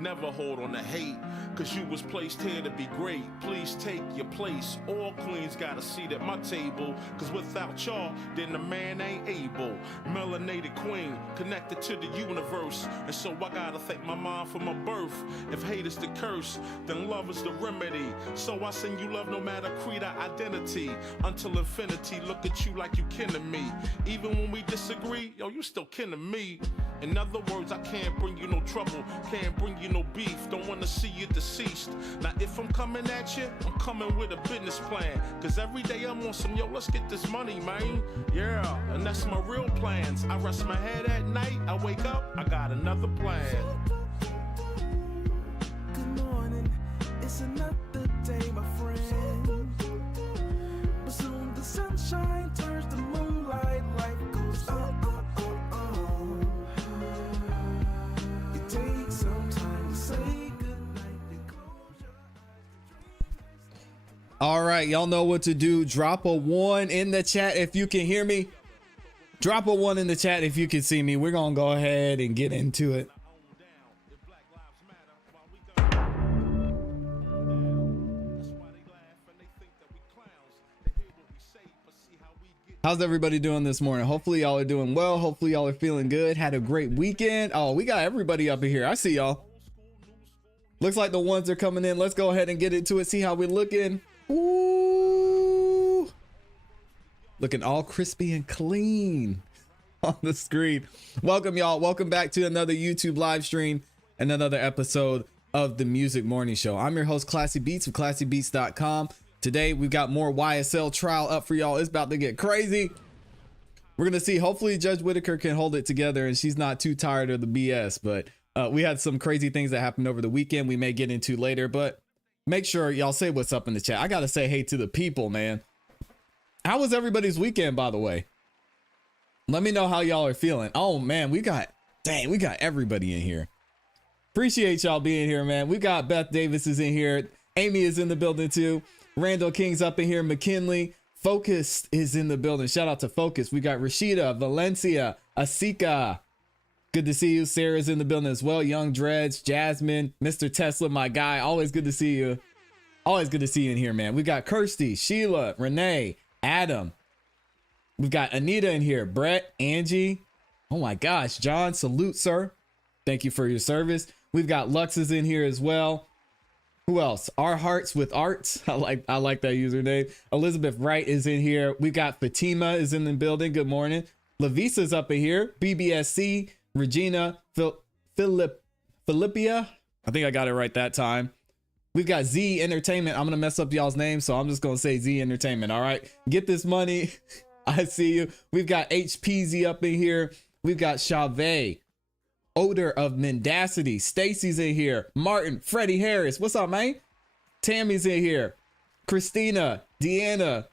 Never hold on to hate, cause you was placed here to be great. Please take your place. All queens got a seat at my table, cause without y'all, then the man ain't able. Melanated queen, connected to the universe, and so I gotta thank my mom for my birth. If hate is the curse, then love is the remedy. So I send you love no matter creed or identity. Until infinity, look at you like you kin to me. Even when we disagree, yo, you still kin to me. In other words, I can't bring you no trouble, can't bring you no beef, don't wanna see you deceased. Now if I'm coming at you, I'm coming with a business plan, cause every day I'm on some, yo, let's get this money, man. Yeah, and that's my real plans. I rest my head at night, I wake up, I got another plan. Good morning, it's another day, my friend. But soon the sunshine turns to moonlight, life goes Take some time to say goodnight and close your eyes. All right, y'all know what to do. Drop a 1 in the chat if you can hear me. Drop a 1 in the chat if you can see me. We're gonna go ahead and get into it. How's everybody doing this morning? Hopefully y'all are doing well. Hopefully y'all are feeling good. Had a great weekend. Oh, we got everybody up in here. I see y'all. Looks like the ones are coming in. Let's go ahead and get into it. See how we're looking. Ooh. Looking all crispy and clean on the screen. Welcome y'all. Welcome back to another YouTube live stream and another episode of the Music Morning Show. I'm your host, ClassE Beats of ClassEbeats.com. Today, we've got more YSL trial up for y'all. It's about to get crazy. We're going to see. Hopefully, Judge Whitaker can hold it together and she's not too tired of the BS. But we had some crazy things that happened over the weekend we may get into later. But make sure y'all say what's up in the chat. I got to say hey to the people, man. How was everybody's weekend, by the way? Let me know how y'all are feeling. Oh, man, we got everybody in here. Appreciate y'all being here, man. We got Beth Davis is in here. Amy is in the building, too. Randall King's up in here. McKinley. Focus is in the building. Shout out to Focus. We got Rashida, Valencia, Asika. Good to see you. Sarah's in the building as well. Young Dreads, Jasmine, Mr. Tesla, my guy. Always good to see you. Always good to see you in here, man. We got Kirsty, Sheila, Renee, Adam. We've got Anita in here. Brett, Angie. Oh my gosh. John, salute, sir. Thank you for your service. We've got Lux's in here as well. Who else? Our Hearts with Arts. I like that username. Elizabeth Wright is in here. We got Fatima is in the building. Good morning. Lavisa's up in here. BBSC, Regina, Philippia. I think I got it right that time. We've got Z Entertainment. I'm going to mess up y'all's names, so I'm just going to say Z Entertainment. All right. Get this money. I see you. We've got HPZ up in here. We've got Chavez. Odor of Mendacity. Stacy's in here. Martin, Freddie Harris. What's up, man? Tammy's in here. Christina, Deanna.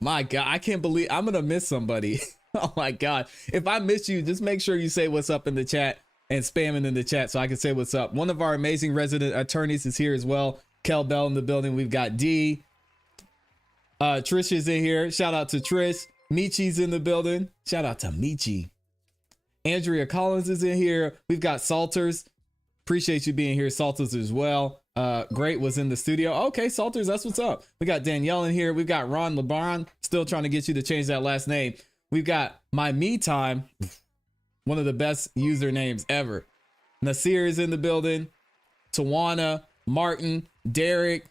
My God, I can't believe I'm gonna miss somebody. Oh my God. If I miss you, just make sure you say what's up in the chat and spam it in the chat so I can say what's up. One of our amazing resident attorneys is here as well. Kel Bell in the building. We've got D. Trish is in here. Shout out to Trish. Michi's in the building. Shout out to Michi. Andrea Collins is in here. We've got Salters. Appreciate you being here, Salters, as well. Great was in the studio. Okay, Salters, that's what's up. We got Danielle in here. We've got Ron LeBron. Still trying to get you to change that last name. We've got My Me Time. One of the best usernames ever. Nasir is in the building. Tawana, Martin, Derek,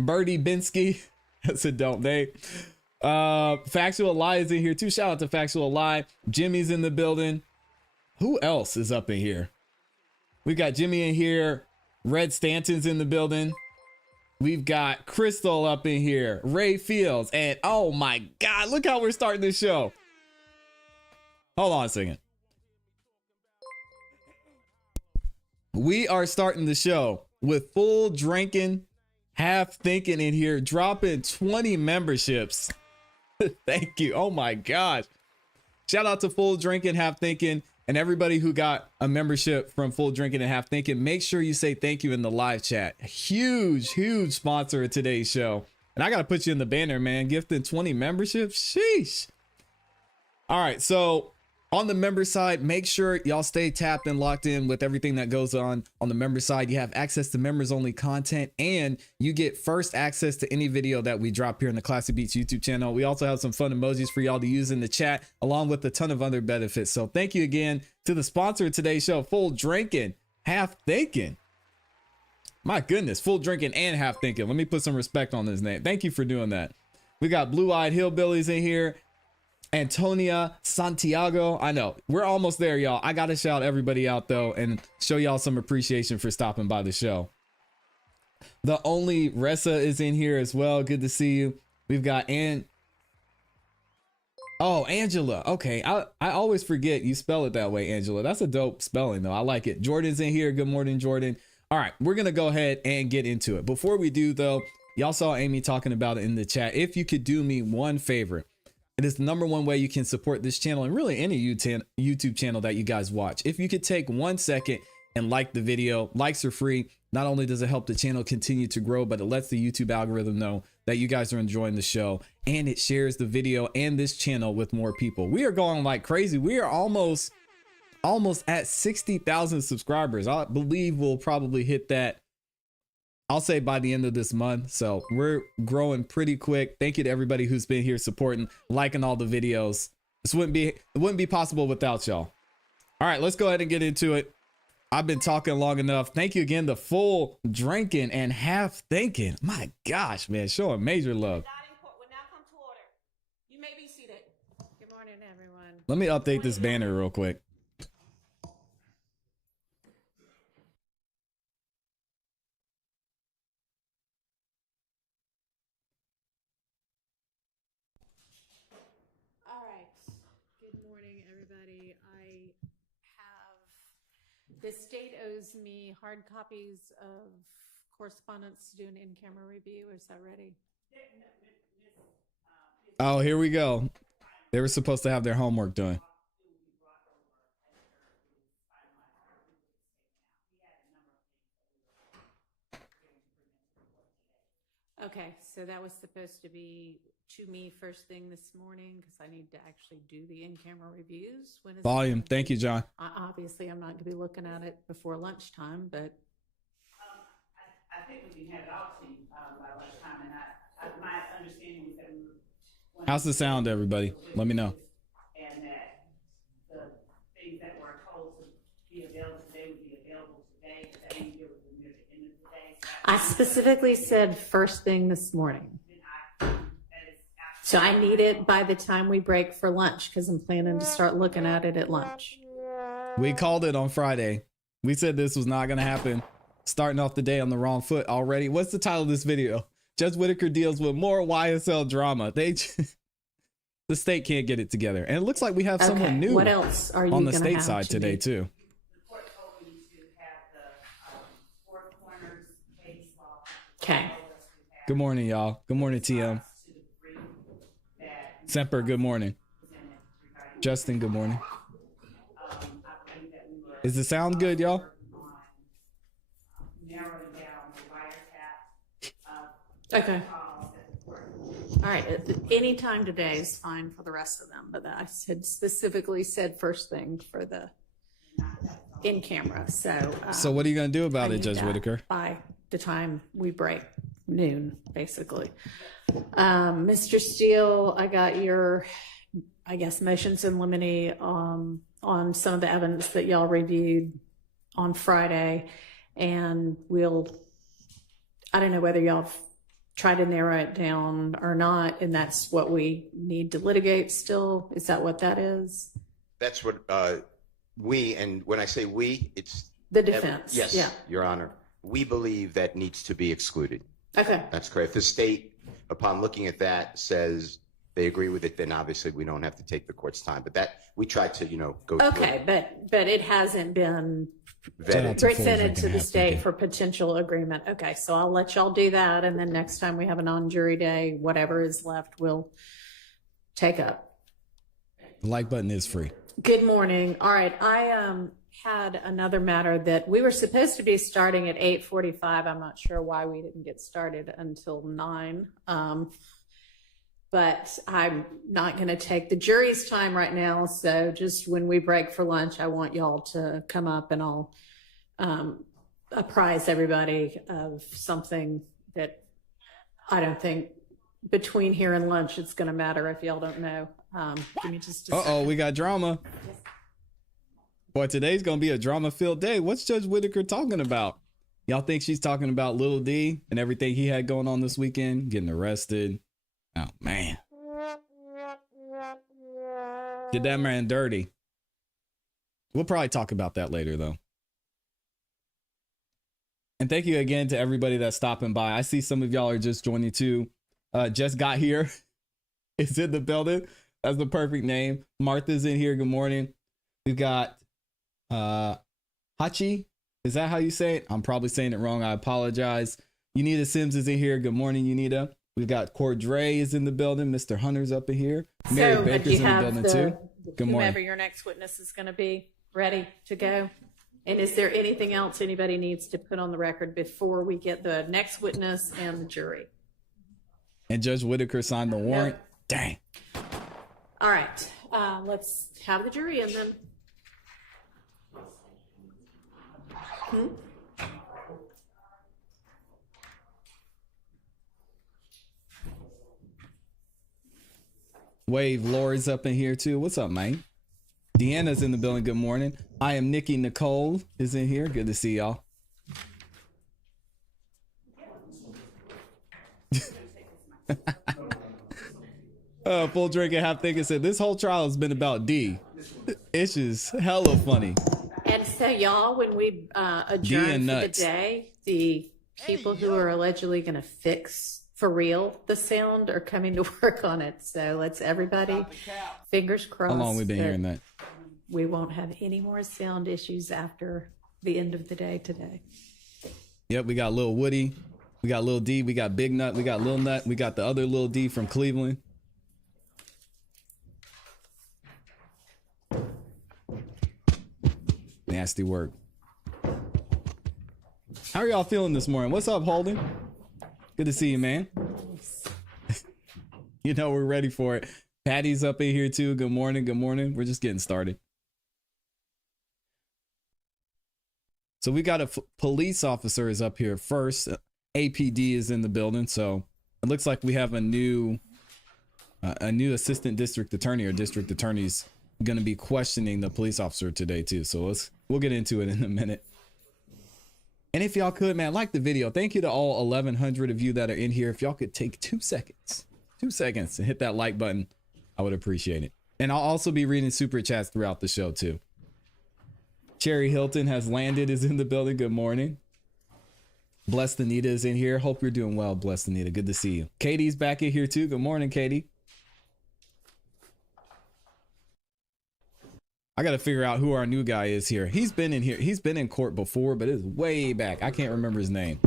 Birdie Binsky. That's a dope name. Factual Lie is in here too. Shout out to Factual Lie. Jimmy's in the building. Who else is up in here? We've got Jimmy in here. Red Stanton's in the building. We've got Crystal up in here. Ray Fields. And oh my God, look how we're starting this show. Hold on a second. We are starting the show with Full Drinking, Half Thinking in here, dropping 20 memberships. Thank you. Oh my gosh. Shout out to Full Drinking, Half Thinking, and everybody who got a membership from Full Drinking and Half Thinking. Make sure you say thank you in the live chat. Huge sponsor of today's show. And I got to put you in the banner, man. Gifting 20 memberships. Sheesh. All right. So On the member side, make sure y'all stay tapped and locked in with everything that goes on the member side. You have access to members only content, and you get first access to any video that we drop here in the ClassE Beats YouTube channel. We also have some fun emojis for y'all to use in the chat, along with a ton of other benefits. So thank you again to the sponsor of today's show, Full Drinking, Half Thinking. My goodness, Full Drinking and Half Thinking. Let me put some respect on this name. Thank you for doing that. We got Blue Eyed Hillbillies in here. Antonia Santiago. I know we're almost there, y'all. I gotta shout everybody out though and show y'all some appreciation for stopping by the show. The Only Ressa is in here as well. Good to see you. We've got Angela. Okay, I always forget you spell it that way, Angela. That's a dope spelling though. I like it. Jordan's in here. Good morning, Jordan. All right, we're gonna go ahead and get into it. Before we do though, y'all saw Amy talking about it in the chat. If you could do me one favor, it is the #1 way you can support this channel and really any YouTube channel that you guys watch. If you could take 1 second and like the video, likes are free. Not only does it help the channel continue to grow, but it lets the YouTube algorithm know that you guys are enjoying the show, and it shares the video and this channel with more people. We are going like crazy. We are almost at 60,000 subscribers. I believe we'll probably hit that, I'll say, by the end of this month. So we're growing pretty quick. Thank you to everybody who's been here supporting, liking all the videos. It wouldn't be possible without y'all. All right, let's go ahead and get into it. I've been talking long enough. Thank you again to Full Drinking and Half Thinking. My gosh, man, showing major love. Will now come to order. You may be seated. Good morning, everyone. Let me update this banner real quick. The state owes me hard copies of correspondence to do an in-camera review. Is that ready? Oh, here we go. They were supposed to have their homework done. Okay, so that was supposed to be to me first thing this morning because I need to actually do the in-camera reviews. When is Volume. Thank you, John. Obviously, I'm not going to be looking at it before lunchtime, but I think we can have it out to you by lunchtime, and my understanding was that we were. How's the sound, everybody? Let me know. And that the things that were told to be available today would be available today. That means it was near the end of the day. I specifically said first thing this morning. So I need it by the time we break for lunch because I'm planning to start looking at it at lunch. We called it on Friday. We said this was not going to happen. Starting off the day on the wrong foot already. What's the title of this video? Judge Whitaker deals with more YSL drama. The state can't get it together. And it looks like we have someone new. What else are you on the gonna state have side today too? The court told me to have the four corners case law. Okay. Good morning, y'all. Good morning, TM. Semper, good morning. Justin, good morning. Is the sound good, y'all? Okay. All right. Any time today is fine for the rest of them, but I had specifically said first thing for the in camera. So what are you going to do about I it, need Judge that Whitaker? by the time we break, noon, basically. Mr. Steele, I got your, I guess, motions in limine on some of the evidence that y'all reviewed on Friday, and I don't know whether y'all try to narrow it down or not, and that's what we need to litigate still. Is that what that is? That's what we, and when I say we, it's the defense. Yes, yeah. Your Honor. We believe that needs to be excluded. Okay. That's correct. If the state, upon looking at that, says they agree with it, then obviously we don't have to take the court's time. But that we tried to, go through Okay, it. but it hasn't been Vetted. presented to the state for potential agreement. Okay, so I'll let y'all do that, and then next time we have a non-jury day, whatever is left, we'll take up. The like button is free. Good morning. All right, I had another matter that we were supposed to be starting at 8:45. I'm not sure why we didn't get started until 9. but I'm not going to take the jury's time right now. So just when we break for lunch, I want y'all to come up and I'll apprise everybody of something that I don't think between here and lunch it's going to matter if y'all don't know. Give me just a Uh-oh, we got drama. Boy, today's going to be a drama-filled day. What's Judge Whitaker talking about? Y'all think she's talking about Lil D and everything he had going on this weekend? Getting arrested. Oh, man. Did that man dirty. We'll probably talk about that later, though. And thank you again to everybody that's stopping by. I see some of y'all are just joining too. Just got here. It's in the building. That's the perfect name. Martha's in here. Good morning. We've got Hachi. Is that how you say it? I'm probably saying it wrong. I apologize. Unita Sims is in here. Good morning, Unita. We've got Cordray is in the building. Mr. Hunter's up in here. Mary Baker's in the building too. Good morning. Whomever your next witness is going to be ready to go. And is there anything else anybody needs to put on the record before we get the next witness and the jury? And Judge Whitaker signed the warrant. Nope. Dang. All right. Let's have the jury and then. Wave Lori's up in here too. What's up, man? Deanna's in the building. Good morning. I am Nikki Nicole is in here. Good to see y'all. Full drink and half thinking said this whole trial has been about D. It's just hella funny. And so, y'all, when we adjourn for the day, the people who are allegedly going to fix for real the sound are coming to work on it. So let's everybody, fingers crossed. How long we been hearing that? We won't have any more sound issues after the end of the day today. Yep, we got Lil Woody, we got Lil D, we got Big Nut, we got Lil Nut, we got the other Lil D from Cleveland. Nasty work. How are y'all feeling this morning? What's up, Holden? Good to see you, man. You know we're ready for it. Patty's up in here too. Good morning. Good morning. We're just getting started. So we got a police officer is up here first. APD is in the building. So it looks like we have a new assistant district attorney or district attorney's going to be questioning the police officer today too. So we'll get into it in a minute. And if y'all could, man, like the video. Thank you to all 1,100 of you that are in here. If y'all could take 2 seconds and hit that like button, I would appreciate it. And I'll also be reading super chats throughout the show too. Cherry Hilton has landed, is in the building. Good morning. Blessed Anita is in here. Hope you're doing well, Blessed Anita. Good to see you. Katie's back in here too. Good morning, Katie. I got to figure out who our new guy is here. He's been in here. He's been in court before, but it's way back. I can't remember his name.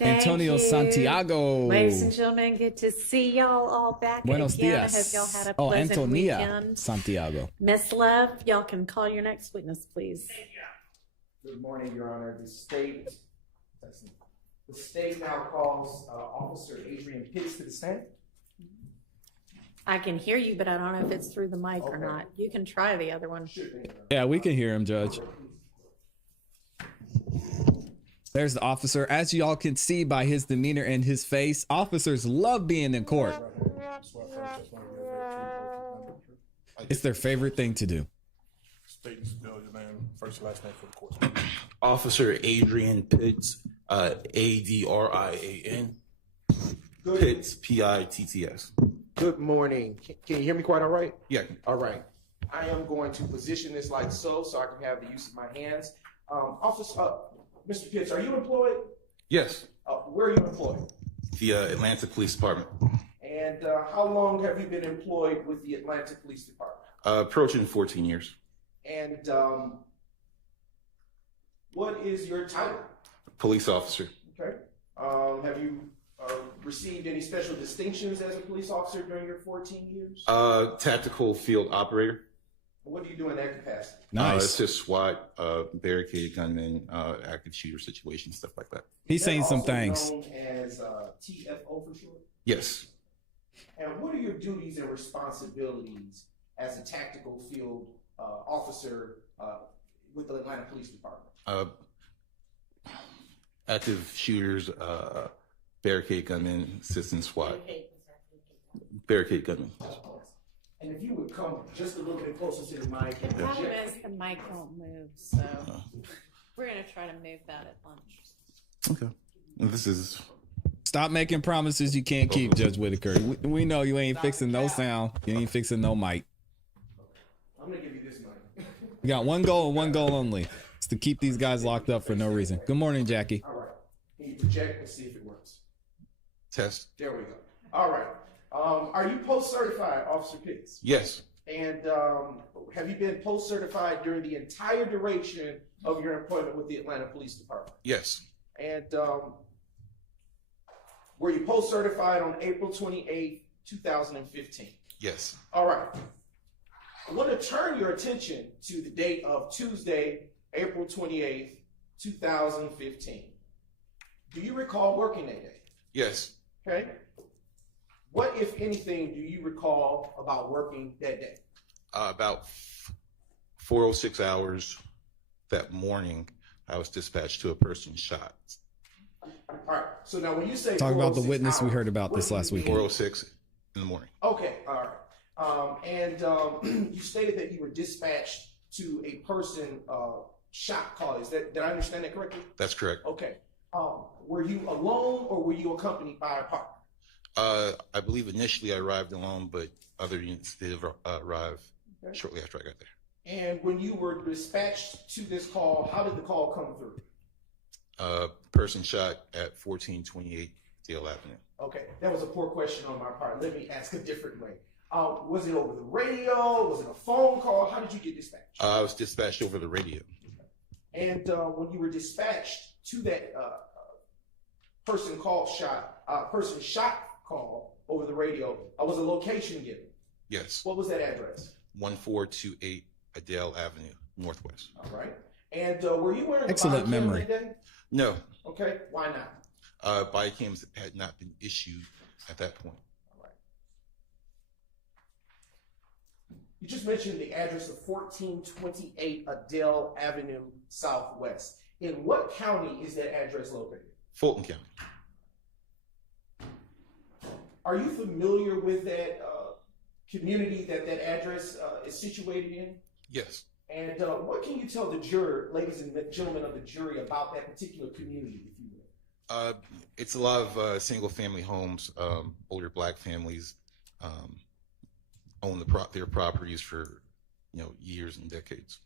Antonio Santiago. Ladies and gentlemen, good to see y'all all back Buenos again. dias. I hope y'all had a pleasant Antonia weekend. Santiago. Miss Love, y'all can call your next witness, please. Good morning, Your Honor. The state now calls Officer Adrian Pitts to the stand. I can hear you, but I don't know if it's through the mic or not. You can try the other one. Yeah, we can hear him, Judge. There's the officer. As y'all can see by his demeanor and his face, officers love being in court. It's their favorite thing to do. State and spell your name, first and last name for the court. Officer Adrian Pitts, Adrian Pitts, Pitts. Good morning. Can you hear me quite all right? Yeah. All right. I am going to position this like so I can have the use of my hands. Officer, Mr. Pitts, are you employed? Yes. Where are you employed? The Atlanta Police Department. And how long have you been employed with the Atlanta Police Department? Approaching 14 years. And what is your title? Police officer. Okay. Have you received any special distinctions as a police officer during your 14 years? Tactical field operator. What do you do in that capacity? Nice. It's just SWAT, barricaded gunmen, active shooter situations, stuff like that. He's saying some Also things. known as TFO for short? Yes. And what are your duties and responsibilities as a tactical field officer with the Atlanta Police Department? Active shooters, barricade gunmen, assistant SWAT. Barricade gunmen. And if you would come just a little bit closer to the mic. The problem is the mic won't move, so we're gonna try to move that at lunch. Okay. And this is. Stop making promises you can't keep, Judge Whitaker. We know you ain't fixing no sound. You ain't fixing no mic. I'm gonna give you this mic. You got one goal and one goal only. It's to keep these guys locked up for no reason. Good morning, Jackie. All right. Can you project and see if it works? Test. There we go. All right. Are you post-certified, Officer Pitts? Yes. And have you been post-certified during the entire duration of your employment with the Atlanta Police Department? Yes. And were you post-certified on April 28th, 2015? Yes. All right. I want to turn your attention to the date of Tuesday, April 28th, 2015. Do you recall working that day? Yes. Okay. What, if anything, do you recall about working that day? About 4:06 hours that morning, I was dispatched to a person shot. All right. So now when you say Talk about the 4:06 witness we hours, heard about what this do you last mean? weekend. 4:06 in the morning. Okay. All right. You stated that you were dispatched to a person shot call. Did I understand that correctly? That's correct. Okay. Were you alone or were you accompanied by a partner? I believe initially I arrived alone, but other units did arrive shortly after I got there. And when you were dispatched to this call, how did the call come through? Person shot at 1428 Dale Avenue. Okay, that was a poor question on my part. Let me ask a different way. Was it over the radio? Was it a phone call? How did you get dispatched? I was dispatched over the radio. And when you were dispatched to that person shot call over the radio, was a location given? Yes. What was that address? 1428 Adele Avenue, Northwest. All right. And were you wearing Excellent a body cam memory. that day? No. Okay. Why not? Body cams had not been issued at that point. All right. You just mentioned the address of 1428 Adele Avenue Southwest. In what county is that address located? Fulton County. Are you familiar with that community that address is situated in? Yes. And what can you tell the jury, ladies and gentlemen of the jury, about that particular community, if you will? It's a lot of single-family homes. Older Black families own their properties for years and decades.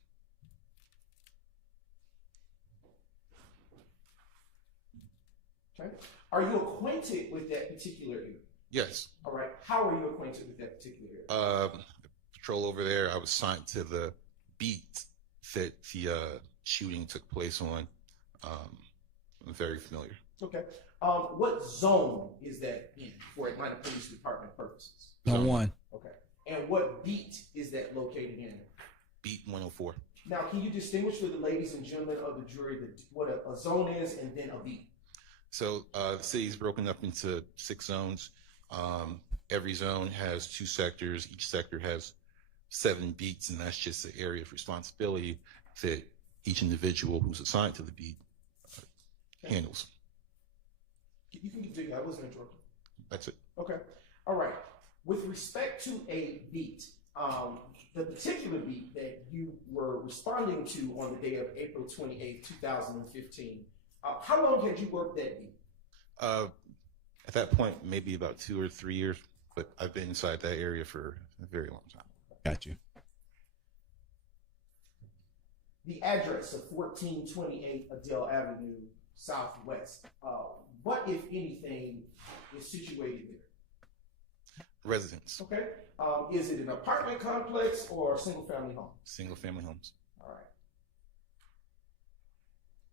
Okay. Are you acquainted with that particular area? Yes. All right. How are you acquainted with that particular area? Patrol over there. I was assigned to the beat that the shooting took place on. I'm very familiar. Okay. What zone is that in for Atlanta Police Department purposes? Zone 1. Okay. And what beat is that located in? Beat 104. Now, can you distinguish for the ladies and gentlemen of the jury what a zone is and then a beat? So the city is broken up into 6 zones. Every zone has 2 sectors. Each sector has 7 beats, and that's just the area of responsibility that each individual who's assigned to the beat handles. You can continue. I wasn't interrupting. That's it. Okay. All right. With respect to a beat, the particular beat that you were responding to on the day of April 28th, 2015, how long had you worked that beat? At that point, maybe about 2 or 3 years, but I've been inside that area for a very long time. Got you. The address of 1428 Adele Avenue Southwest, what, if anything, is situated there? Residents. Okay. Is it an apartment complex or a single-family home? Single-family homes. All right.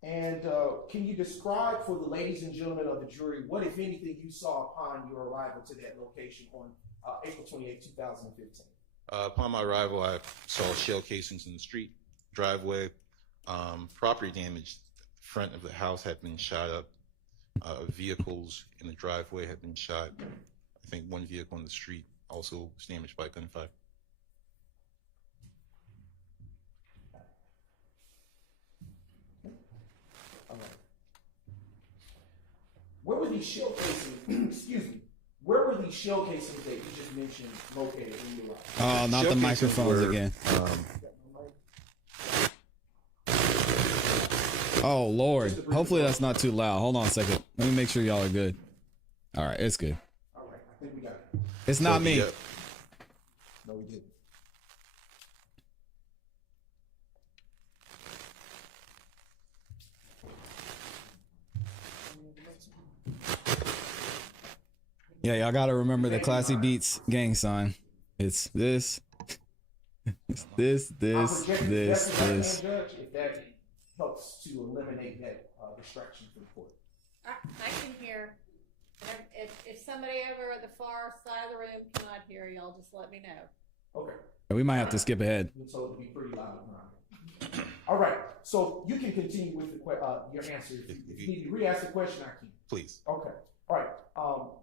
And can you describe for the ladies and gentlemen of the jury what, if anything, you saw upon your arrival to that location on April 28, 2015? Upon my arrival, I saw shell casings in the street, driveway, property damage. The front of the house had been shot up. Vehicles in the driveway had been shot. I think one vehicle on the street also was damaged by gunfire. All right. Where were these shell casings? Excuse me. Where were these shell casings that you just mentioned located when you arrived? Oh, not the Showcasing microphones were, again. Oh Lord. Hopefully that's not too loud. Hold on a second. Let me make sure y'all are good. All right, it's good. All right, I think we got it. It's not me. No, we didn't. Yeah, y'all gotta remember the ClassE Beats gang sign. It's this. It's this. Judge, if that helps to eliminate that distraction from the court. I can hear. If somebody over at the far side of the room cannot hear, y'all just let me know. Okay. We might have to skip ahead. So it'll be pretty loud around here. All right. So you can continue with your answer. If you need to re-ask the question, I can. Please. Okay. All right.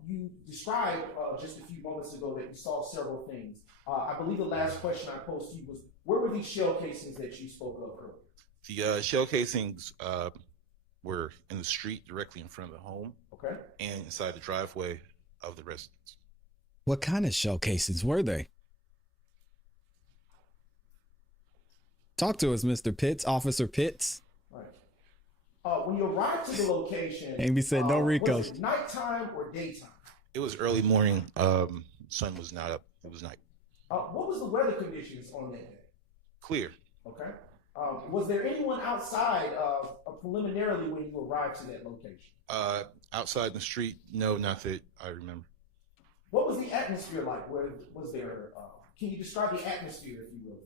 You described just a few moments ago that you saw several things. I believe the last question I posed to you was, where were these shell casings that you spoke of earlier? The shell casings were in the street directly in front of the home. Okay. And inside the driveway of the residence. What kind of shell casings were they? Talk to us, Mr. Pitts, Officer Pitts. Right. When you arrived to the location, Amy said no Rico. Was it nighttime or daytime? It was early morning. Sun was not up. It was night. What was the weather conditions on that day? Clear. Okay. Was there anyone outside preliminarily when you arrived to that location? Outside in the street, no, not that I remember. What was the atmosphere like? Was there? Can you describe the atmosphere, if you will,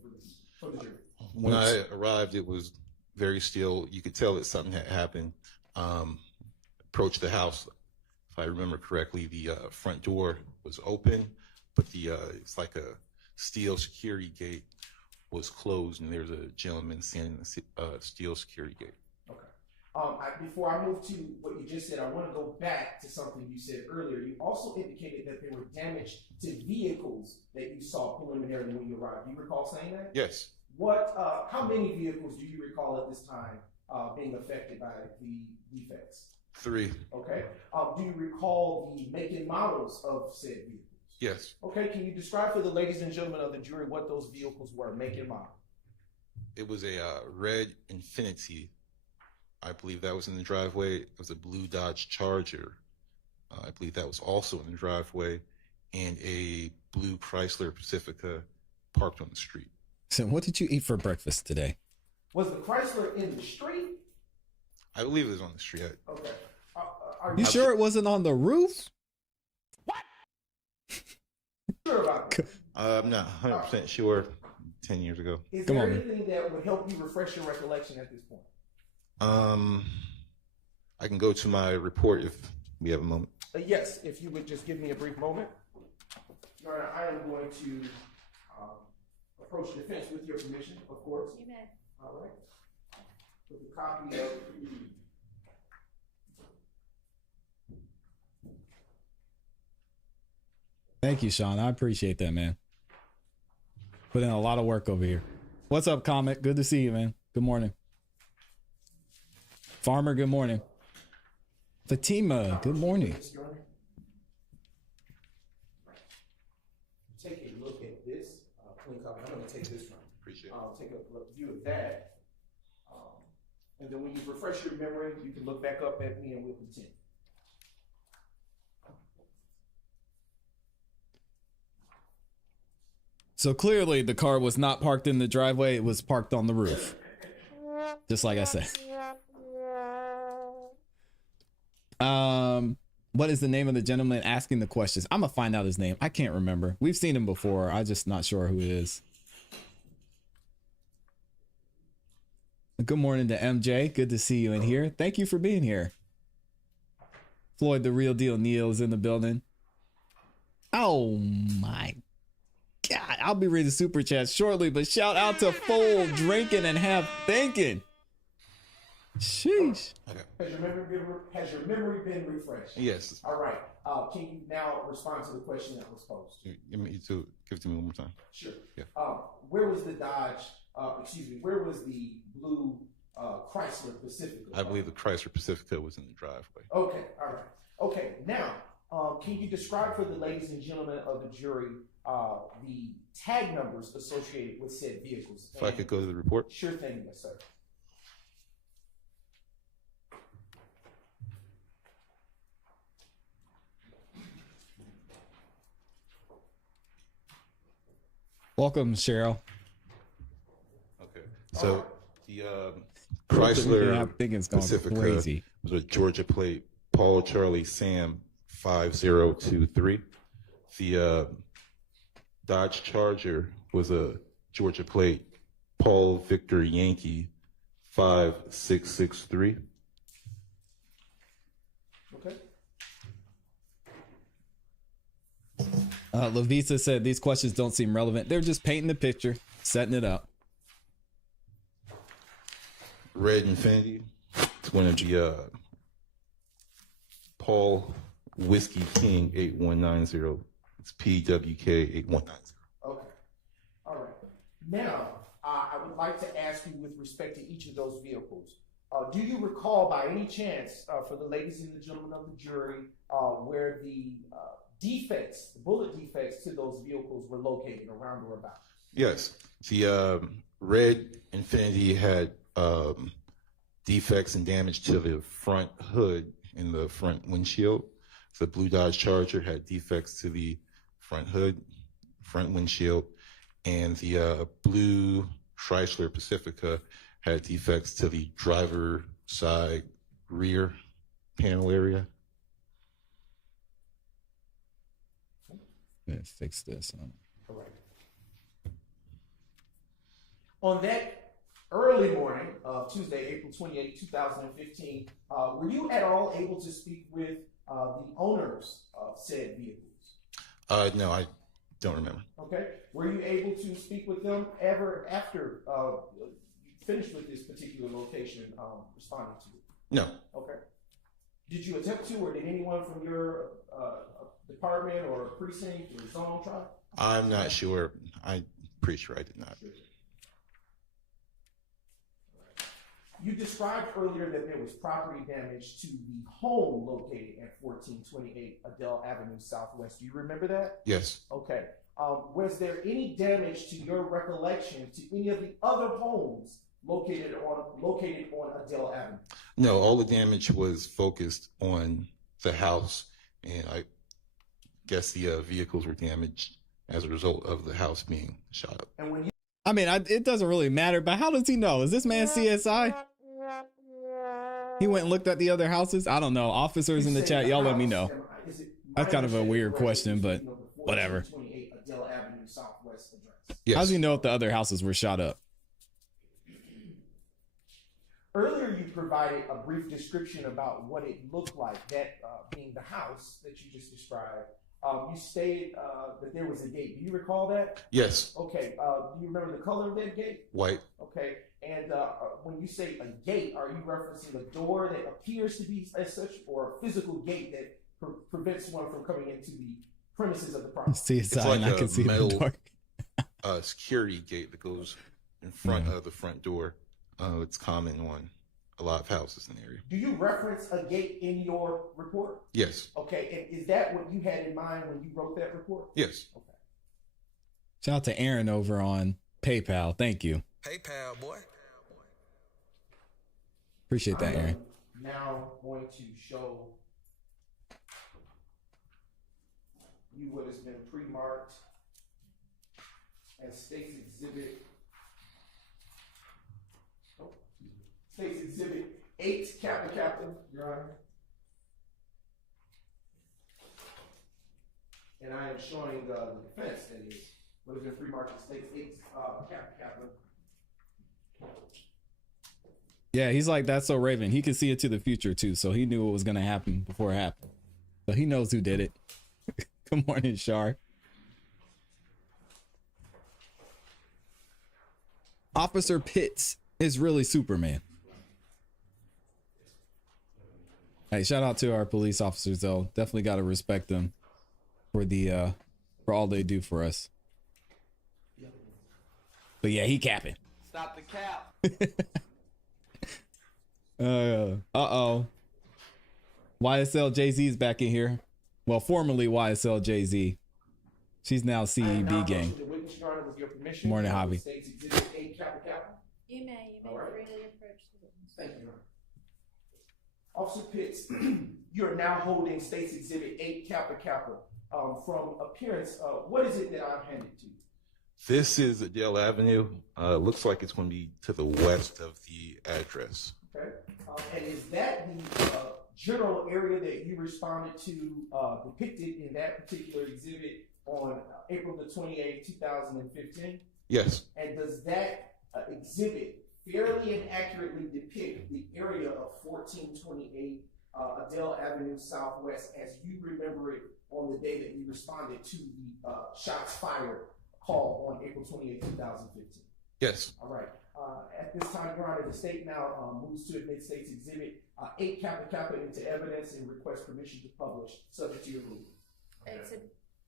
for the jury? When I arrived, it was very still. You could tell that something had happened. Approached the house, if I remember correctly, the front door was open, but it's like a steel security gate was closed, and there's a gentleman standing in the steel security gate. Okay. Before I move to what you just said, I want to go back to something you said earlier. You also indicated that there were damage to vehicles that you saw preliminarily when you arrived. Do you recall saying that? Yes. How many vehicles do you recall at this time being affected by the defects? 3. Okay. Do you recall the make and models of said vehicles? Yes. Okay. Can you describe for the ladies and gentlemen of the jury what those vehicles were, make and model? It was a red Infiniti. I believe that was in the driveway. It was a blue Dodge Charger. I believe that was also in the driveway, and a blue Chrysler Pacifica parked on the street. So what did you eat for breakfast today? Was the Chrysler in the street? I believe it was on the street. Okay. You sure it wasn't on the roof? Sure about that? I'm not 100% sure. 10 years ago. Is there anything that would help you refresh your recollection at this point? I can go to my report if we have a moment. Yes, if you would just give me a brief moment. Your Honor, I am going to approach the defense with your permission, of course. You may. All right. With a copy of Thank you, Sean. I appreciate that, man. Put in a lot of work over here. What's up, Comet? Good to see you, man. Good morning. Farmer, good morning. Fatima, good morning. Take a look at this clean copy. I'm going to take this one. Appreciate it. Take a view of that. And then when you refresh your memory, you can look back up at me and we'll continue. So clearly the car was not parked in the driveway. It was parked on the roof. Just like I said. What is the name of the gentleman asking the questions? I'm gonna find out his name. I can't remember. We've seen him before. I'm just not sure who it is. Good morning to MJ. Good to see you in here. Thank you for being here. Floyd, the real deal Neil is in the building. Oh my God. I'll be reading super chats shortly, but shout out to Full Drinking and Have Thinking. Sheesh. Okay. Has your memory been refreshed? Yes. All right. Can you now respond to the question that was posed? Give it to me one more time. Sure. Yeah. Where was the Dodge? Where was the blue Chrysler Pacifica? I believe the Chrysler Pacifica was in the driveway. Okay. All right. Okay. Now, can you describe for the ladies and gentlemen of the jury the tag numbers associated with said vehicles? If I could go to the report. Sure thing, yes, sir. Welcome, Cheryl. Okay. So the I'm Chrysler thinking it's going Pacifica crazy. was a Georgia plate, Paul Charlie Sam 5023. The Dodge Charger was a Georgia plate, Paul Victor Yankee 5663. Okay. Lavisa said these questions don't seem relevant. They're just painting the picture, setting it up. Red Infinity, it's one of the Paul Whiskey King 8190. It's PWK 8190. Okay. All right. Now, I would like to ask you with respect to each of those vehicles, do you recall by any chance, for the ladies and the gentlemen of the jury, where the defects, the bullet defects to those vehicles were located around or about? Yes. The Red Infinity had defects and damage to the front hood and the front windshield. The Blue Dodge Charger had defects to the front hood, front windshield, and the Blue Chrysler Pacifica had defects to the driver side rear panel area. Let's fix this. All right. On that early morning of Tuesday, April 28, 2015, were you at all able to speak with the owners of said vehicles? No, I don't remember. Okay. Were you able to speak with them ever after you finished with this particular location responding to it? No. Okay. Did you attempt to, or did anyone from your department or precinct or zone try? I'm not sure. I'm pretty sure I did not. You described earlier that there was property damage to the home located at 1428 Adele Avenue Southwest. Do you remember that? Yes. Okay. Was there any damage to your recollection to any of the other homes located on Adele Avenue? No, all the damage was focused on the house, and I guess the vehicles were damaged as a result of the house being shot up. And when you I mean, it doesn't really matter, but how does he know? Is this man CSI? He went and looked at the other houses? I don't know. Officers in the chat, y'all let me know. That's kind of a weird question, but whatever. Yes. How does he know if the other houses were shot up? Earlier, you provided a brief description about what it looked like, that being the house that you just described. You stated that there was a gate. Do you recall that? Yes. Okay. Do you remember the color of that gate? White. Okay. And when you say a gate, are you referencing a door that appears to be as such, or a physical gate that prevents one from coming into the premises of the property? CSI, It's like and I can see metal, the dark. security gate that goes in front of the front door. It's common on a lot of houses in the area. Do you reference a gate in your report? Yes. Okay, and is that what you had in mind when you wrote that report? Yes. Okay. Shout out to Aaron over on PayPal. Thank you. PayPal, boy. Appreciate that, Aaron. Now going to show you what has been pre-marked as State's Exhibit. State's Exhibit 8, Captain, Your Honor. And I am showing the defense, that is, what has been pre-marked as State's 8, Captain. Yeah, he's like, that's so Raven. He could see it to the future too, so he knew what was gonna happen before it happened. So he knows who did it. Good morning, Shar. Officer Pitts is really Superman. Hey, shout out to our police officers though. Definitely got to respect them for the for all they do for us. But yeah, he capping. Stop the cap. Uh-oh. YSL Jay-Z's back in here. Well, formerly YSL Jay-Z. She's now CEB gang. Morning, Hobby. You may All right. freely approach the witness. Thank you, Your Honor. Officer Pitts, you are now holding State's Exhibit 8 Kappa Kappa. From appearance, what is it that I'm handed to you? This is Adele Avenue. Looks like it's going to be to the west of the address. Okay. And is that the general area that you responded to depicted in that particular exhibit on April the 28th, 2015? Yes. And does that exhibit fairly and accurately depict the area of 1428 Adele Avenue Southwest as you remember it on the day that you responded to the shots fired call on April 28, 2015? Yes. All right. At this time, Your Honor, the state now moves to admit State's Exhibit 8 Kappa Kappa into evidence and request permission to publish, subject to your ruling. It's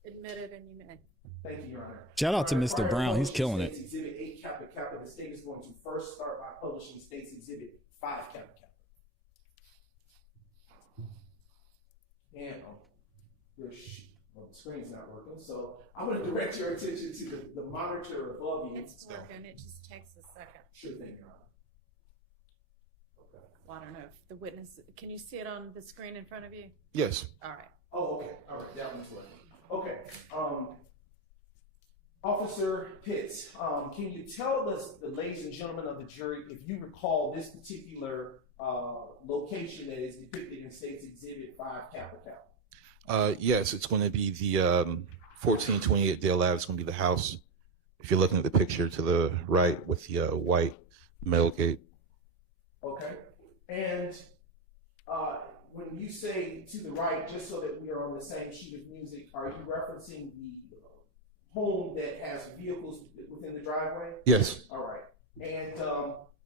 admitted and you may. Thank you, Your Honor. Shout out to Your Honor, Mr. prior to Brown. He's publishing killing it. State's Exhibit 8 Kappa Kappa, the state is going to first start by publishing State's Exhibit 5 Kappa Kappa. And the screen's not working, so I'm going to direct your attention to the monitor above you. It's working. It just takes a second. Sure thing, Your Honor. Okay. Well, I don't know if the witness, can you see it on the screen in front of you? Yes. All right. Oh, okay. All right. That one's working. Okay. Officer Pitts, can you tell us, the ladies and gentlemen of the jury, if you recall this particular location that is depicted in State's Exhibit 5 Kappa Kappa? Yes, it's going to be the 1428 Dale Ave. It's going to be the house. If you're looking at the picture to the right with the white metal gate. Okay. And when you say to the right, just so that we are on the same sheet of music, are you referencing the home that has vehicles within the driveway? Yes. All right. And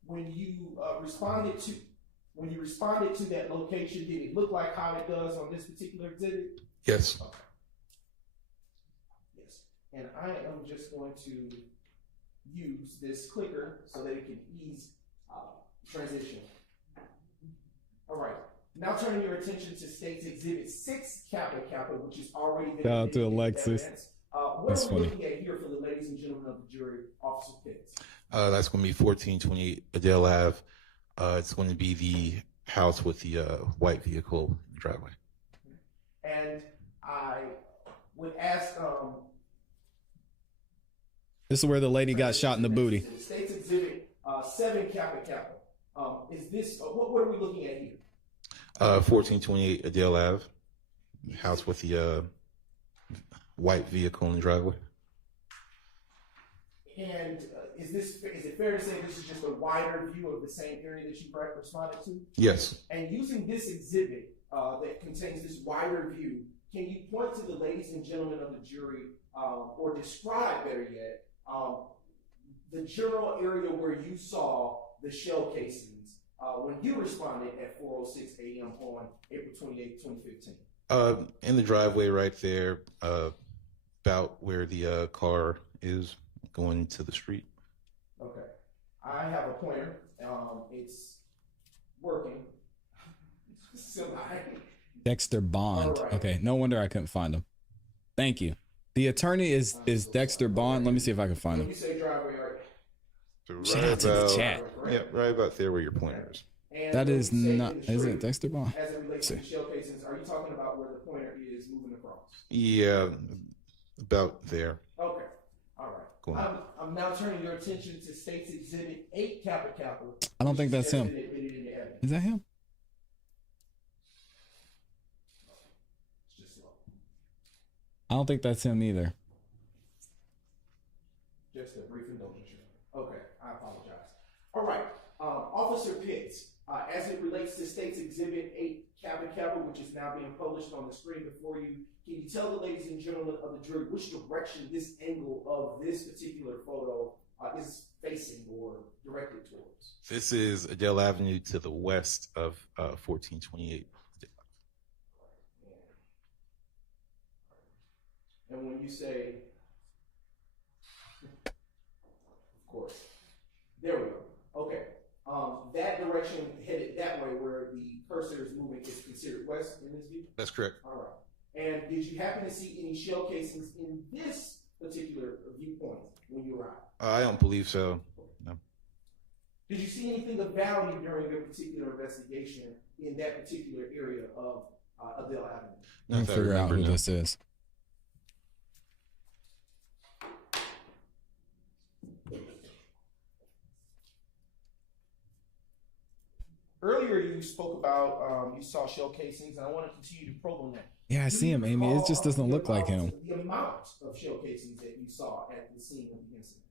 when you responded to that location, did it look like how it does on this particular exhibit? Yes. Okay. Yes. And I am just going to use this clicker so that it can ease transition. All right. Now turning your attention to State's Exhibit 6 Kappa Kappa, which is already been Shout out to admitted Alexis. evidence. What That's are we funny. looking at here for the ladies and gentlemen of the jury, Officer Pitts? That's going to be 1428 Adele Ave. It's going to be the house with the white vehicle in the driveway. And I would ask, This is where the lady got shot in the booty. State's Exhibit 7 Kappa Kappa. Is this, what are we looking at here? 1428 Adele Ave. House with the white vehicle in the driveway. And is it fair to say this is just a wider view of the same area that you responded to? Yes. And using this exhibit that contains this wider view, can you point to the ladies and gentlemen of the jury, or describe, better yet, the general area where you saw the shell casings when you responded at 4:06 a.m. on April 28, 2015? In the driveway right there, about where the car is going to the street. Okay. I have a pointer. It's working. Dexter Bond. All right. Okay, no wonder I couldn't find him. Thank you. The attorney is Dexter Bond. Let me see if I can find When him. you say driveway, right? So Shout out to the chat. Yeah, right about there where your pointer is. And That when is you say not. to the Is street, it Dexter Bond? As it relates to the shell casings, are you talking about where the pointer is moving across? Yeah, about there. Okay. All right. Go on. I'm now turning your attention to State's Exhibit 8 Kappa Kappa. I don't think which that's has him. been admitted into evidence. Is that him? It's just slow. I don't think that's him either. Just a brief indulgence. Okay, I apologize. All right, Officer Pitts, as it relates to State's Exhibit 8 Kappa Kappa, which is now being published on the screen before you, can you tell the ladies and gentlemen of the jury which direction this angle of this particular photo is facing or directed towards? This is Adele Avenue to the west of 1428 And when you say, of course, there we go. Okay. That direction headed that way where the cursor is moving is considered west in this view? That's correct. All right. And did you happen to see any shell casings in this particular viewpoint when you arrived? I don't believe so. No. Did you see anything of value during your particular investigation in that particular area of Adele Avenue? Let me figure out who this is. Earlier, you spoke about you saw shell casings, and I want to continue to probe on that. Yeah, I see him, Amy. It just doesn't look like him. The amount of shell casings that you saw at the scene of the incident.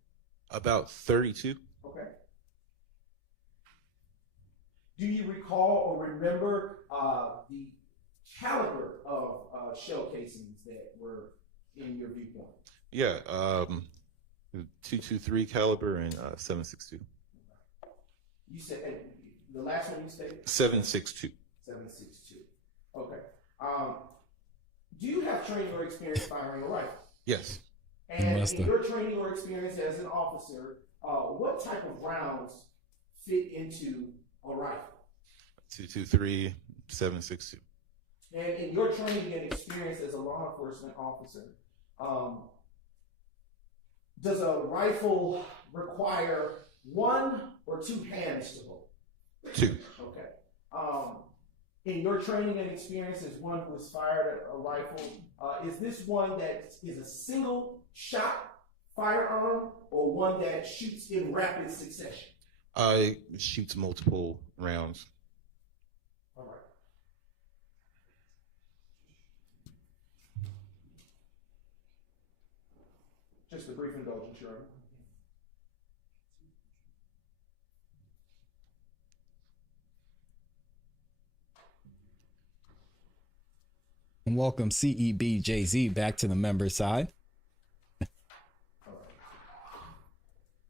About 32. Okay. Do you recall or remember the caliber of shell casings that were in your viewpoint? Yeah, 223 caliber and 7.62. You said the last one you stated? 7.62. 7.62. Okay. Do you have training or experience firing a rifle? Yes. And in your training or experience as an officer, what type of rounds fit into a rifle? 223, 7.62. And in your training and experience as a law enforcement officer, does a rifle require one or two hands to hold? Two. Okay. In your training and experience as one who has fired a rifle, is this one that is a single shot firearm or one that shoots in rapid succession? It shoots multiple rounds. All right. Just a brief indulgence, Your Honor. And welcome CEBJZ back to the member side. All right.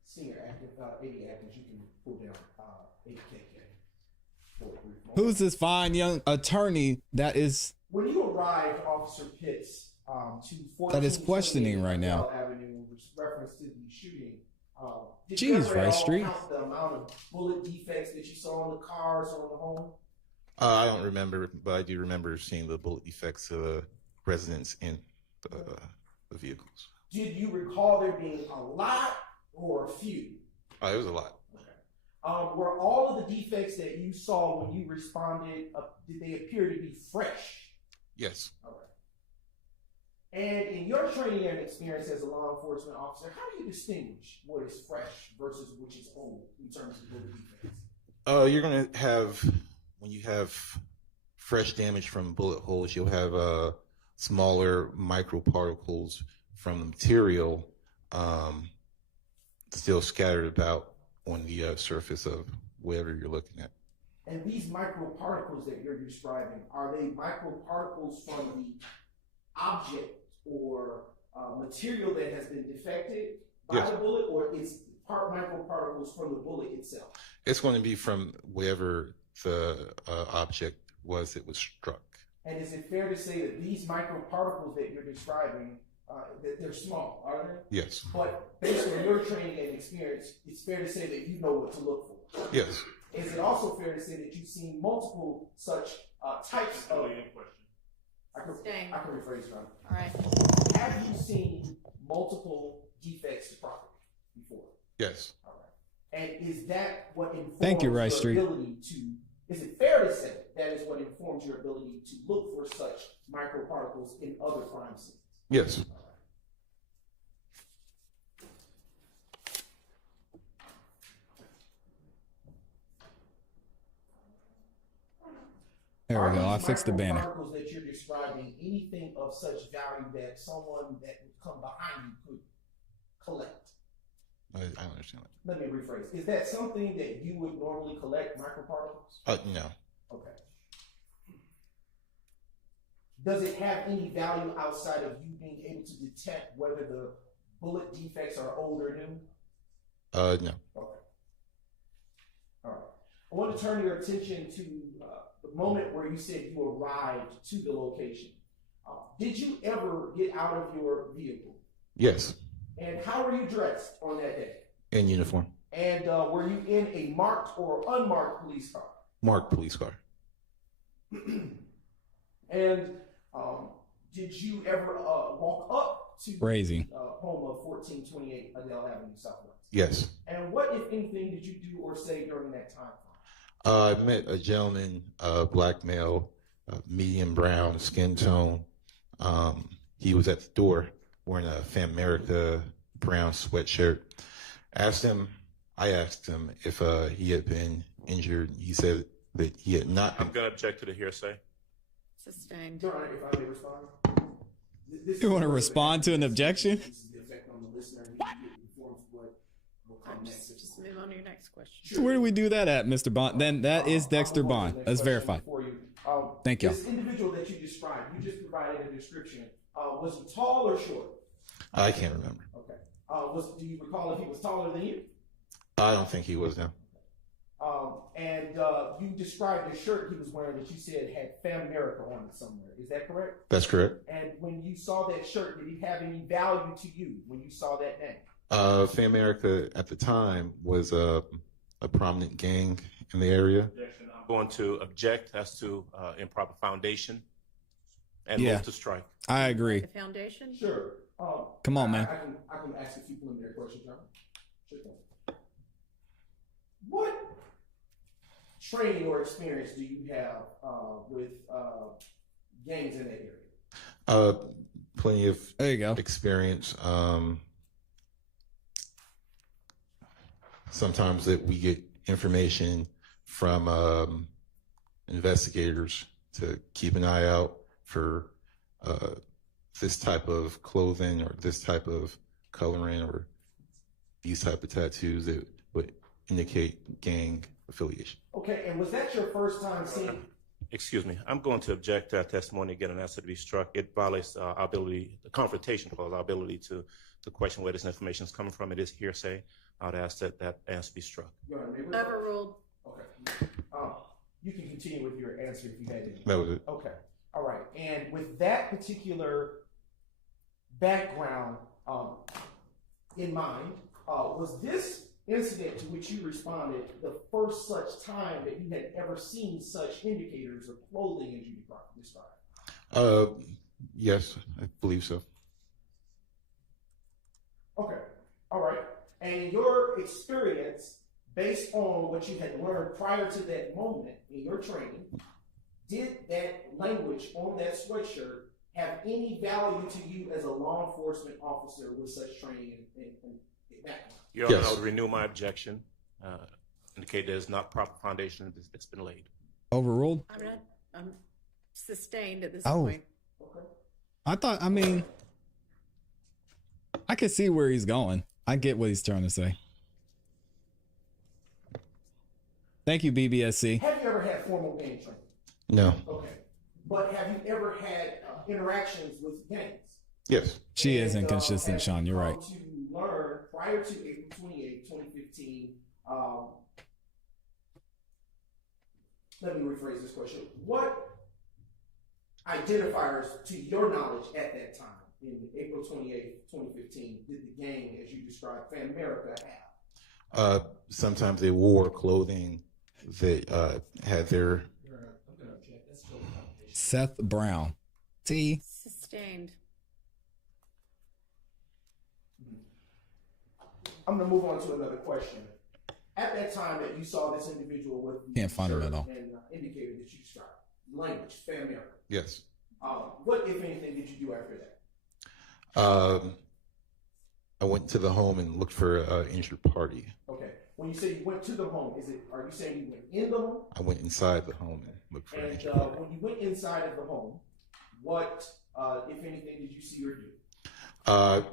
Senior active, 80 actives, you can pull down 8 KK. Who's this fine young attorney that is When you arrived, Officer Pitts, to 14 that is questioning right now? Avenue, with reference to the shooting, did Jeez, you ever at Rice all Street. count the amount of bullet defects that you saw on the cars or on the home? I don't remember, but I do remember seeing the bullet defects of residents in the vehicles. Did you recall there being a lot or a few? It was a lot. Okay. Were all of the defects that you saw when you responded, did they appear to be fresh? Yes. All right. And in your training and experience as a law enforcement officer, how do you distinguish what is fresh versus which is old in terms of bullet defects? You're going to have, when you have fresh damage from bullet holes, you'll have smaller microparticles from the material still scattered about on the surface of whatever you're looking at. And these microparticles that you're describing, are they microparticles from the object or material that has been defected by the bullet, or it's microparticles from the bullet itself? It's going to be from wherever the object was that was struck. And is it fair to say that these microparticles that you're describing, that they're small, are they? Yes. But based on your training and experience, it's fair to say that you know what to look for. Yes. Is it also fair to say that you've seen multiple such types of... I can rephrase, John. All right. Have you seen multiple defects to property before? Yes. All right. And is that what informs Thank you, Rice your Street. ability to... Is it fair to say that is what informs your ability to look for such microparticles in other crime scenes? Yes. There we go. I fixed the banner. Microparticles that you're describing, anything of such value that someone that would come behind you could collect? I don't understand that. Let me rephrase. Is that something that you would normally collect, microparticles? No. Okay. Does it have any value outside of you being able to detect whether the bullet defects are old or new? No. Okay. All right. I want to turn your attention to the moment where you said you arrived to the location. Did you ever get out of your vehicle? Yes, And how were you dressed on that day? in uniform. And were you in a marked or unmarked police car? Marked police car. And did you ever walk up to Crazy. the home of 1428 Adele Avenue Southwest? Yes. And what, if anything, did you do or say during that time? I met a gentleman, black male, medium brown skin tone. He was at the door wearing a Famerica brown sweatshirt. I asked him if he had been injured. He said that he had not been. I'm going to object to the hearsay. Sustained. Your Honor, if I may respond. You want to respond to an objection? This is the effect on the listener. He can get informed what will come next. Just move on to your next question. So where do we do that at, Mr. Bond? Then that is Dexter I'll move on Bond. to the Let's next verify. question for you. Thank you. This individual that you described, you just provided a description. Was he tall or short? I can't remember. Okay. Do you recall if he was taller than you? I don't think he was now. And you described the shirt he was wearing that you said had Famerica on it somewhere. Is that correct? That's correct. And when you saw that shirt, did it have any value to you when you saw that name? Famerica at the time was a prominent gang in the area. I'm going to object as to improper foundation and Yeah. move to strike. I agree. The foundation? Sure. Come on, man. I can ask a few preliminary questions, John. Sure thing. What training or experience do you have with gangs in that area? Plenty of There you go. experience. Sometimes that we get information from investigators to keep an eye out for this type of clothing or this type of coloring or these type of tattoos that would indicate gang affiliation. Okay, and was that your first time seeing? Excuse me. I'm going to object to that testimony again and ask it to be struck. It violates our ability, the confrontation clause, our ability to question where this information is coming from. It is hearsay. I would ask that answer be struck. Overruled. Okay. You can continue with your answer if you had any. That was it. Okay. All right. And with that particular background in mind, was this incident to which you responded the first such time that you had ever seen such indicators of clothing as you described? Yes, I believe so. Okay. All right. And in your experience, based on what you had learned prior to that moment in your training, did that language on that sweatshirt have any value to you as a law enforcement officer with such training in background? Your Honor, I would renew my objection. Indicate there's not proper foundation that's been laid. Overruled? I'm sustained at this Oh. point. Okay. I mean, I can see where he's going. I get what he's trying to say. Thank you, BBSC. Have you ever had formal gang training? No. Okay. But have you ever had interactions with gangs? Yes. She is And, inconsistent, have Sean. You're you right. come to learn prior to April 28, 2015, let me rephrase this question. What identifiers, to your knowledge at that time, in April 28, 2015, did the gang, as you described, Famerica have? Sometimes they wore clothing that had their. Seth Brown. T. Sustained. I'm going to move on to another question. At that time that you saw this individual with the Can't find him shirt at all. and indicated that you described, language, Famerica. Yes. What, if anything, did you do after that? I went to the home and looked for an injured party. Okay. When you say you went to the home, are you saying you went in the home? I went inside the home and looked for an And injured party. when you went inside of the home, what, if anything, did you see or do?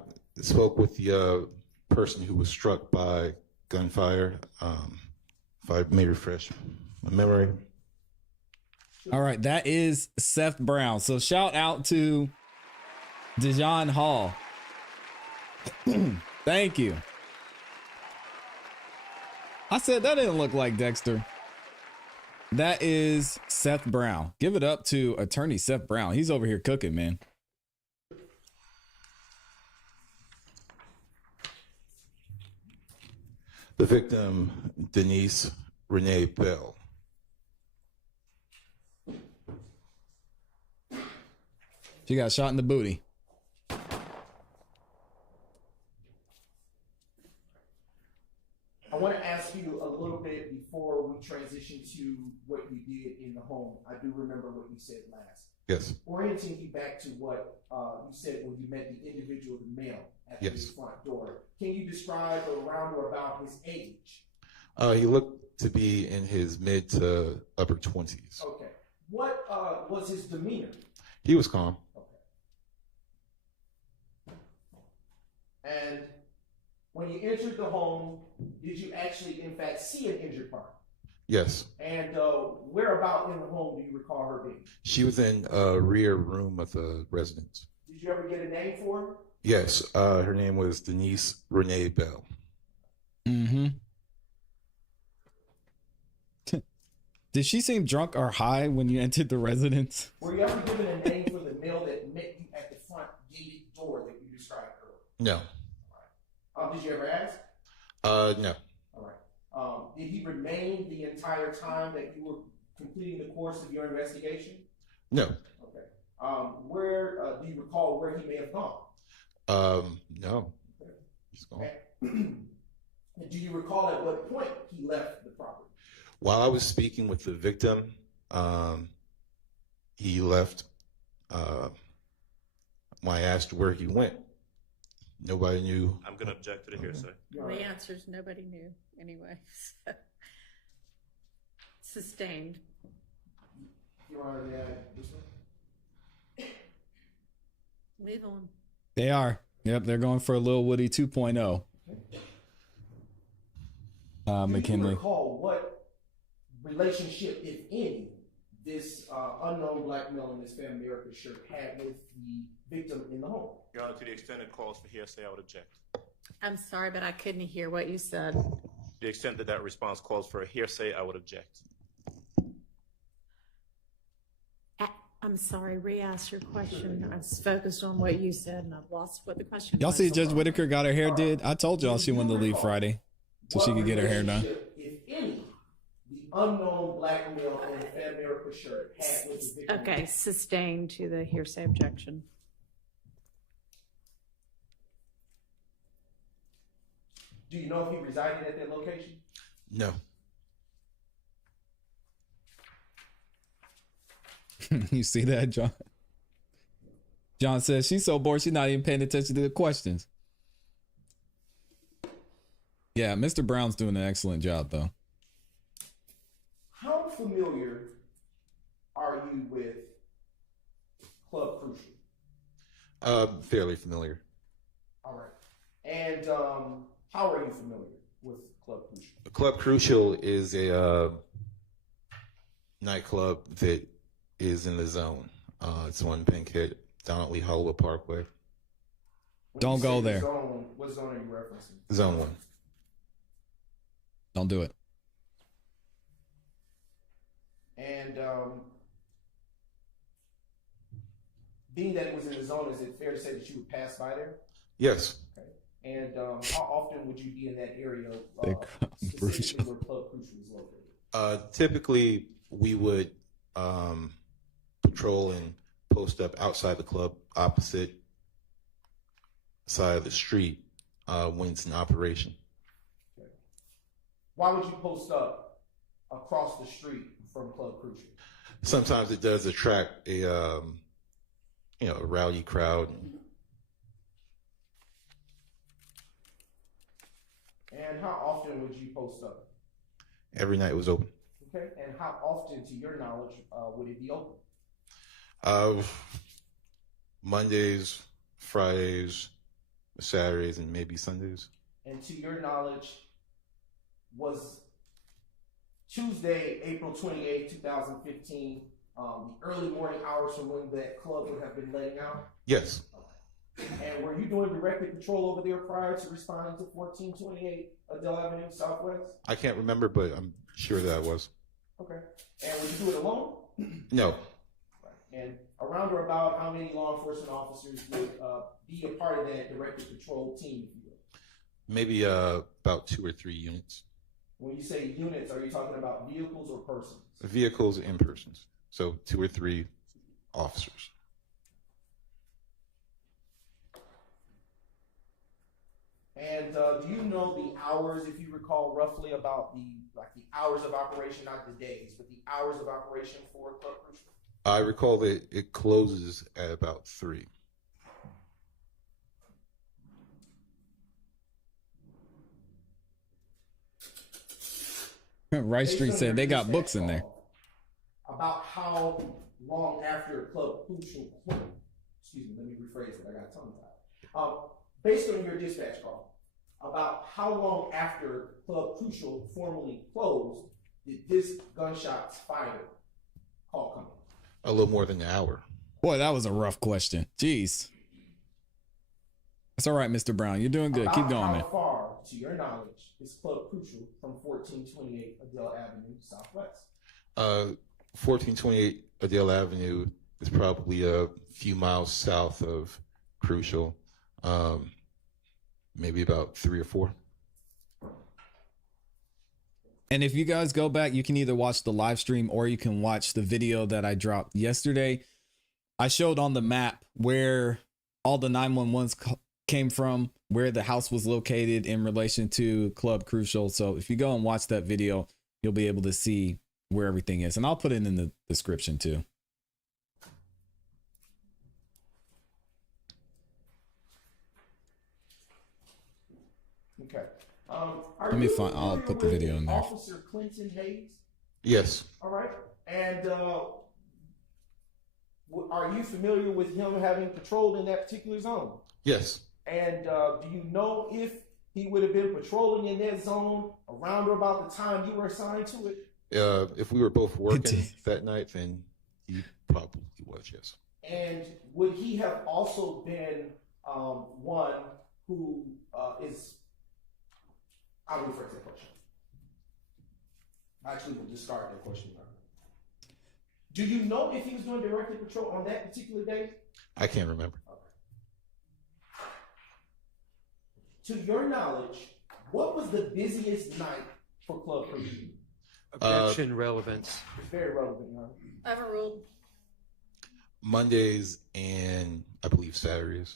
Spoke with the person who was struck by gunfire. If I may refresh my memory. All right, that is Seth Brown. So shout out to Dejon Hall. Thank you. I said that didn't look like Dexter. That is Seth Brown. Give it up to attorney Seth Brown. He's over here cooking, man. The victim, Denise Renee Bell. She got shot in the booty. I want to ask you a little bit before we transition to what you did in the home. I do remember what you said last. Yes. Orienting you back to what you said when you met the individual, the male, at the front door. Can you describe around or about his age? He looked to be in his mid to upper 20s. Okay. What was his demeanor? He was calm. And when you entered the home, did you actually, in fact, see an injured party? Yes. And whereabout in the home do you recall her being? She was in a rear room of the residence. Did you ever get a name for her? Yes. Her name was Denise Renee Bell. Mm-hmm. Did she seem drunk or high when you entered the residence? Were you ever given a name for the male that met you at the front gated door that you described earlier? No. Did you ever ask? No. All right. Did he remain the entire time that you were completing the course of your investigation? No. Okay. Where do you recall where he may have gone? No. He's gone. Do you recall at what point he left the property? While I was speaking with the victim, he left. When I asked where he went, nobody knew. I'm going to object to the hearsay. The answer is nobody knew anyway. So. Sustained. Your Honor, may I this one? Leave on. They are. Yep, they're going for a Lil Woody 2.0. McKinley. Do you recall what relationship, if any, this unknown black male in this Fan America shirt had with the victim in the home? Your Honor, to the extent it calls for hearsay, I would object. I'm sorry, but I couldn't hear what you said. To the extent that that response calls for a hearsay, I would object. I'm sorry, re-ask your question. I was focused on what you said and I've lost what the question Y'all was. see Judge Whitaker got her hair did? I told y'all she wanted to leave Friday so she could get her hair done. If any, the unknown black male in the Fan America shirt had with the victim? Okay, sustained to the hearsay objection. Do you know if he resided at that location? No. You see that, John? John says she's so bored she's not even paying attention to the questions. Yeah, Mr. Brown's doing an excellent job, though. How familiar are you with Club Crucial? Fairly familiar. All right. And how are you familiar with Club Crucial? Club Crucial is a nightclub that is in the zone. It's on Bankhead, down at Lee Hollywood Parkway. Don't go there. What zone are you referencing? Zone 1. Don't do it. And being that it was in the zone, is it fair to say that you would pass by there? Yes. Okay. And how often would you be in that area, Crucial. specifically where Club Crucial is located? Typically, we would patrol and post up outside the club, opposite side of the street, when it's in operation. Okay. Why would you post up across the street from Club Crucial? Sometimes it does attract a rowdy crowd. And how often would you post up? Every night was open. Okay. And how often, to your knowledge, would it be open? Mondays, Fridays, Saturdays, and maybe Sundays. And to your knowledge, was Tuesday, April 28, 2015, the early morning hours from when that club would have been letting out? Yes. And were you doing directed patrol over there prior to responding to 1428 Adele Avenue Southwest? I can't remember, but I'm sure that I was. Okay. And would you do it alone? No. And around or about how many law enforcement officers would be a part of that directed patrol team, if you will? Maybe about 2 or 3 units. When you say units, are you talking about vehicles or persons? Vehicles and persons. So 2 or 3 officers. And do you know the hours, if you recall roughly about the hours of operation, not the days, but the hours of operation for Club Crucial? I recall that it closes at about 3. Rice Street said they got books in there. About how long after Club Crucial, excuse me, let me rephrase it, I got tongue tied. Based on your dispatch call, about how long after Club Crucial formally closed did this gunshots fired call come in? A little more than an hour. Boy, that was a rough question. Jeez. That's all right, Mr. Brown. You're doing good. About Keep going, how man. far, to your knowledge, is Club Crucial from 1428 Adele Avenue Southwest? 1428 Adele Avenue is probably a few miles south of Crucial. Maybe about 3 or 4. And if you guys go back, you can either watch the live stream or you can watch the video that I dropped yesterday. I showed on the map where all the 911s came from, where the house was located in relation to Club Crucial. So if you go and watch that video, you'll be able to see where everything is. And I'll put it in the description too. Okay. Let me find. I'll put the video in there. Officer Clinton Hayes? Yes. All right. And are you familiar with him having patrolled in that particular zone? Yes. And do you know if he would have been patrolling in that zone around or about the time you were assigned to it? If we were both working that night, then he probably was, yes. And would he have also been one who is... I'll rephrase that question. Actually, we'll discard that question. Do you know if he was doing directed patrol on that particular day? I can't remember. Okay. To your knowledge, what was the busiest night for Club Crucial? Objection, relevance. It's very relevant, huh? Overruled. Mondays and I believe Saturdays.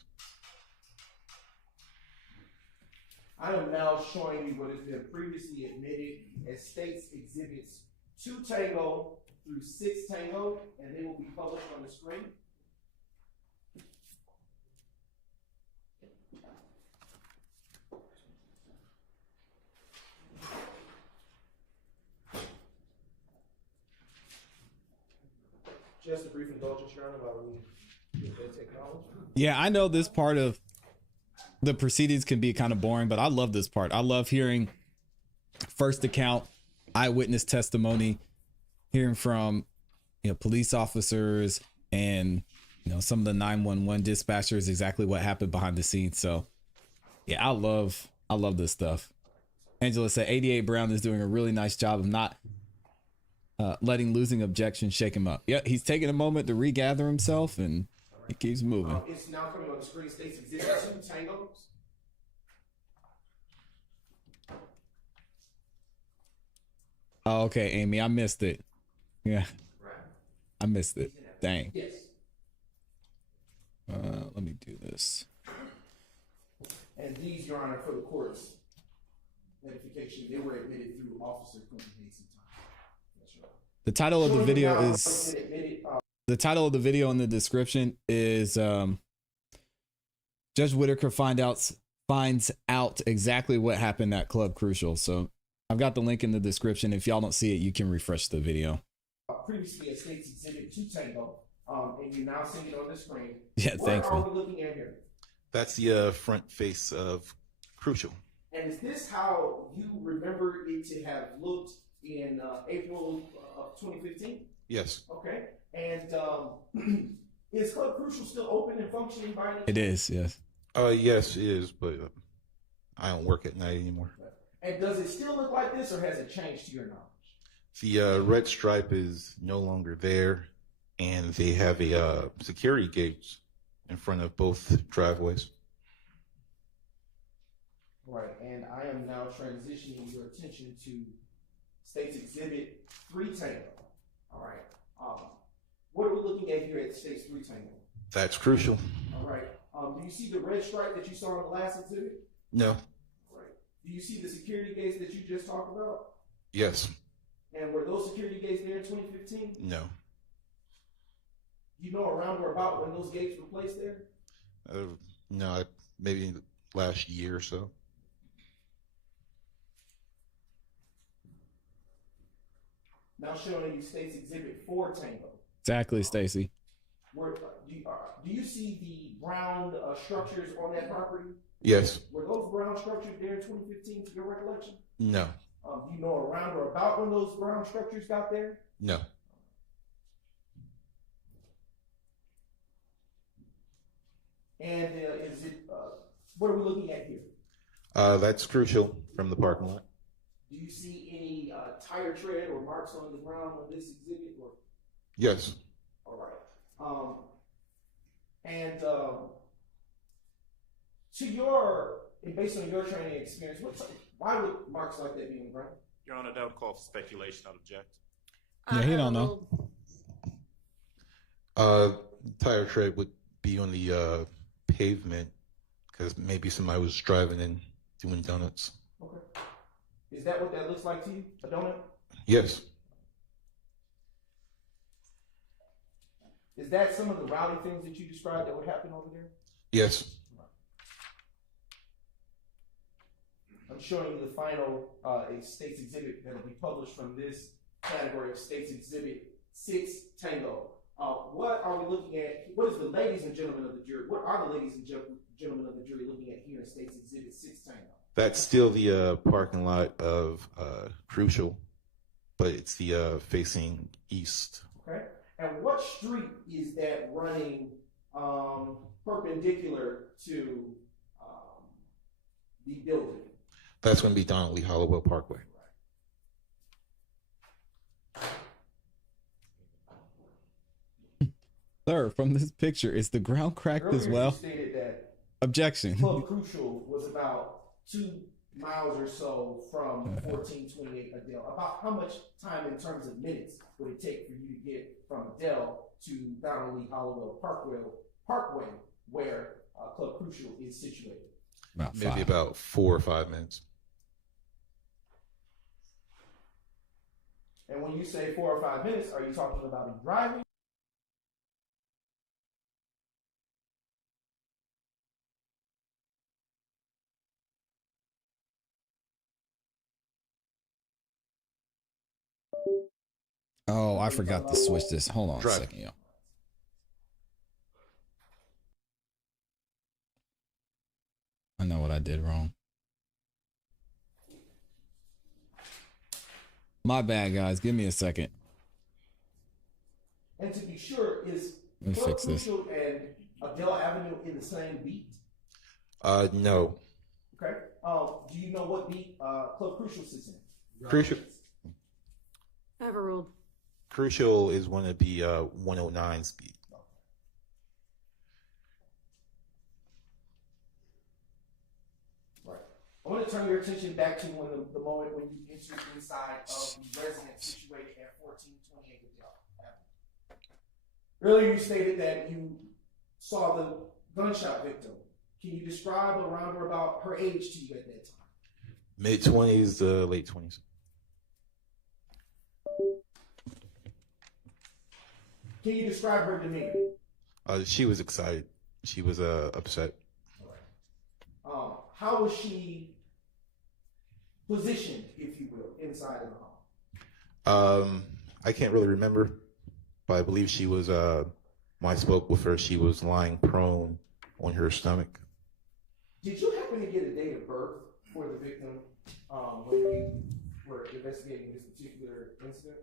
I am now showing you what has been previously admitted as States Exhibits 2 Tango through 6 Tango, and they will be published on the screen. Just a brief indulgence, Your Honor, while we get that technology. Yeah, I know this part of the proceedings can be kind of boring, but I love this part. I love hearing first account, eyewitness testimony, hearing from police officers and some of the 911 dispatchers exactly what happened behind the scenes. So yeah, I love this stuff. Angela said 88 Brown is doing a really nice job of not letting losing objections shake him up. Yeah, he's taking a moment to regather himself and he keeps moving. It's now coming on the screen. States Exhibit 2 Tango. Oh, okay, Amy, I missed it. Yeah, Right. I missed it. Dang. Yes. Let me do this. And these, Your Honor, for the court's notification, they were admitted through Officer Clinton Hayes' time. Yes, Your Honor. The title of the Showing video now is admitted, the title of the video in the description is Judge Whitaker finds out exactly what happened at Club Crucial. So I've got the link in the description. If y'all don't see it, you can refresh the video. previously a States Exhibit 2 Tango, and you're now seeing it on the screen. Yeah, What thankfully. are we looking at here? That's the front face of Crucial. And is this how you remember it to have looked in April of 2015? Yes. Okay. And is Club Crucial still open and functioning by any It is, yes. Yes, it is, but I don't work at night anymore. And does it still look like this, or has it changed to your knowledge? The red stripe is no longer there, and they have a security gate in front of both driveways. Right, and I am now transitioning your attention to State's Exhibit 3 Tango. All right. What are we looking at here at State's 3 Tango? That's crucial. All right. Do you see the red stripe that you saw in the last exhibit? No. All right. Do you see the security gates that you just talked about? Yes. And were those security gates there in 2015? No. You know around or about when those gates were placed there? No, maybe last year or so. Now showing you State's Exhibit 4 Tango. Exactly, Stacy. Where, do you see the brown structures on that property? Yes. Were those brown structures there in 2015 to your recollection? No. Do you know around or about when those brown structures got there? No. And is it, what are we looking at here? That's crucial from the parking lot. Do you see any tire tread or marks on the ground on this exhibit? Or? Yes. All right. Based on your training experience, why would marks like that be on the ground? Your Honor, that would call for speculation. I'd object. Yeah, he don't know. Tire tread would be on the pavement because maybe somebody was driving and doing donuts. Okay. Is that what that looks like to you? A donut? Yes. Is that some of the rowdy things that you described that would happen over there? Yes. I'm showing you the final State's Exhibit that will be published from this category of State's Exhibit 6 Tango. What are we looking at? What is the ladies and gentlemen of the jury? What are the ladies and gentlemen of the jury looking at here in State's Exhibit 6 Tango? That's still the parking lot of Crucial, but it's the facing east. Okay. And what street is that running perpendicular to the building? That's going to be Donnelly Hollowell Parkway. Sir, from this picture, is the ground cracked Earlier as well? You stated that Objection. Club Crucial was about 2 miles or so from 1428 Adele. About how much time in terms of minutes would it take for you to get from Adele to Donnelly Hollowell Parkway, where Club Crucial is situated? Maybe about 4 or 5 minutes. And when you say 4 or 5 minutes, are you talking about in driving? Oh, I forgot to switch this. Hold on a second, yo. I know what I did wrong. My bad, guys. Give me a second. And to be sure, is Let me Club fix this. Crucial and Adele Avenue in the same beat? No. Okay. Do you know what beat Club Crucial sits in? Crucial. Overruled. Crucial is one of the 109 speed. Right. I want to turn your attention back to when the moment when you entered inside of the residence situated at 1428 Adele Avenue. Earlier you stated that you saw the gunshot victim. Can you describe around or about her age to you at that time? Mid-20s, late 20s. Can you describe her demeanor? She was excited. She was upset. How was she positioned, if you will, inside of the home? I can't really remember, but I believe she was, when I spoke with her, she was lying prone on her stomach. Did you happen to get a date of birth for the victim when you were investigating this particular incident?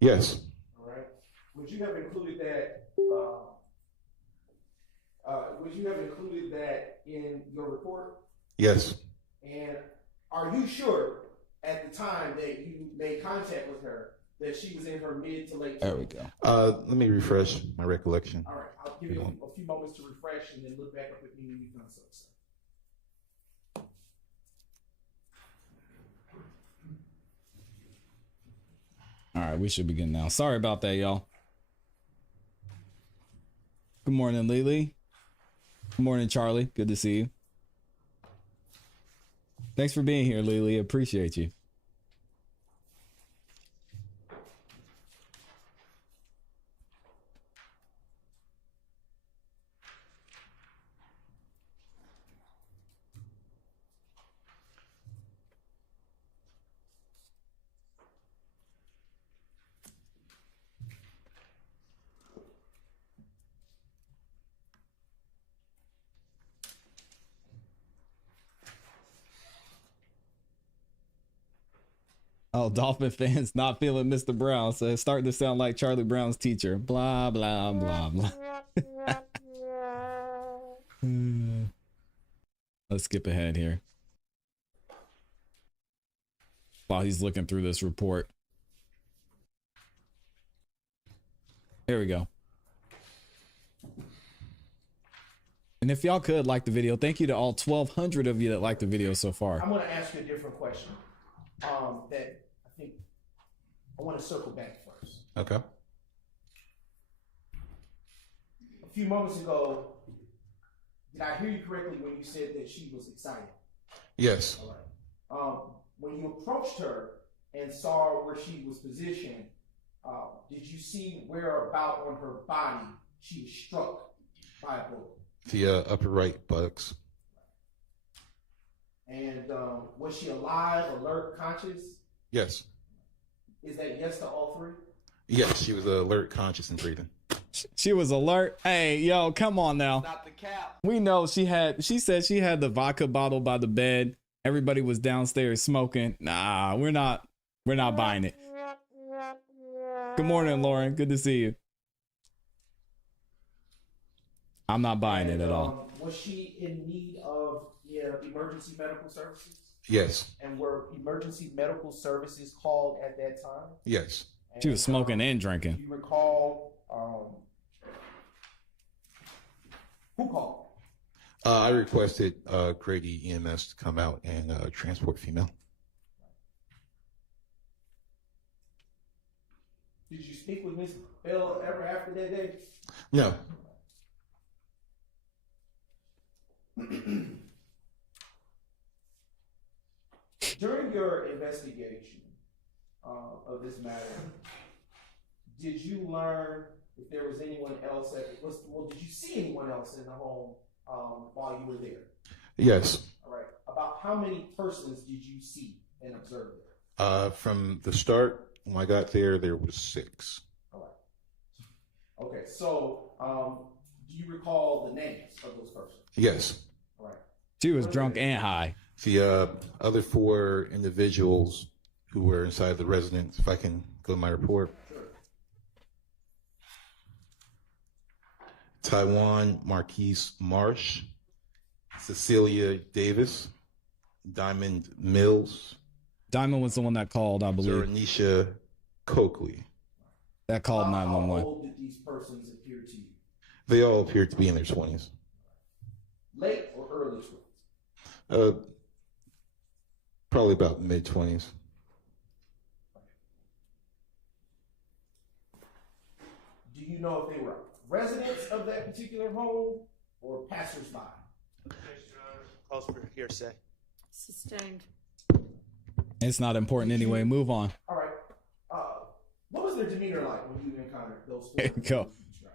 Yes. All right. Would you have included that? Would you have included that in your report? Yes. And are you sure at the time that you made contact with her that she was in her mid to late 20s? There we go. Let me refresh my recollection. All right. I'll give you a few moments to refresh and then look back up at me when you've done so, sir. right, we should begin now. Sorry about that, y'all. Good morning, Lily. Good morning, Charlie. Good to see you. Thanks for being here, Lily. Appreciate you. Oh, Dolphin fans not feeling Mr. Brown, so it's starting to sound like Charlie Brown's teacher. Blah, blah, blah, blah. Let's skip ahead here while he's looking through this report. There we go. And if y'all could like the video, thank you to all 1,200 of you that liked the video so far. I'm going to ask you a different question that I think I want to circle back first. Okay. A few moments ago, did I hear you correctly when you said that she was excited? Yes. All right. When you approached her and saw where she was positioned, did you see where about on her body she was struck by a bullet? The upper right buttocks. And was she alive, alert, conscious? Yes. Is that yes to all three? Yes, she was alert, conscious, and breathing. She was alert. Hey, yo, come on now. Not the cap. We know she said she had the vodka bottle by the bed. Everybody was downstairs smoking. Nah, we're not buying it. Good morning, Lauren. Good to see you. I'm not buying it at all. Was she in need of emergency medical services? Yes. And were emergency medical services called at that time? Yes. And, she was smoking and drinking. Do you recall who called? I requested Grady EMS to come out and transport female. Did you speak with Ms. Bell ever after that day? No. During your investigation of this matter, did you learn if there was anyone else did you see anyone else in the home while you were there? Yes. All right. About how many persons did you see and observe there? From the start, when I got there was 6. All right. Okay. So, do you recall the names of those persons? Yes. All right. She was drunk and high. The other 4 individuals who were inside the residence, if I can go to my report. Sure. Taiwan Marquise Marsh, Cecilia Davis, Diamond Mills. Diamond was the one that called, I believe. Zeranisha Coakley. That called 911. How old did these persons appear to you? They all appeared to be in their 20s. Late or early 20s? Probably about mid-20s. Do you know if they were residents of that particular home or passersby? Calls for hearsay. Sustained. It's not important anyway. Move on. All right. What was their demeanor like when you encountered those 4? There you go.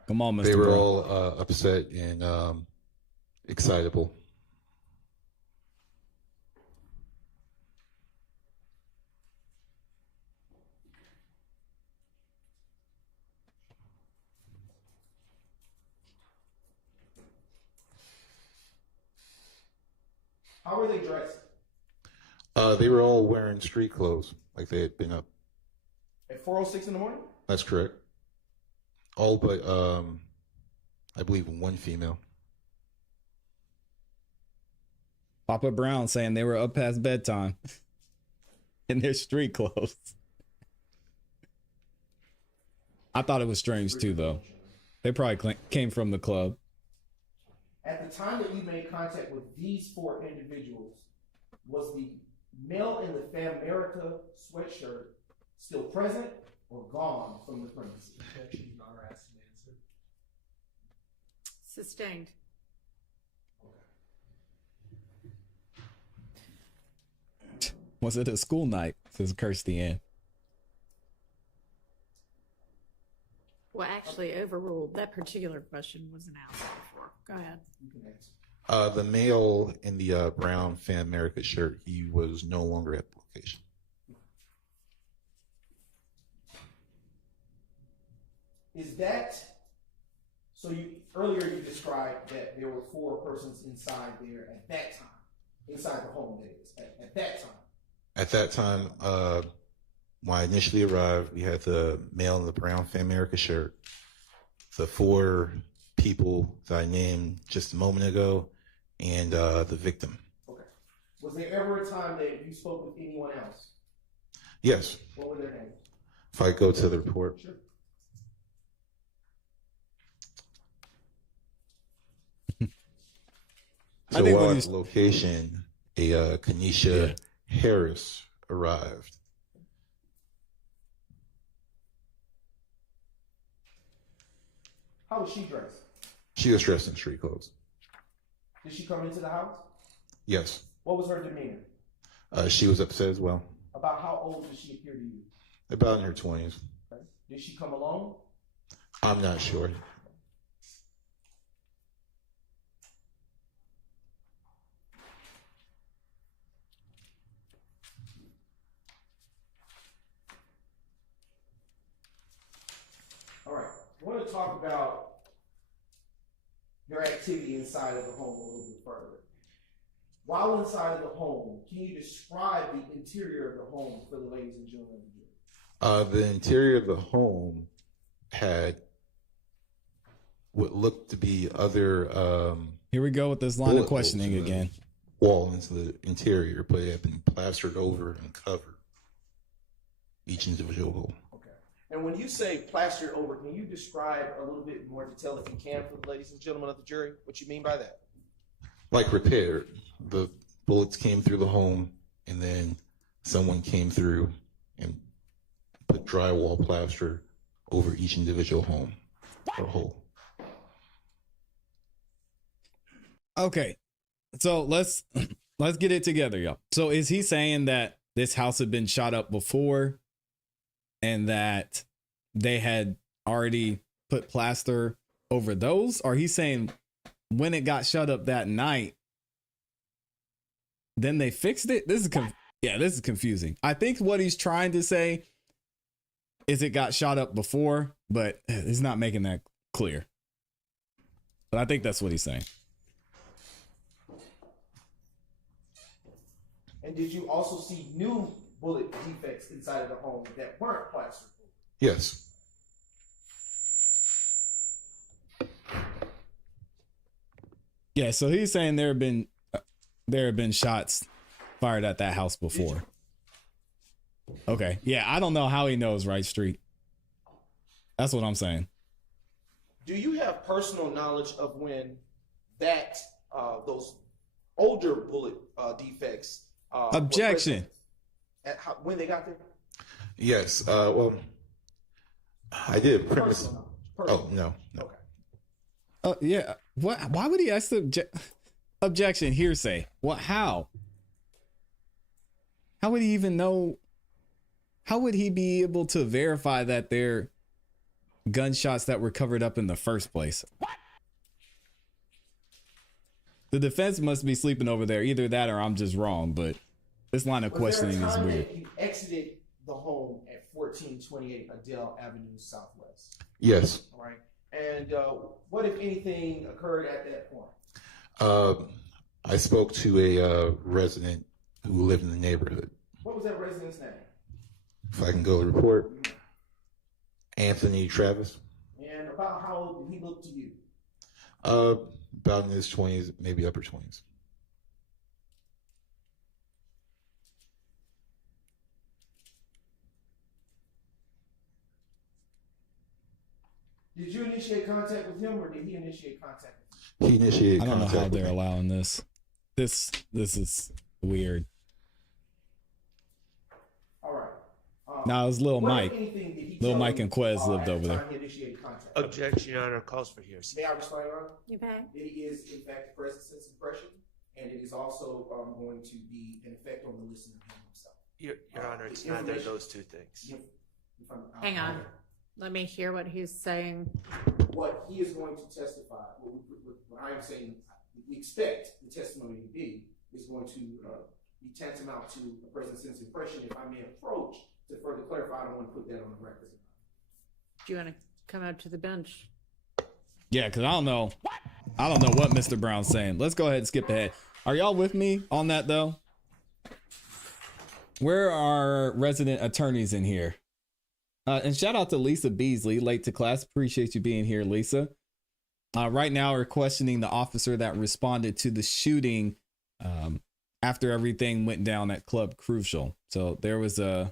Come on, Mr. They were Brown. all upset and excitable. How were they dressed? They were all wearing street clothes, like they had been up. At 4:06 in the morning? That's correct. All but, I believe, 1 female. Papa Brown saying they were up past bedtime in their street clothes. I thought it was strange too, though. They probably came from the club. At the time that you made contact with these 4 individuals, was the male in the Famerica sweatshirt still present, or gone from the premises? Objection, Your Honor, asked and answered. Sustained. Was it a school night? Says Kirsty Ann. Well, actually overruled. That particular question wasn't asked before. Go ahead. You can answer. The male in the brown Fan America shirt, he was no longer at the location. Is that so? Earlier you described that there were 4 persons inside there at that time, inside the home. That is at that time. At that time, when I initially arrived, we had the male in the brown Fan America shirt, the 4 people that I named just a moment ago, and the victim. Okay. Was there ever a time that you spoke with anyone else? Yes. What were their names? If I go to the report. Sure. So while at the location, a Kanisha Harris arrived. How was she dressed? She was dressed in street clothes. Did she come into the house? Yes. What was her demeanor? She was upset as well. About how old did she appear to you? About in her 20s. Okay. Did she come alone? I'm not sure. All right. I want to talk about your activity inside of the home a little bit further. While inside of the home, can you describe the interior of the home for the ladies and gentlemen of the jury? The interior of the home had what looked to be other. Here we go with this line of questioning again. Wall into the interior, but it had been plastered over and covered each individual hole. Okay. And when you say plastered over, can you describe a little bit more detail, if you can, for the ladies and gentlemen of the jury, what you mean by that? Like repaired. The bullets came through the home, and then someone came through and put drywall plaster over each individual home or hole. Okay, so let's get it together, y'all. So is he saying that this house had been shot up before, and that they had already put plaster over those? Or he's saying when it got shut up that night, then they fixed it? This is confusing. I think what he's trying to say is it got shot up before, but he's not making that clear. But I think that's what he's saying. And did you also see new bullet defects inside of the home that weren't plastered? Yes. Yeah, so he's saying there have been shots fired at that house before. Okay. Yeah, I don't know how he knows Wright Street. That's what I'm saying. Do you have personal knowledge of when that those older bullet defects? Objection. When they got there? Yes. Well, I did premise. Oh no. Okay. Yeah. What? Why would he ask the objection? Hearsay. What? How? How would he even know? How would he be able to verify that they're gunshots that were covered up in the first place? What? The defense must be sleeping over there. Either that or I'm just wrong, but this line of questioning is weird. You exited the home at 1428 Adele Avenue Southwest. Yes. All right. And what, if anything, occurred at that point? I spoke to a resident who lived in the neighborhood. What was that resident's name? If I can go to the report. Anthony Travis. And about how old did he look to you? About in his 20s, maybe upper 20s. Did you initiate contact with him, or did he initiate contact with you? He initiated contact. I don't know how they're with me. allowing this. This is weird. All right. Now it was Lil what, Mike. If anything, did he Lil Mike and Quez lived over there. He initiated contact. Objection, Your Honor, calls for hearsay. May I respond, Your Honor? You may. It is, in fact, the present sense impression, and it is also going to be an effect on the listener himself. Your Honor, it's neither of those two things. Hang on. Let me hear what he's saying. What he is going to testify, what I am saying, we expect the testimony to be, is going to be tantamount to a present sense impression. If I may approach to further clarify, I don't want to put that on the record. Do you want to come out to the bench? Yeah, because I don't know what Mr. Brown's saying. Let's go ahead and skip ahead. Are y'all with me on that, though? Where are resident attorneys in here? And shout out to Lisa Beasley, late to class. Appreciate you being here, Lisa. Right now, we're questioning the officer that responded to the shooting after everything went down at Club Crucial. So there was a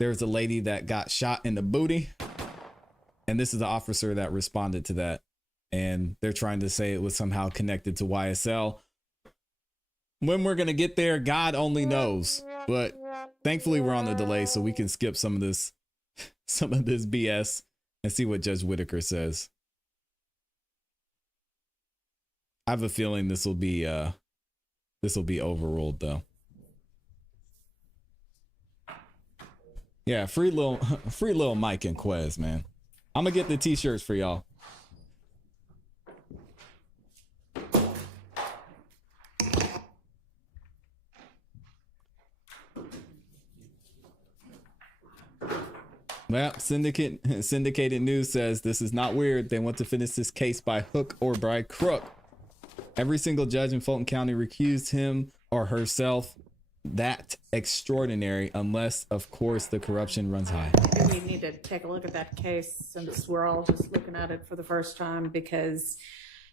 lady that got shot in the booty, and this is the officer that responded to that. And they're trying to say it was somehow connected to YSL. When we're gonna get there, God only knows. But thankfully, we're on the delay, so we can skip some of this BS and see what Judge Whitaker says. I have a feeling this will be overruled, though. Yeah, free little Mike and Quez, man. I'm gonna get the t-shirts for y'all. Well, syndicated news says this is not weird. They want to finish this case by hook or by crook. Every single judge in Fulton County recused him or herself. That extraordinary, unless, of course, the corruption runs high. We need to take a look at that case since we're all just looking at it for the first time, because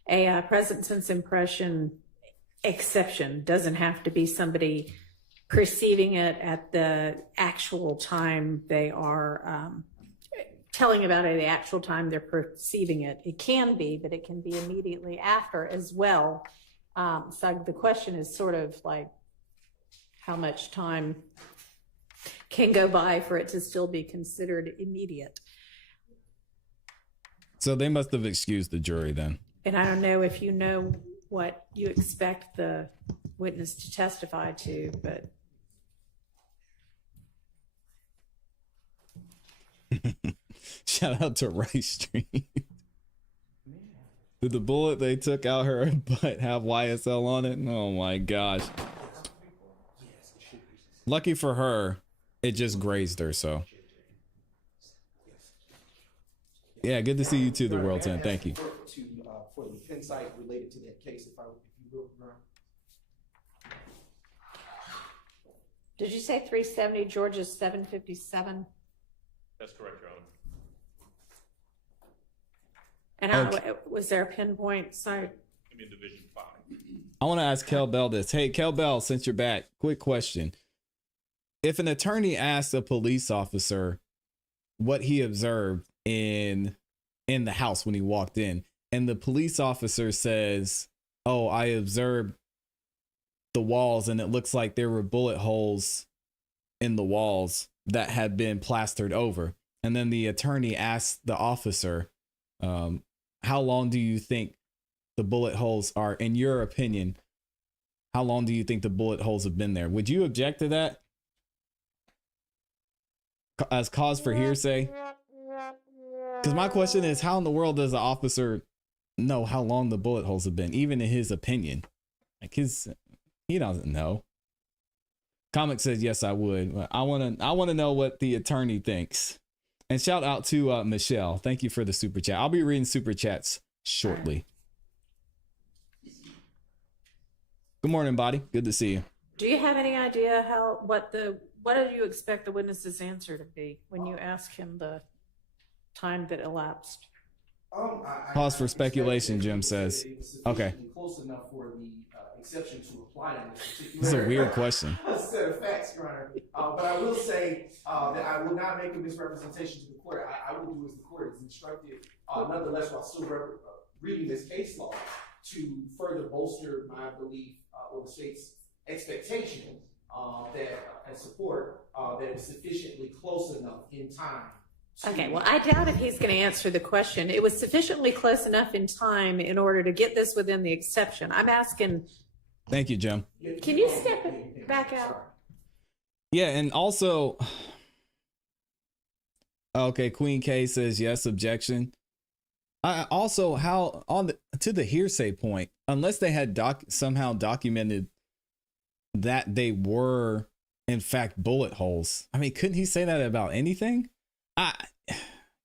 a present sense impression exception doesn't have to be somebody perceiving it at the actual time they are telling about it, the actual time they're perceiving it. It can be, but it can be immediately after as well. So the question is sort of like, how much time can go by for it to still be considered immediate? So they must have excused the jury then. And I don't know if you know what you expect the witness to testify to, but shout out to Rice Street. Did the bullet they took out her butt have YSL on it? Oh my gosh. Lucky for her, it just grazed her, so. Yeah, good to see you too, the world's end. Thank you. For the insight related to that case, if you will, Ron. did you say 370 Georgia 757? That's correct, Your Honor. And how, was there a pinpoint site? I'm in Division 5. I want to ask Kel Bell this. Hey, Kel Bell, since you're back, quick question. If an attorney asks a police officer what he observed in the house when he walked in, and the police officer says, "Oh, I observed the walls and it looks like there were bullet holes in the walls that had been plastered over," and then the attorney asks the officer, how long do you think the bullet holes are, in your opinion, how long do you think the bullet holes have been there? Would you object to that as cause for hearsay? Because my question is, how in the world does the officer know how long the bullet holes have been, even in his opinion? Like he doesn't know. Comic says, yes, I would. I want to know what the attorney thinks. And shout out to Michelle. Thank you for the super chat. I'll be reading super chats shortly. Good morning, buddy. Good to see you. Do you have any idea what do you expect the witness's answer to be when you ask him the time that elapsed? Pause for speculation, Jim says. Okay. Close enough for the exception to apply in this particular. This is a weird question. Set of facts, Your Honor. But I will say that I will not make a misrepresentation to the court. I will do as the court is instructed, nonetheless, while still reading this case law, to further bolster my belief or the state's expectation that and support that it's sufficiently close enough in time Okay, well, I doubt if he's going to answer the question. It was sufficiently close enough in time in order to get this within the exception. I'm asking, Thank you, Jim. can you step it back out? Yeah, and also, okay, Queen K says yes, objection. I also, how on to the hearsay point, unless they had somehow documented that they were in fact bullet holes. I mean, couldn't he say that about anything?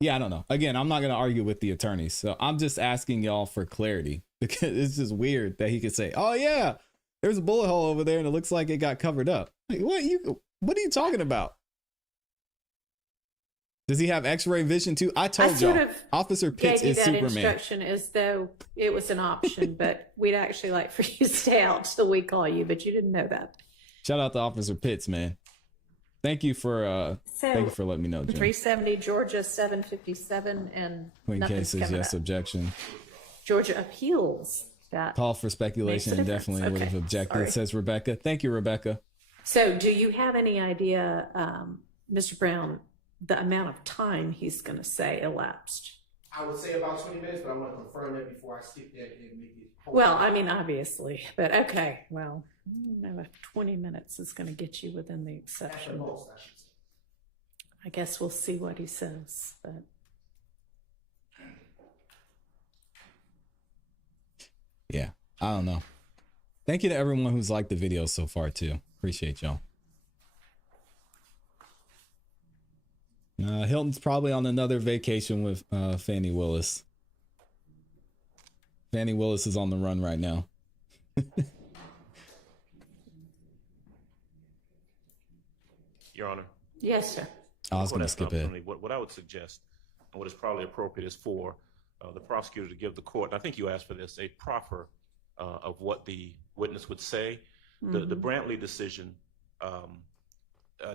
Yeah, I don't know. Again, I'm not going to argue with the attorneys, so I'm just asking y'all for clarity, because it's just weird that he could say, "Oh yeah, there's a bullet hole over there, and it looks like it got covered up." Like, what are you talking about? Does he have X-ray vision too? I told y'all, Officer Pitts is Superman. Instruction as though it was an option, but we'd actually like for you to stay out till we call you, but you didn't know that. Shout out to Officer Pitts, man. Thank you for letting me know, Jim. 370 Georgia 757 and Queen K says yes, objection. Georgia appeals that. Call for speculation and definitely would have objected, says Rebecca. Thank you, Rebecca. So do you have any idea, Mr. Brown, the amount of time he's going to say elapsed? I would say about 20 minutes, but I'm going to confirm that before I stick that and make it. Well, I mean, obviously, but okay. Well, I don't know if 20 minutes is going to get you within the exception. I guess we'll see what he says, but. Yeah, I don't know. Thank you to everyone who's liked the video so far too. Appreciate y'all. Hilton's probably on another vacation with Fannie Willis. Fannie Willis is on the run right now. Your Honor. Yes, sir. I was going to skip it. What I would suggest, and what is probably appropriate, is for the prosecutor to give the court, and I think you asked for this, a proffer of what the witness would say. Mm-hmm. The Brantley decision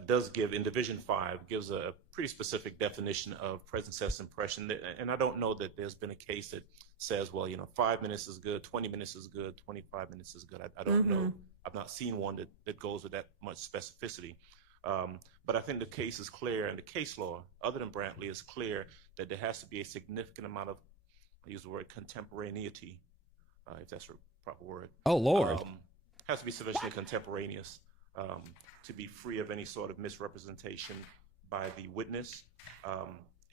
does give, in Division 5, gives a pretty specific definition of present sense impression. And I don't know that there's been a case that says, well, 5 minutes is good, 20 minutes is good, 25 minutes is good. I don't know. I've not seen one that goes with that much specificity. But I think the case is clear, and the case law, other than Brantley, is clear that there has to be a significant amount of, I use the word contemporaneity, if that's a proper word. Oh, Lord. Has to be sufficiently contemporaneous to be free of any sort of misrepresentation by the witness.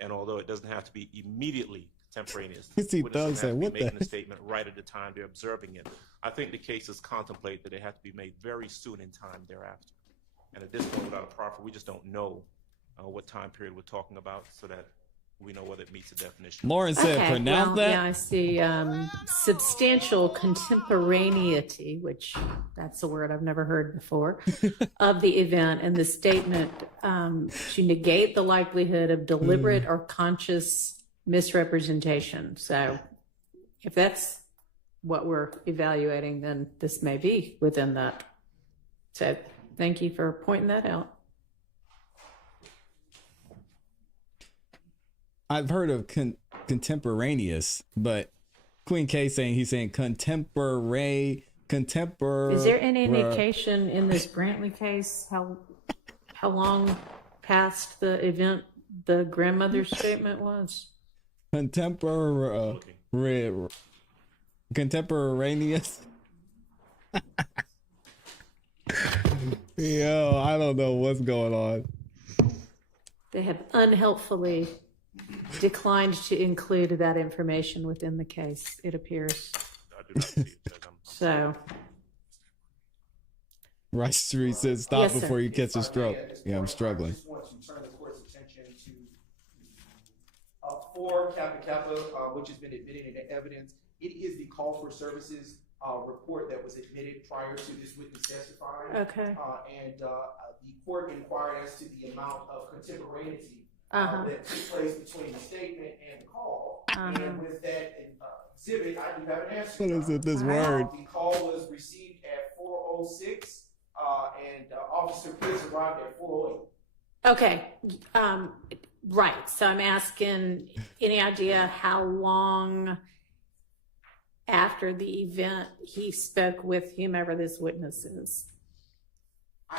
And although it doesn't have to be immediately contemporaneous, see Doug say, what making a statement right at the time they're observing it. I think the cases contemplate that they have to be made very soon in time thereafter. And at this point, without a proffer, we just don't know what time period we're talking about, so that we know whether it meets the definition. Lauren said, pronounce that? Yeah, I see substantial contemporaneity, which that's a word I've never heard before, of the event. And the statement to negate the likelihood of deliberate or conscious misrepresentation. So if that's what we're evaluating, then this may be within that. So thank you for pointing that out. I've heard of contemporaneous, but Queen K he's saying contemporary. Is there any indication in this Brantley case how long past the event the grandmother's statement was? Contemporaneous. Yo, I don't know what's going on. They have unhelpfully declined to include that information within the case, it appears. So. Rice Street says, stop Yes, before sir. you catch a stroke. Yeah, I'm struggling. I just want to turn the court's attention to 4 Kappa Kappa, which has been admitted into evidence. It is the call for services report that was admitted prior to this witness testifying. Okay. And the court inquired as to the amount of contemporaneity that took place between the statement and the call. And with that exhibit, I do have an answer. What is it, this word? The call was received at 4:06, and Officer Pitts arrived at 4:08. Okay. Right. So I'm asking, any idea how long after the event he spoke with whomever this witness is?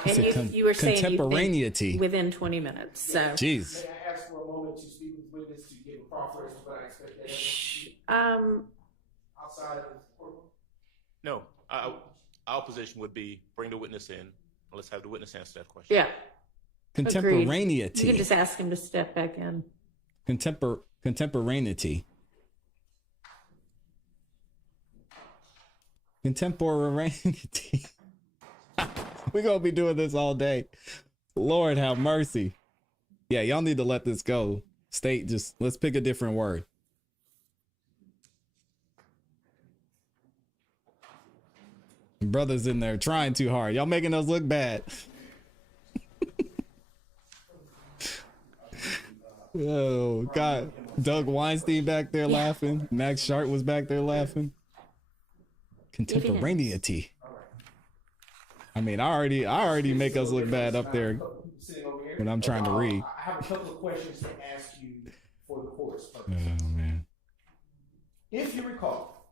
And you were saying you think within 20 minutes. So jeez. May I ask for a moment able to speak with witness to give a proffer as to what I expect that evidence to be outside of the courtroom? No, our position would be bring the witness in. Let's have the witness answer that question. Yeah. Contemporaneity. You can just ask him to step back in. Contemporaneity. Contemporaneity. We're going to be doing this all day. Lord have mercy. Yeah, y'all need to let this go. State, just let's pick a different word. Brothers in there trying too hard. Y'all making us look bad. Oh, God. Doug Weinstein back there laughing. Max Sharp was back there laughing. Contemporaneity. I mean, I already make us look bad up there when I'm trying to read. I have a couple of questions to ask you for the court's purpose. Oh, man. If you recall,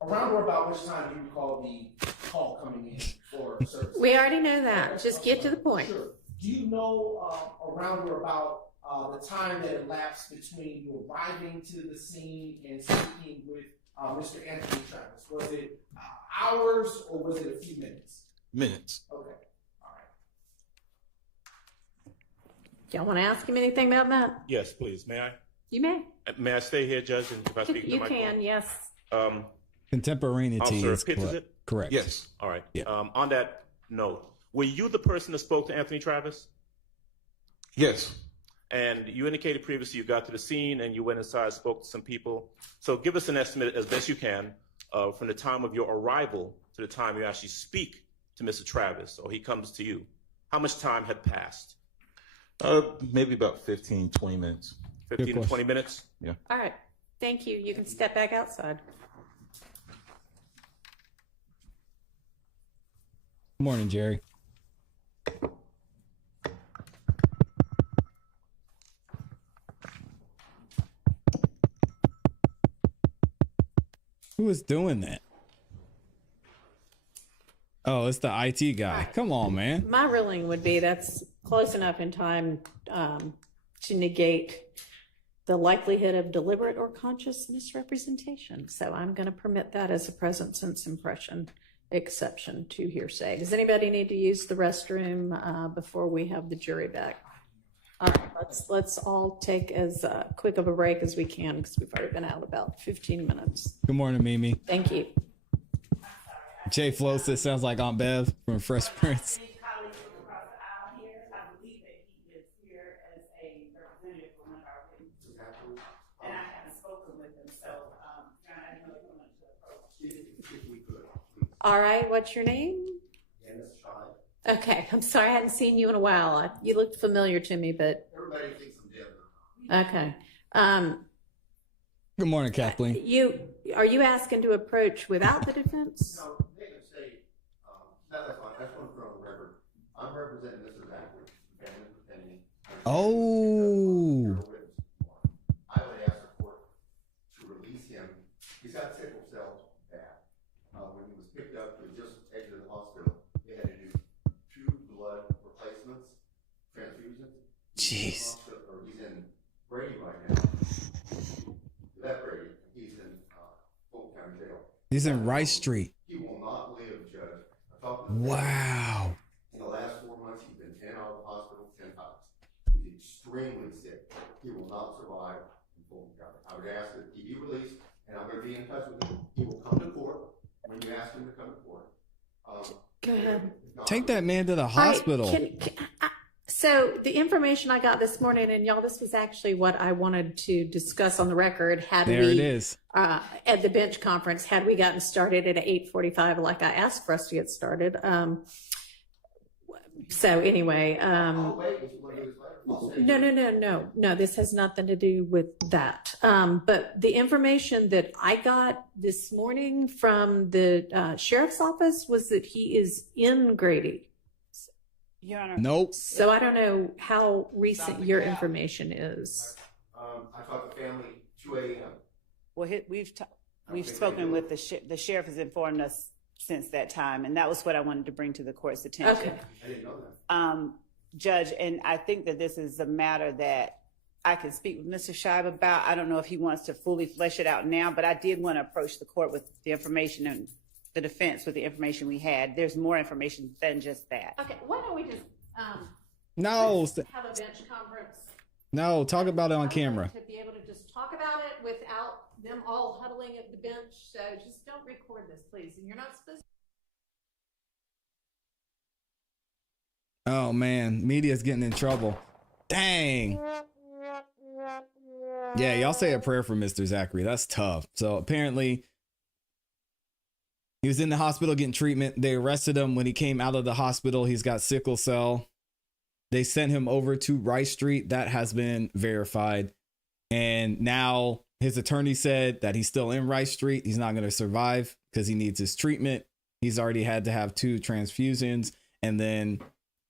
around or about which time do you recall the call coming in for service? We already know that. Just get to the point. Sure. Do you know around or about the time that elapsed between you arriving to the scene and speaking with Mr. Anthony Travis? Was it hours or was it a few minutes? Minutes. Okay. All right. Y'all want to ask him anything about that? Yes, please. May I? You may. May I stay here, Judge, and if I speak to You my can, yes. Contemporaneity Officer is Pitts, is it? correct. Yes. All right. Yeah. On that note, were you the person that spoke to Anthony Travis? Yes. And you indicated previously you got to the scene and you went inside, spoke to some people. So give us an estimate as best you can from the time of your arrival to the time you actually speak to Mr. Travis or he comes to you. How much time had passed? Maybe about 15, 20 minutes. 15 to 20 minutes? Yeah. All right. Thank you. You can step back outside. Good morning, Jerry. Who is doing that? Oh, it's the IT guy. Come on, man. My ruling would be that's close enough in time to negate the likelihood of deliberate or conscious misrepresentation. So I'm going to permit that as a present sense impression exception to hearsay. Does anybody need to use the restroom before we have the jury back? All right, let's all take as quick of a break as we can because we've already been out about 15 minutes. Good morning, Mimi. Thank you. Jay Flo says sounds like Aunt Bev from Fresh Prince. All right, what's your name? Okay, I'm sorry, I hadn't seen you in a while. You looked familiar to me, but Everybody thinks I'm dead. okay. Good morning, Kathleen. Are you asking to approach without the defense? No, they can say, that's fine, that's one from the record. I'm representing Mrs. Atwood, family defending. Oh. I would ask the court to release him. He's got sickle cell bad. When he was picked up, he just exited the hospital. They had to do 2 blood replacements, transfusions. Jeez. He's in Brady right now. That Brady, he's in Fulton County Jail. He's in Rice Street. He will not live, Judge. I talked to him. Wow. In the last 4 months, he's been in and out of the hospital 10 times. He's extremely sick. He will not survive in Fulton County. I would ask that he be released, and I'm going to be in touch with him. He will come to court when you ask him to come to court. Go ahead. Take that man to the hospital. So the information I got this morning, and y'all, this was actually what I wanted to discuss on the record. There it is. At the bench conference, had we gotten started at 8:45, like I asked for us to get started. So anyway, no, this has nothing to do with that. But the information that I got this morning from the sheriff's office was that he is in Grady. Your Honor. Nope. So I don't know how recent your information is. I talked to family 2 a.m. Well, we've spoken with the sheriff has informed us since that time, and that was what I wanted to bring to the court's attention. Okay. I didn't know that. Judge, and I think that this is a matter that I can speak with Mr. Shive about. I don't know if he wants to fully flesh it out now, but I did want to approach the court with the information and the defense with the information we had. There's more information than just that. Okay, why don't we just No, have a bench conference? no, talk about it on camera. To be able to just talk about it without them all huddling at the bench. So just don't record this, please. And you're not supposed to. Oh man, media's getting in trouble. Dang. Yeah, y'all say a prayer for Mr. Zachary. That's tough. So apparently he was in the hospital getting treatment. They arrested him when he came out of the hospital. He's got sickle cell. They sent him over to Rice Street. That has been verified. And now his attorney said that he's still in Rice Street. He's not going to survive because he needs his treatment. He's already had to have 2 transfusions. And then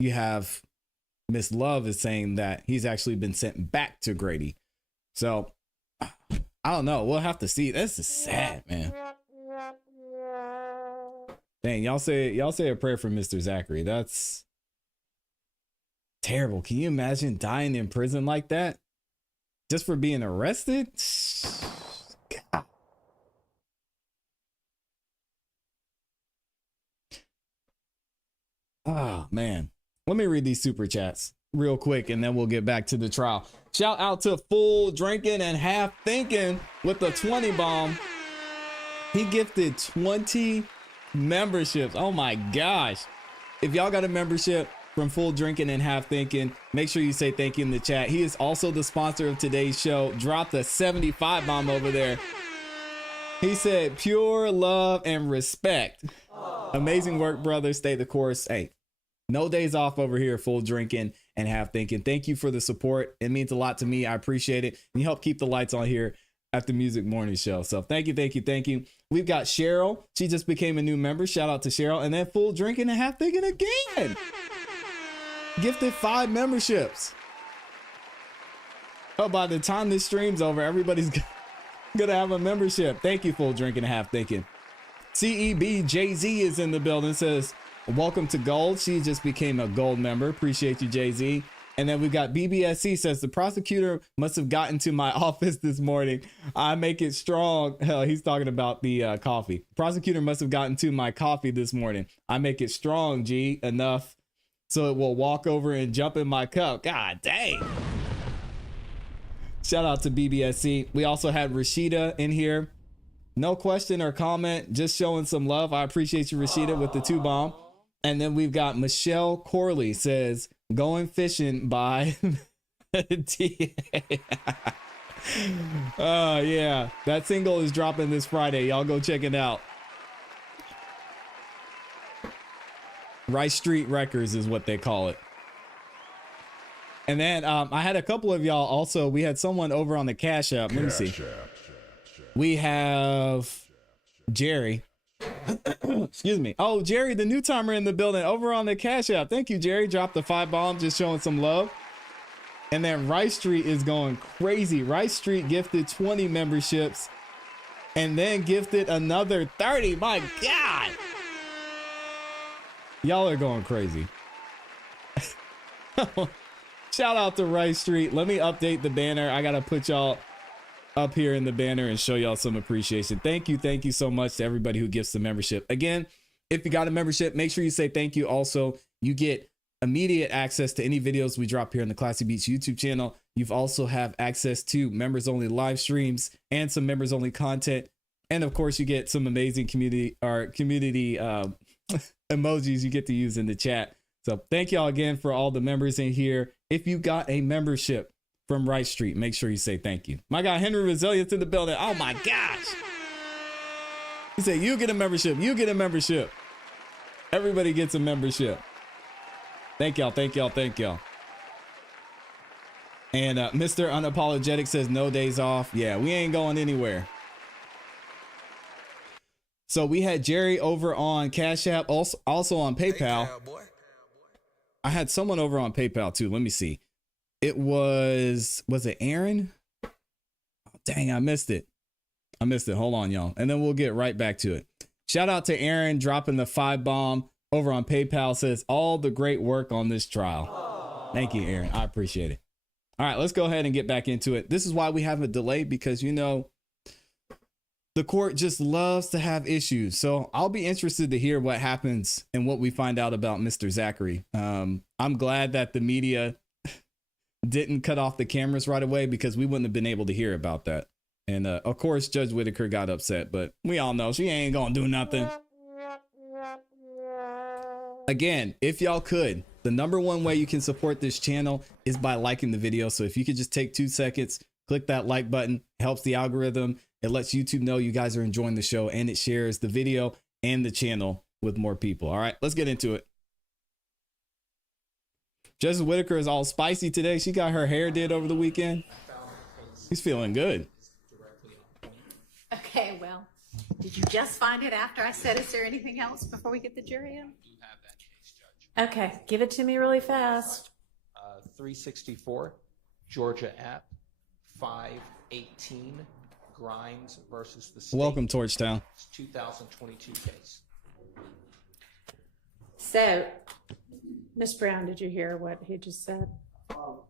you have Miss Love is saying that he's actually been sent back to Grady. So I don't know. We'll have to see. This is sad, man. Dang, y'all say a prayer for Mr. Zachary. That's terrible. Can you imagine dying in prison like that? Just for being arrested? God. Oh, man. Let me read these super chats real quick and then we'll get back to the trial. Shout out to Full Drinking and Half Thinking with the 20 bomb. He gifted 20 memberships. Oh my gosh. If y'all got a membership from Full Drinking and Half Thinking, make sure you say thank you in the chat. He is also the sponsor of today's show. Dropped a 75 bomb over there. He said pure love and respect. Amazing work, brother. Stay the course. Hey, no days off over here. Full Drinking and Half Thinking. Thank you for the support. It means a lot to me. I appreciate it. And you help keep the lights on here at the Music Morning Show. So thank you, thank you, thank you. We've got Cheryl. She just became a new member. Shout out to Cheryl. And then Full Drinking and Half Thinking again. Gifted 5 memberships. Oh, by the time this stream's over, everybody's gonna have a membership. Thank you, Full Drinking and Half Thinking. CEB Jay-Z is in the building. Says, welcome to Gold. She just became a Gold member. Appreciate you, Jay-Z. And then we've got BBSC says, the prosecutor must have gotten to my office this morning. I make it strong. Hell, he's talking about the coffee. Prosecutor must have gotten to my coffee this morning. I make it strong, G, enough so it will walk over and jump in my cup. God dang. Shout out to BBSC. We also had Rashida in here. No question or comment, just showing some love. I appreciate you, Rashida, with the 2 bomb. And then we've got Michelle Corley says, going fishing by TA. Oh, yeah. That single is dropping this Friday. Y'all go check it out. Rice Street Records is what they call it. And then I had a couple of y'all also. We had someone over on the Cash App. Let me see. We have Jerry. Excuse me. Oh, Jerry, the new timer in the building over on the Cash App. Thank you, Jerry. Dropped the 5 bomb, just showing some love. And then Rice Street is going crazy. Rice Street gifted 20 memberships and then gifted another 30. My God. Y'all are going crazy. Shout out to Rice Street. Let me update the banner. I got to put y'all up here in the banner and show y'all some appreciation. Thank you so much to everybody who gifts the membership. Again, if you got a membership, make sure you say thank you. Also, you get immediate access to any videos we drop here on the ClassE Beats YouTube channel. You've also have access to members only live streams and some members only content. And of course, you get some amazing community emojis you get to use in the chat. So thank y'all again for all the members in here. If you got a membership from Rice Street, make sure you say thank you. My guy Henry Resilience in the building. Oh my gosh. He said, you get a membership. You get a membership. Everybody gets a membership. Thank y'all. Thank y'all. Thank y'all. And Mr. Unapologetic says no days off. Yeah, we ain't going anywhere. So we had Jerry over on Cash App, also on PayPal. I had someone over on PayPal too. Let me see. It was it Aaron? Oh, dang, I missed it. Hold on, y'all. And then we'll get right back to it. Shout out to Aaron dropping the 5 bomb over on PayPal. Says all the great work on this trial. Aww. Thank you, Aaron. I appreciate it. All right, let's go ahead and get back into it. This is why we have a delay, because, you know, the court just loves to have issues. So I'll be interested to hear what happens and what we find out about Mr. Zachary. I'm glad that the media didn't cut off the cameras right away, because we wouldn't have been able to hear about that. And of course, Judge Whitaker got upset, but we all know she ain't gonna do nothing. Again, if y'all could, the number one way you can support this channel is by liking the video. So if you could just take 2 seconds, click that like button, it helps the algorithm. It lets YouTube know you guys are enjoying the show, and it shares the video and the channel with more people. All right, let's get into it. Justice Whitaker is all spicy today. She got her hair did over the weekend. She's feeling good. Okay, well, did you just find it after I said, is there anything else before we get the jury in? Okay, give it to me really fast. 364, Georgia App, 518, Grimes versus the state. Welcome, Torchtown. 2022 case. So, Ms. Brown, did you hear what he just said?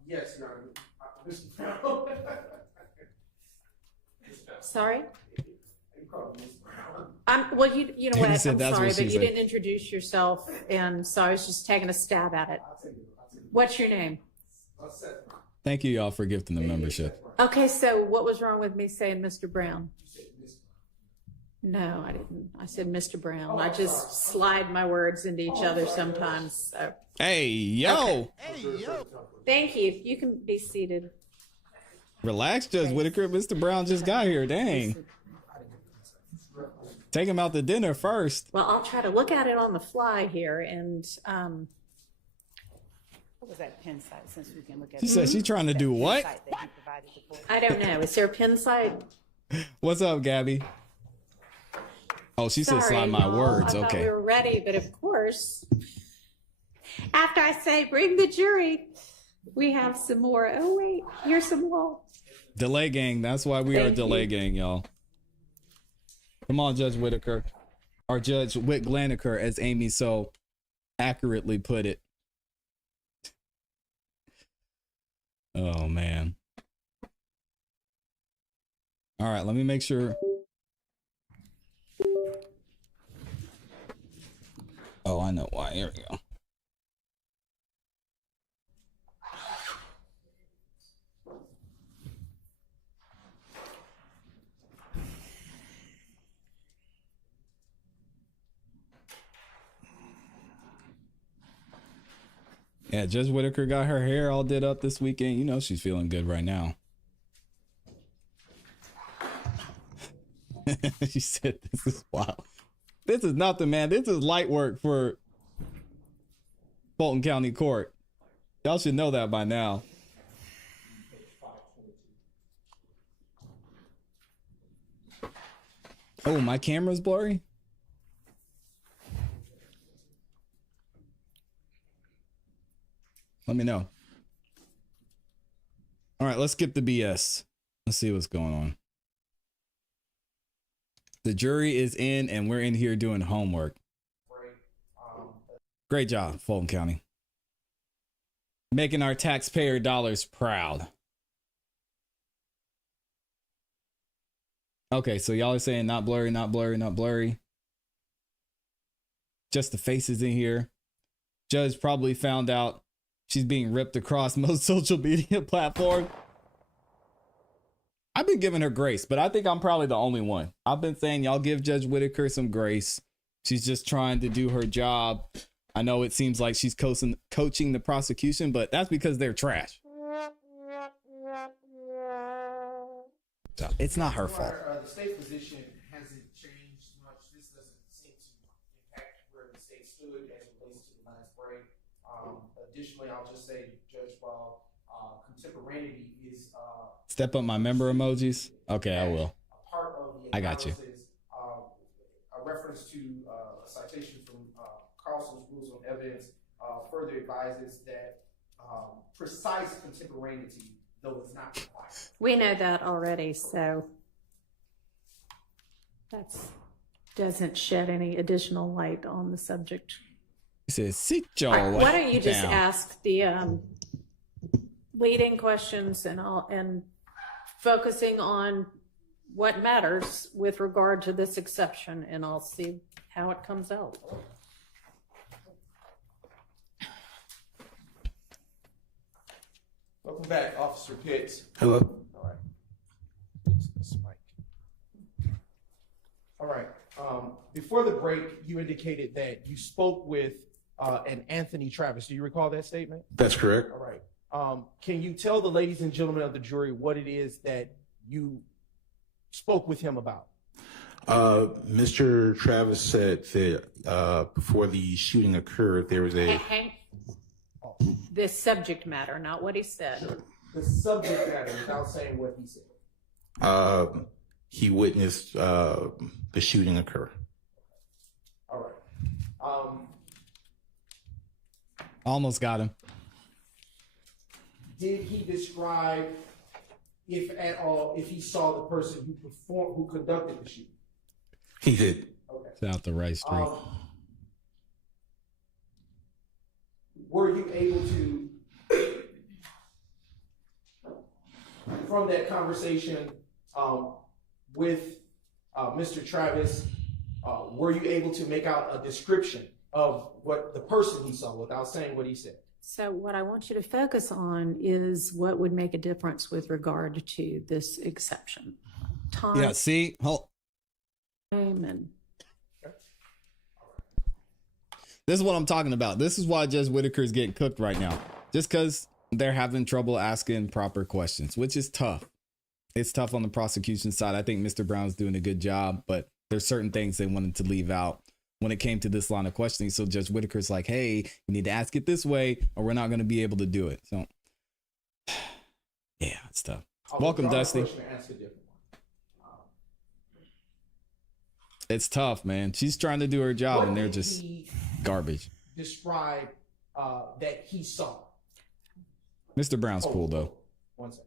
Yes, Your Honor. Mr. Brown. Sorry? You called me Ms. Brown. Well, you know what? I'm said that's sorry, what but she you said. didn't introduce yourself, and so I was just taking a stab at it. What's your name? Thank you, y'all, for gifting the membership. Okay, so what was wrong with me saying Mr. Brown? No, I didn't. I said Mr. Brown. I just slide my words into each other sometimes. So. Hey, yo. Okay. Hey, yo. Thank you. You can be seated. Relax, Judge Whitaker. Mr. Brown just got here. Dang. Take him out to dinner first. Well, I'll try to look at it on the fly here, and What was that pin site, since we can look at She said she's trying to do what? I don't know. Is there a pin site? What's up, Gabby? Oh, she said Sorry, slide my y'all. words. I thought Okay. we were ready, but of course, after I say bring the jury, we have some more. Oh wait, here's some more. Delay gang. That's why we are Thank delay you. gang, y'all. Come on, Judge Whitaker. Or Judge Whit Glaniker, as Amy so accurately put it. Oh, man. All right, let me make sure. Oh, I know why. Here we go. Yeah, Judge Whitaker got her hair all did up this weekend. You know she's feeling good right now. She said, this is wild. This is nothing, man. This is light work for Fulton County Court. Y'all should know that by now. Oh, my camera's blurry? Let me know. All right, let's skip the BS. Let's see what's going on. The jury is in, and we're in here doing homework. Great job, Fulton County. Making our taxpayer dollars proud. Okay, so y'all are saying not blurry, not blurry, not blurry. Just the faces in here. Judge probably found out she's being ripped across most social media platforms. I've been giving her grace, but I think I'm probably the only one. I've been saying y'all give Judge Whitaker some grace. She's just trying to do her job. I know it seems like she's coaching the prosecution, but that's because they're trash. So it's not her fault. The state's position hasn't changed much. This doesn't seem to impact where the state stood as it relates to the last break. Additionally, I'll just say, Judge, while contemporaneity is Step up my member emojis. Okay, I will. a part of the I got you. analysis, a reference to a citation from Carlson's Rules on Evidence further advises that precise contemporaneity, though it's not required. We know that already, so that doesn't shed any additional light on the subject. He says, sit your All right, why don't you just down. ask leading questions and focusing on what matters with regard to this exception, and I'll see how it comes out. Welcome back, Officer Pitts. Hello. All right. All right. Before the break, you indicated that you spoke with an Anthony Travis. Do you recall that statement? That's correct. All right. Can you tell the ladies and gentlemen of the jury what it is that you spoke with him about? Mr. Travis said that before the shooting occurred, there was a This subject matter, not what he said. The subject matter, without saying what he said. he witnessed the shooting occur. All right. Almost got him. Did he describe, if at all, if he saw the person who conducted the shooting? He did. Okay. It's out the right street. Were you able to, from that conversation with Mr. Travis, were you able to make out a description of what the person he saw without saying what he said? So what I want you to focus on is what would make a difference with regard to this exception. Time. Yeah, see? And this is what I'm talking about. This is why Judge Whitaker is getting cooked right now. Just because they're having trouble asking proper questions, which is tough. It's tough on the prosecution side. I think Mr. Brown's doing a good job, but there's certain things they wanted to leave out when it came to this line of questioning. So Judge Whitaker's like, hey, you need to ask it this way or we're not going to be able to do it. So, yeah, it's tough. Welcome, Dusty. It's tough, man. She's trying to do her job and they're just garbage. Describe that he saw. Mr. Brown's cool, though. One second.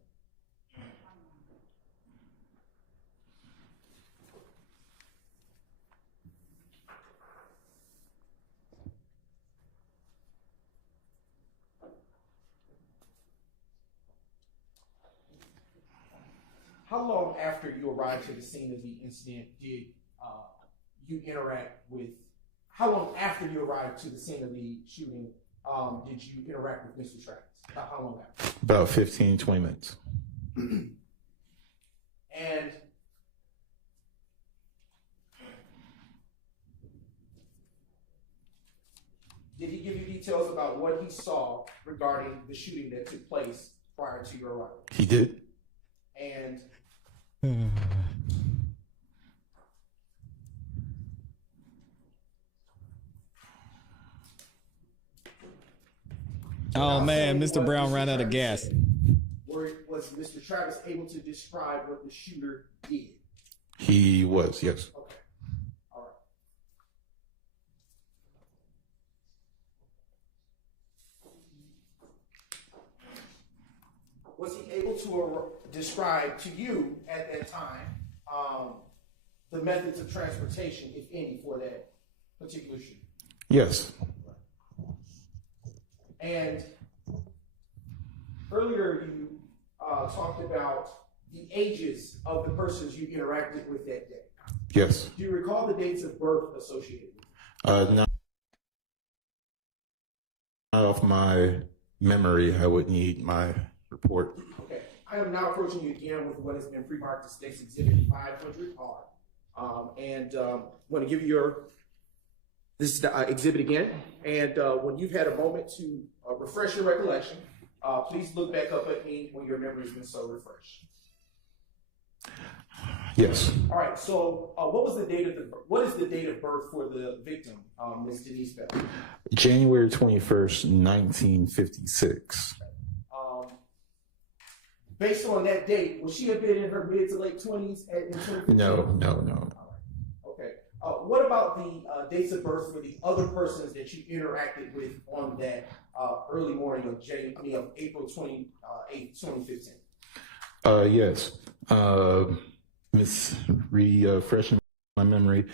How long after you arrived to the scene of the incident did you interact with, how long after you arrived to the scene of the shooting did you interact with Mr. Travis? How long after? About 15, 20 minutes. And did he give you details about what he saw regarding the shooting that took place prior to your arrival? He did. And oh man, Mr. Brown ran out of gas. Was Mr. Travis able to describe what the shooter did? He was, yes. Okay. All right. Was he able to describe to you at that time the methods of transportation, if any, for that particular shooting? Yes. And earlier you talked about the ages of the persons you interacted with that day. Yes. Do you recall the dates of birth associated with it? Not off my memory, I would need my report. Okay. I am now approaching you again with what has been pre-marked as State's Exhibit 500R. And I'm going to give you this is the exhibit again. And when you've had a moment to refresh your recollection, please look back up at me when your memory has been so refreshed. Yes. All right. So, what is the date of birth for the victim, Ms. Denise Bell? January 21st, 1956. Based on that date, would she have been in her mid to late 20s? No. All right. Okay. What about the dates of birth for the other persons that you interacted with on that early morning of April 28th, 2015? Yes. Miss refreshing my memory.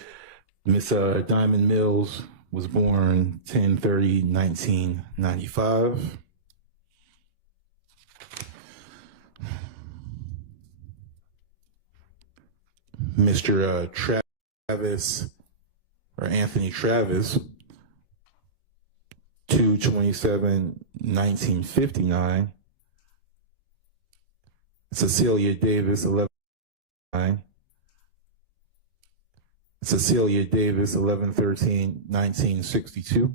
Miss Diamond Mills was born 10/30/1995. Mr. Travis, or Anthony Travis, 2/27/1959. Cecilia Davis, 11/9. Cecilia Davis, 11/13/1962.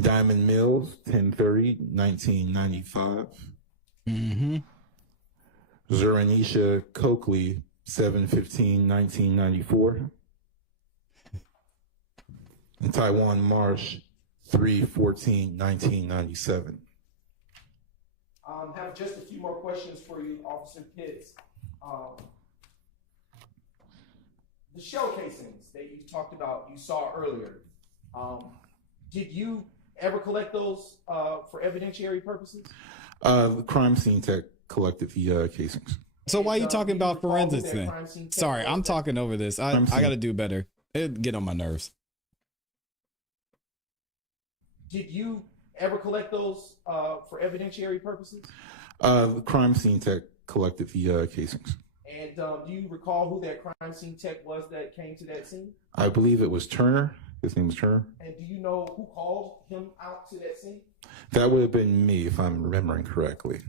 Diamond Mills, 10/30/1995. Zuranisha Coakley, 7/15/1994. And Taiwan Marsh, 3/14/1997. Have just a few more questions for you, Officer Pitts. The shell casings that you talked about, you saw earlier, did you ever collect those for evidentiary purposes? The crime scene tech collected the casings. So why are you talking about recall who forensics that then? crime scene tech Sorry, was I'm that- talking over this. I got to do better. It'd get on my nerves. Did you ever collect those for evidentiary purposes? The crime scene tech collected the casings. And do you recall who that crime scene tech was that came to that scene? I believe it was Turner. His name was Turner. And do you know who called him out to that scene? That would have been me, if I'm remembering correctly.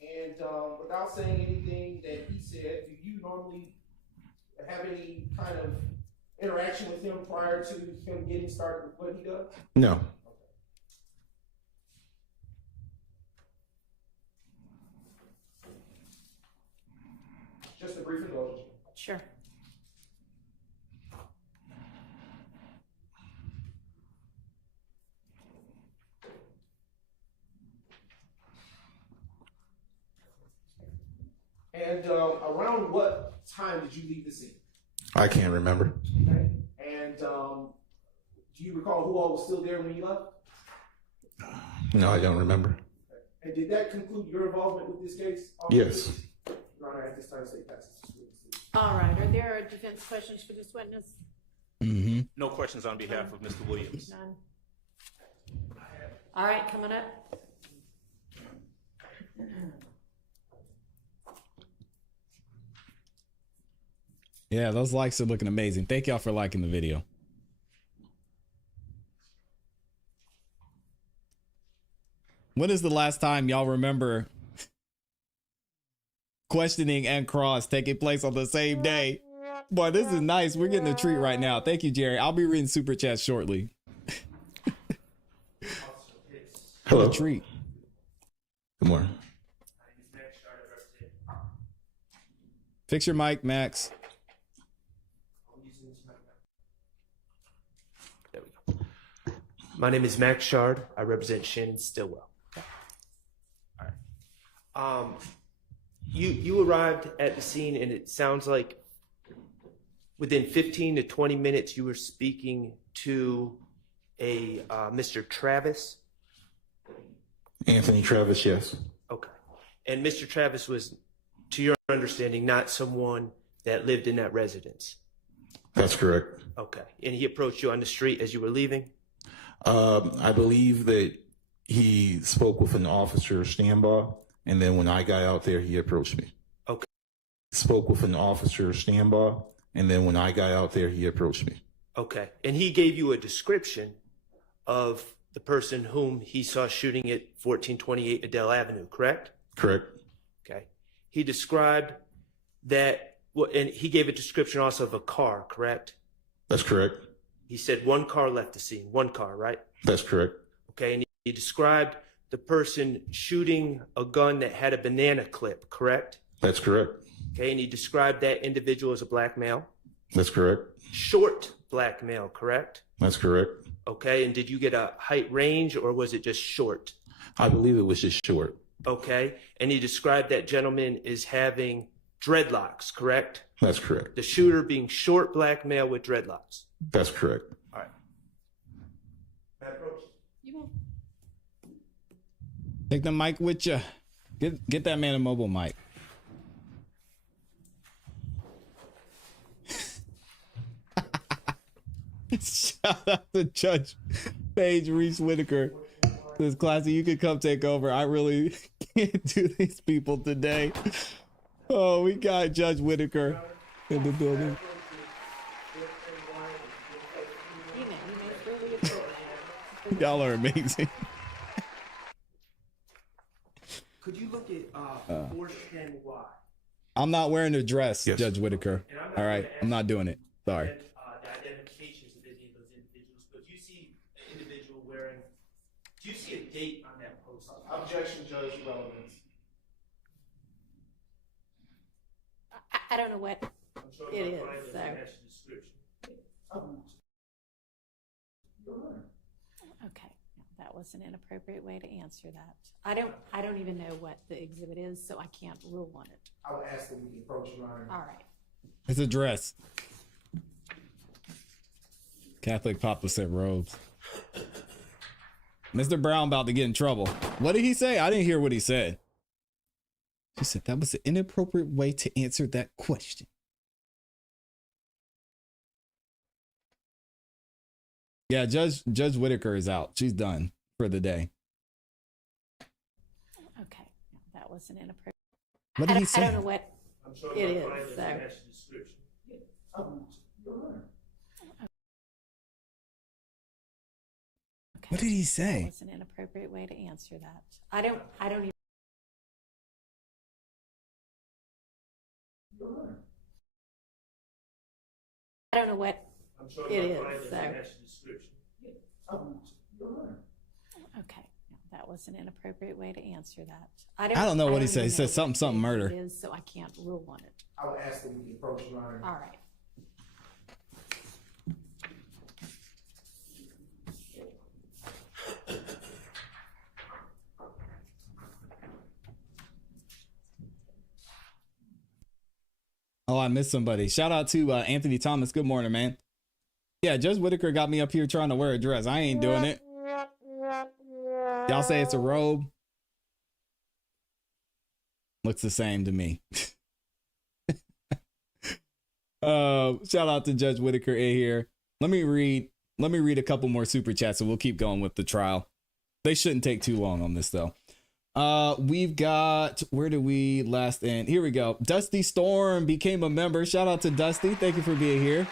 And without saying anything that he said, do you normally have any kind of interaction with him prior to him getting started with what he does? No. Just a brief indulgence. Sure. And around what time did you leave the scene? I can't remember. Okay. And do you recall who all was still there when you left? No, I don't remember. And did that conclude your involvement with this case? Yes. Your Honor, at this time, state passes. All right. Are there defense questions for this witness? No questions on behalf of Mr. Williams. None. All right, coming up. Yeah, those likes are looking amazing. Thank y'all for liking the video. When is the last time y'all remember questioning and cross taking place on the same day? Boy, this is nice. We're getting a treat right now. Thank you, Jerry. I'll be reading super chats shortly. Hello. What a treat. Good morning. Fix your mic, Max. There we go. My name is Max Shard. I represent Shannon Stillwell. All right. You arrived at the scene, and it sounds like within 15 to 20 minutes you were speaking to a Mr. Travis. Anthony Travis, yes. Okay. And Mr. Travis was, to your understanding, not someone that lived in that residence. That's correct. Okay. And he approached you on the street as you were leaving? I believe that he spoke with an officer standby, and then when I got out there, he approached me. Okay. Spoke with an officer standby, and then when I got out there, he approached me. Okay. And he gave you a description of the person whom he saw shooting at 1428 Adele Avenue, correct? Correct. Okay. He described that, and he gave a description also of a car, correct? That's correct. He said one car left the scene, one car, right? That's correct. Okay. And he described the person shooting a gun that had a banana clip, correct? That's correct. Okay. And he described that individual as a black male? That's correct. Short black male, correct? That's correct. Okay. And did you get a height range, or was it just short? I believe it was just short. Okay. And he described that gentleman as having dreadlocks, correct? That's correct. The shooter being short black male with dreadlocks. That's correct. All right. May I approach? You want? Take the mic with you. Get that man a mobile mic. Shout out to Judge Paige Reese Whitaker. This ClassE, you could come take over. I really can't do these people today. Oh, we got Judge Whitaker in the building. Y'all are amazing. Could you look at 410Y? I'm not wearing a dress, Yes. Judge Whitaker. All right, I'm not doing it. Sorry. The identifications of any of those individuals, but do you see an individual wearing? Do you see a date on that post? Objection, Judge, relevance. I don't know what I'm showing it my is, client so. the match description. Okay, that was an inappropriate way to answer that. I don't even know what the exhibit is, so I can't rule on it. I would ask that we can approach Your Honor. All right. It's a dress. Catholic Papa said robes. Mr. Brown about to get in trouble. What did he say? I didn't hear what he said. She said that was an inappropriate way to answer that question. Yeah, Judge Whitaker is out. She's done for the day. Okay, that was an inappropriate. What did he I say? don't know what I'm showing it my is, client the so. match description. Okay, What did he that say? was an inappropriate way to answer that. I don't even. I don't know what I'm showing it my is, client the so. match description. Okay, that was an inappropriate way to answer that. I don't know what he said. He even said know something what murder. it is, so I can't rule on it. I would ask that we can approach Your Honor. All right. Oh, I missed somebody. Shout out to Anthony Thomas. Good morning, man. Yeah, Judge Whitaker got me up here trying to wear a dress. I ain't doing it. Y'all say it's a robe. Looks the same to me. Shout out to Judge Whitaker in here. Let me read a couple more super chats and we'll keep going with the trial. They shouldn't take too long on this though. We've got, where do we last end? Here we go. Dusty Storm became a member. Shout out to Dusty. Thank you for being here.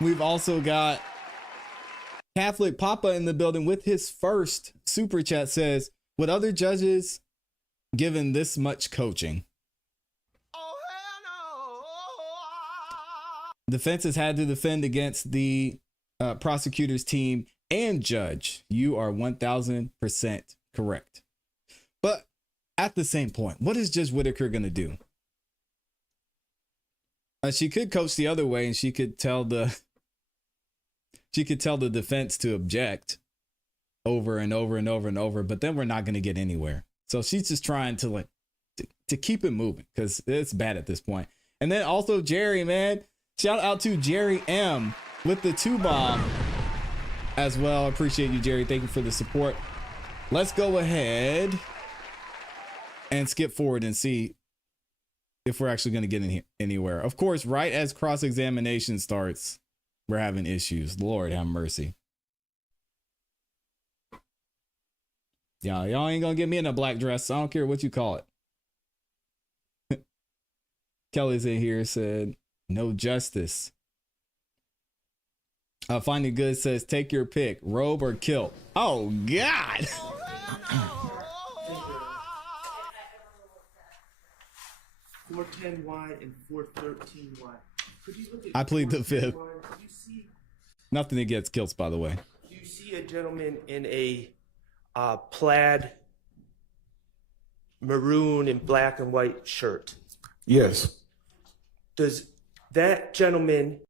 We've also got Catholic Papa in the building with his first super chat. Says, with other judges given this much coaching, defense has had to defend against the prosecutor's team and judge. You are 1000% correct. But at the same point, what is Judge Whitaker going to do? She could coach the other way and she could tell the defense to object over and over and over and over, but then we're not going to get anywhere. So she's just trying to to keep it moving because it's bad at this point. And then also Jerry, man, shout out to Jerry M with the 2-bomb as well. Appreciate you, Jerry. Thank you for the support. Let's go ahead and skip forward and see if we're actually going to get in here anywhere. Of course, right as cross-examination starts, we're having issues. Lord have mercy. Y'all ain't gonna get me in a black dress. I don't care what you call it. Kelly's in here, said no justice. Finding Good says take your pick, robe or kilt. Oh God. 410Y and 413Y. Could you look at I plead the fifth. 410Y? Do you see, Nothing against kilts, by the way. do you see a gentleman in a plaid maroon and black and white shirt? Yes. Does that gentleman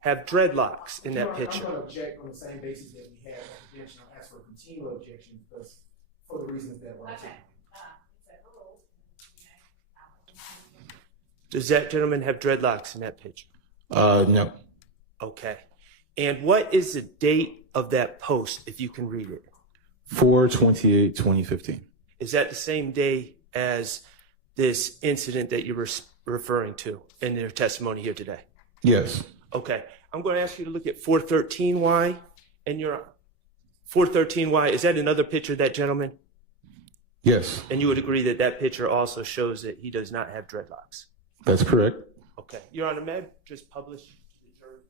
have dreadlocks in that Your Honor, picture? I'm going to object on the same basis that we had on objection. I'll ask for a continual objection because for the reasons that were articulated. Does that gentleman have dreadlocks in that picture? No. Okay. And what is the date of that post, if you can read it? 4/28/2015. Is that the same day as this incident that you were referring to in your testimony here today? Yes. Okay. I'm going to ask you to look at 413Y and your 413Y, is that another picture of that gentleman? Yes, And you would agree that that picture also shows that he does not have dreadlocks? that's correct. Okay. Your Honor, may I just publish to the jury?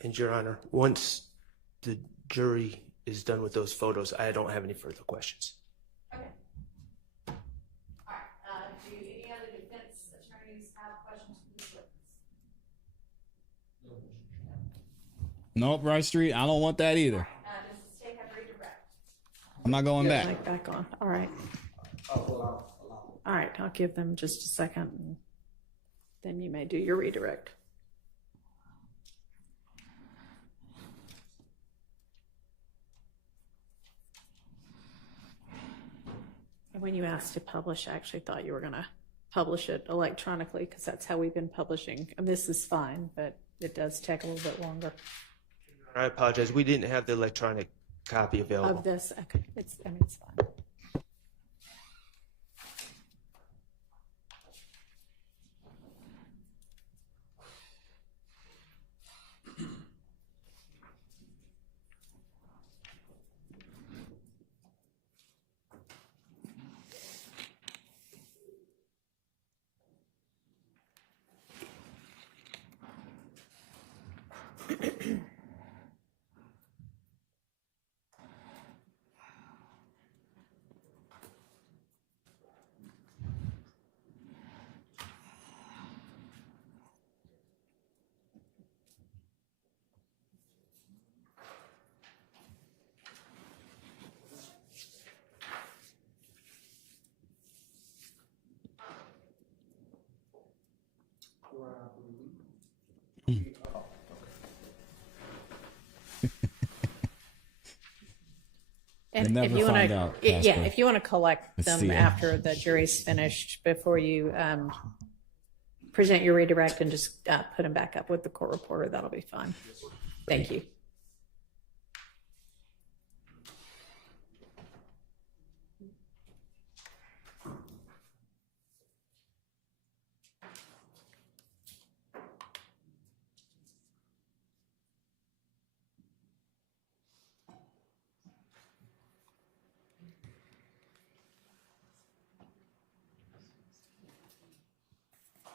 And Your Honor, once the jury is done with those photos, I don't have any further questions. Okay. All right. Do any other defense attorneys have questions for this witness? Nope, Rice Street. I don't want that either. Just take a redirect. I'm not going back. Mic back on. All right. All right. I'll give them just a second, and then you may do your redirect. And when you asked to publish, I actually thought you were going to publish it electronically because that's how we've been publishing. And this is fine, but it does take a little bit longer. I apologize. We didn't have the electronic copy available. Of this, okay, it's fine. And We'll if never you want find to, out, yeah, Casper. if you want to collect Let's them see it. after the jury's finished, before you present your redirect and just put them back up with the court reporter, that'll be fine. Thank you.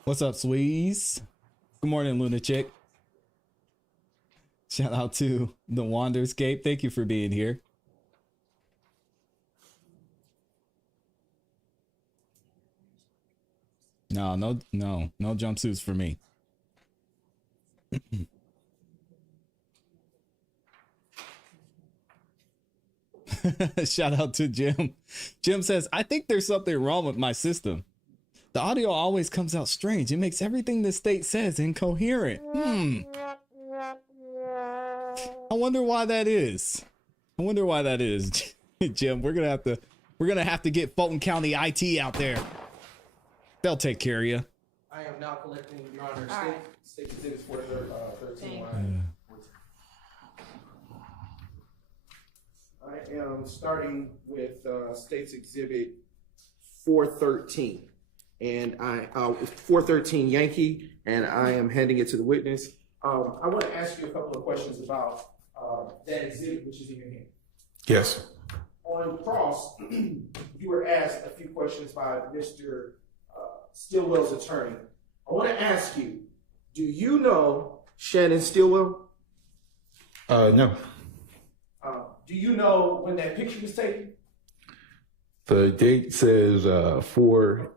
What's up, Sweeze? Good morning, Lunachick. Shout out to the Wanderscape. Thank you for being here. No jumpsuits for me. Shout out to Jim. Jim says, I think there's something wrong with my system. The audio always comes out strange. It makes everything the state says incoherent. I wonder why that is. Jim, we're gonna have to get Fulton County IT out there. They'll take care of you. I am now collecting, Your Honor, All right. state exhibits for 13. I am starting with State's Exhibit 413. And 413 Yankee, and I am handing it to the witness. I want to ask you a couple of questions about that exhibit, which is in your hand. Yes. On cross, you were asked a few questions by Mr. Stillwell's attorney. I want to ask you, do you know Shannon Stillwell? No. Do you know when that picture was taken? The date says 4.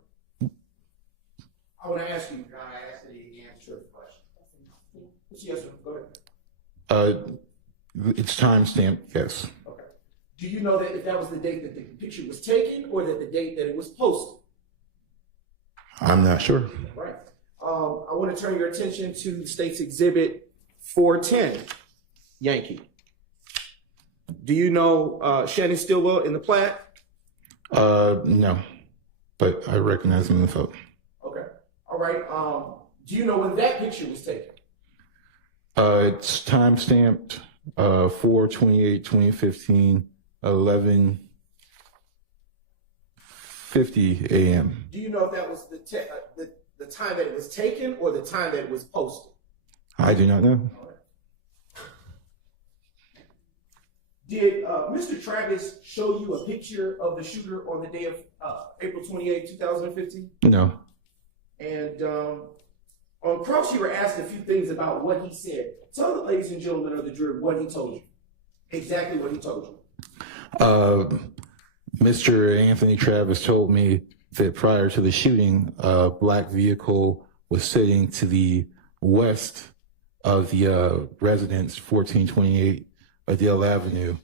I want to ask you, John, I asked the answer to the question. Yes, sir. Go ahead. It's timestamped, yes. Okay. Do you know that if that was the date that the picture was taken or that the date that it was posted? I'm not sure. Right. I I want to turn your attention to the state's exhibit 410, Yankee. Do you know Shannon Stillwell in the plat? No, but I recognize him in the photo. Okay. All right. Do you know when that picture was taken? It's time stamped 4/28/2015, 11:50 a.m. Do you know if that was the time that it was taken or the time that it was posted? I do not know. Did Mr. Travis show you a picture of the shooter on the day of April 28, 2015? No. And on cross, you were asked a few things about what he said. Tell the ladies and gentlemen of the jury what he told you. Exactly what he told you. Mr. Anthony Travis told me that prior to the shooting, a black vehicle was sitting to the west of the residence, 1428 Adele Avenue.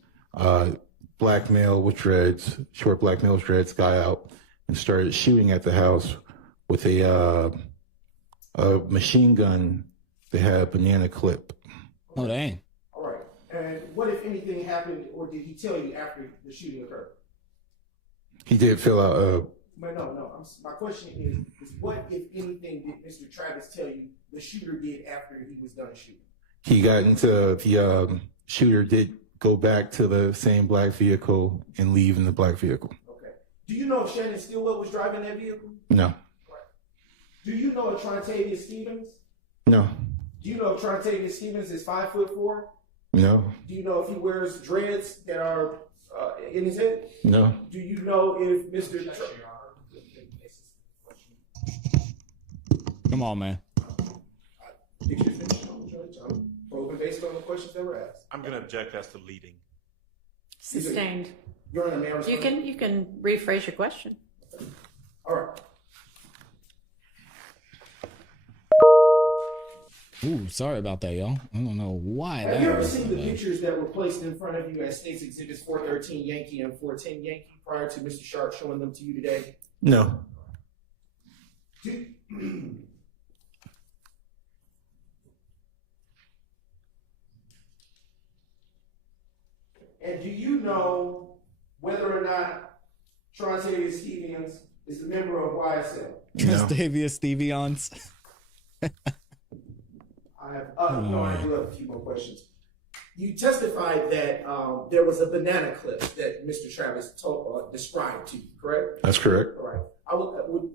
Black male with dreads, short black male with dreads, got out and started shooting at the house with a machine gun that had a banana clip. Oh, dang. All right. And what, if anything, happened, or did he tell you after the shooting occurred? He did fill out No. My question is what, if anything, did Mr. Travis tell you the shooter did after he was done shooting? he got into the shooter did go back to the same black vehicle and leave in the black vehicle. Okay. Do you know if Shannon Stillwell was driving that vehicle? No. Do you know if Trontavious Stevens? No. Do you know if Trontavious Stevens is 5'4"? No. Do you know if he wears dreads that are in his head? No. Do you know if Mr. Come on, man. Probing based on the questions that were asked. I'm going to object as to leading. Sustained. Your Honor, may I respond? You can rephrase your question. All right. Ooh, sorry about that, y'all. I don't know why. Have you ever seen the pictures that were placed in front of you as State's Exhibits 413 Yankee and 410 Yankee prior to Mr. Sharp showing them to you today? No. And do you know whether or not Trontavious Stevens is a member of YSL? Trontavious Stevions. I do have a few more questions. You testified that there was a banana clip that Mr. Travis described to you, correct? That's correct. All right. I would,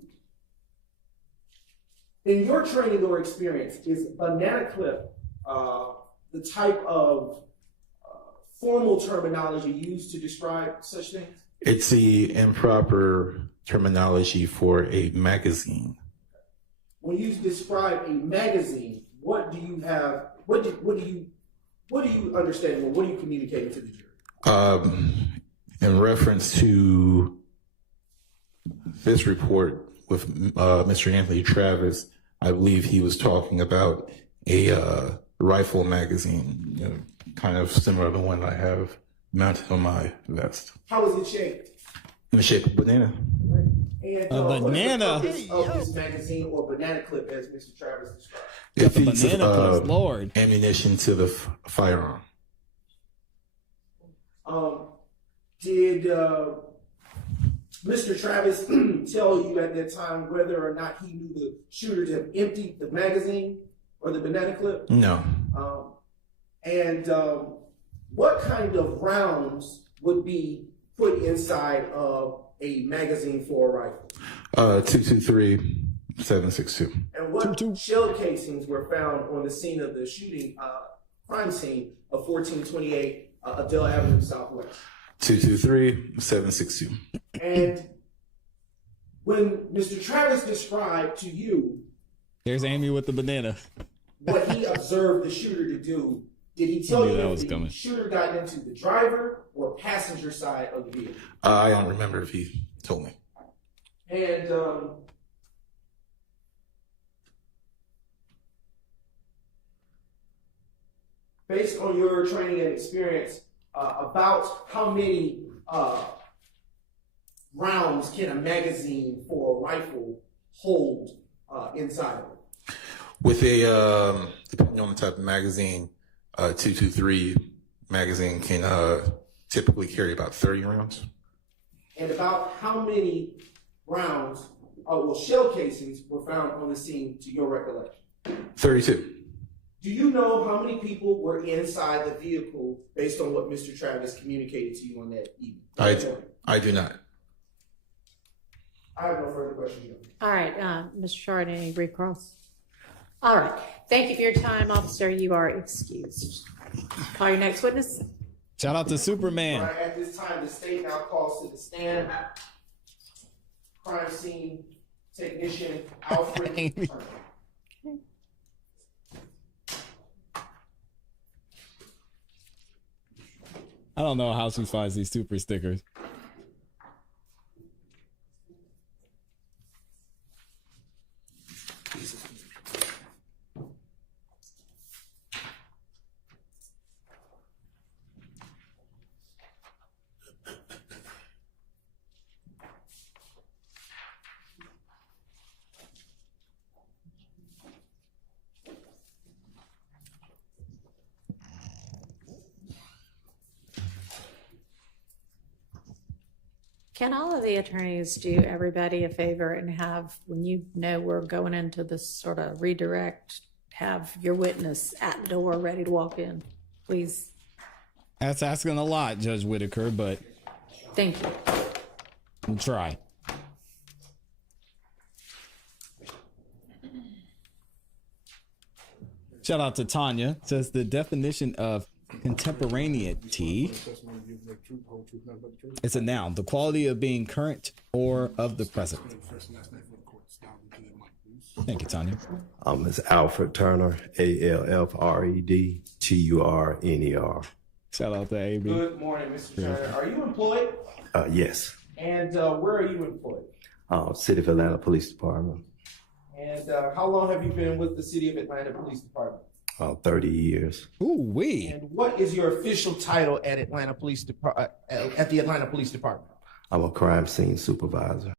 in your training or experience, is banana clip the type of formal terminology used to describe such things? It's the improper terminology for a magazine. When you describe a magazine, what do you have? What do you understand? Or what are you communicating to the jury? In reference to this report with Mr. Anthony Travis, I believe he was talking about a rifle magazine, you know, kind of similar to the one I have mounted on my vest. How is it shaped? In the shape of a banana. And, A banana. What is the purpose of this magazine or banana clip, as Mr. Travis described? It feeds Lord. ammunition to the firearm. Did Mr. Travis tell you at that time whether or not he knew the shooter to have emptied the magazine or the banana clip? No. And what kind of rounds would be put inside of a magazine for a rifle? 223 762. And what shell casings were found on the scene of the shooting, crime scene of 1428 Adele Avenue Southwest? 223 762. And when Mr. Travis described to you There's Amy with the banana. what he observed the shooter to do, did he tell you that if was the coming. shooter got into the driver or passenger side of the vehicle? I don't remember if he told me. And based on your training and experience, about how many rounds can a magazine for a rifle hold inside of it? With a, depending on the type of magazine, 223 magazine can typically carry about 30 rounds. And about how many rounds, shell casings were found on the scene to your recollection? 32. Do you know how many people were inside the vehicle based on what Mr. Travis communicated to you on that evening? I do not. I have no further questions. All right, Mr. Shard, any recross? All right, thank you for your time, officer. You are excused. Call your next witness. Shout out to Superman. All right, at this time, the state now calls to the stand crime scene technician Alfred Turner. I don't know how she finds these super stickers. Can all of the attorneys do everybody a favor and have, when you know we're going into this sort of redirect, have your witness at the door ready to walk in, please? That's asking a lot, Judge Whitaker, but Thank you. we'll try. Shout out to Tanya. Says the definition of contemporaneity. It's a noun, the quality of being current or of the present. Thank you, Tanya. It's Alfred Turner, ALFRED TURNER. Shout out to AB. Good morning, Mr. Turner. Are you employed? Yes. And where are you employed? City of Atlanta Police Department. And how long have you been with the City of Atlanta Police Department? 30 years. Ooh-wee. And what is your official title at Atlanta Police at the Atlanta Police Department? I'm a crime scene supervisor.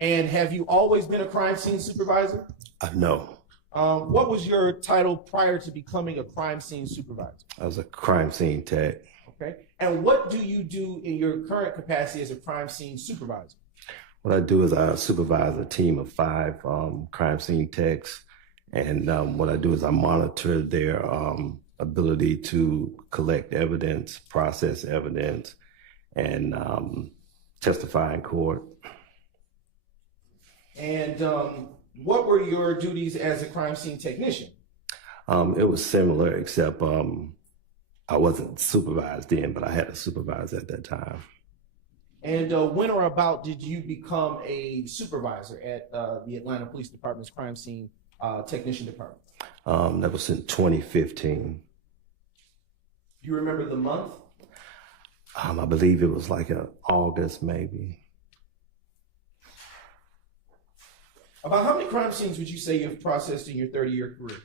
And have you always been a crime scene supervisor? No. What was your title prior to becoming a crime scene supervisor? I was a crime scene tech. Okay. And what do you do in your current capacity as a crime scene supervisor? What I do is I supervise a team of 5 crime scene techs. And what I do is I monitor their ability to collect evidence, process evidence, and testify in court. And what were your duties as a crime scene technician? It was similar, except I wasn't supervised then, but I had a supervisor at that time. And when or about did you become a supervisor at the Atlanta Police Department's crime scene technician department? That was in 2015. Do you remember the month? I believe it was like August, maybe. About how many crime scenes would you say you've processed in your 30-year career?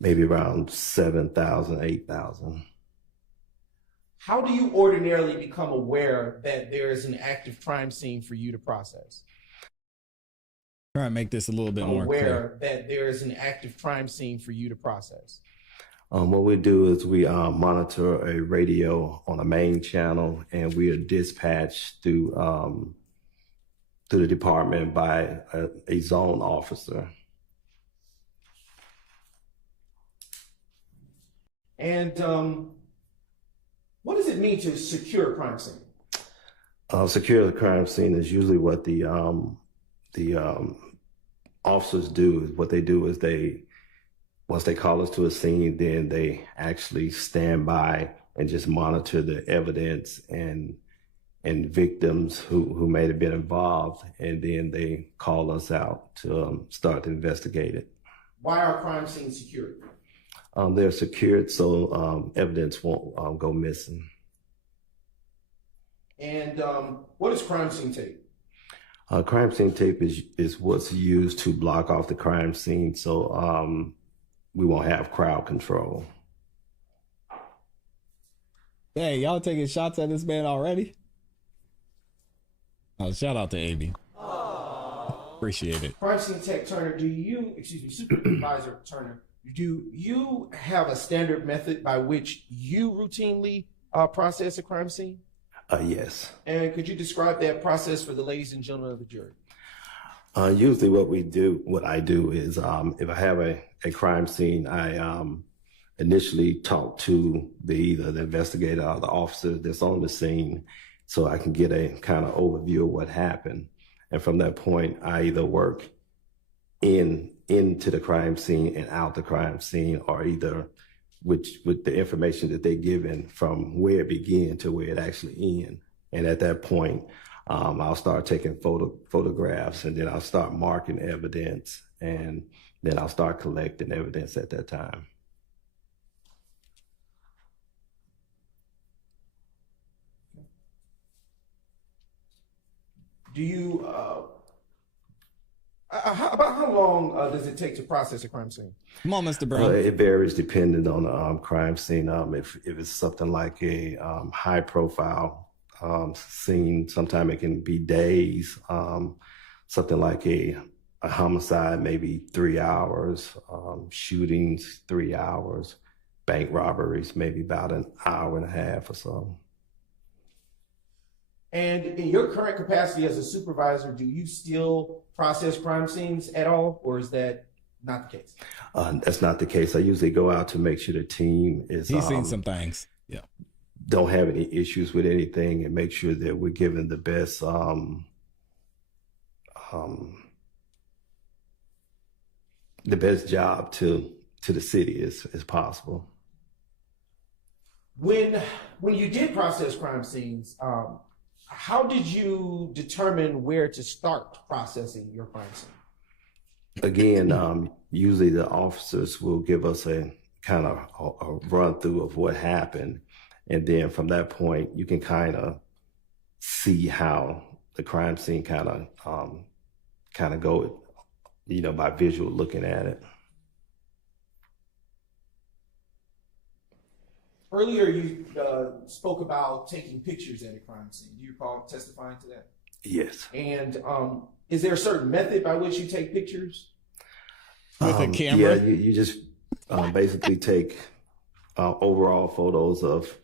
Maybe around 7,000, 8,000. How do you ordinarily become aware that there is an active crime scene for you to process? Try and make this a little bit more clear. Aware that there is an active crime scene for you to process. What we do is we monitor a radio on a main channel, and we are dispatched through the department by a zone officer. And what does it mean to secure a crime scene? Secure the crime scene is usually what the officers do. What they do is once they call us to a scene, then they actually stand by and just monitor the evidence and victims who may have been involved, and then they call us out to start to investigate it. Why are crime scenes secured? They're secured so evidence won't go missing. And what is crime scene tape? Crime scene tape is what's used to block off the crime scene, so we won't have crowd control. Hey, y'all taking shots at this man already? Oh, shout out to AB. Appreciate it. Crime Scene Tech Turner, Supervisor Turner, do you have a standard method by which you routinely process a crime scene? Yes. And could you describe that process for the ladies and gentlemen of the jury? Usually what I do is if I have a crime scene, I initially talk to either the investigator or the officer that's on the scene so I can get a kind of overview of what happened. And from that point, I either work into the crime scene and out the crime scene, or either with the information that they're given from where it began to where it actually ends. And at that point, I'll start taking photographs, and then I'll start marking evidence, and then I'll start collecting evidence at that time. Do you, about how long does it take to process a crime scene? Come on, Mr. Brown. It varies depending on the crime scene. If it's something like a high profile scene, sometimes it can be days. Something like a homicide, maybe 3 hours. Shootings, 3 hours. Bank robberies, maybe about an hour and a half or so. And in your current capacity as a supervisor, do you still process crime scenes at all, or is that not the case? That's not the case. I usually go out to make sure the team is. He's seen some things. Yeah. Don't have any issues with anything, and make sure that we're giving the best job to the city as possible. When you did process crime scenes, how did you determine where to start processing your crime scene? Again, usually the officers will give us a kind of a run through of what happened. And then from that point, you can kind of see how the crime scene kind of go, by visual looking at it. Earlier, you spoke about taking pictures at a crime scene. Do you recall testifying to that? Yes. And is there a certain method by which you take pictures? With a camera? Yeah, you just basically take overall photos of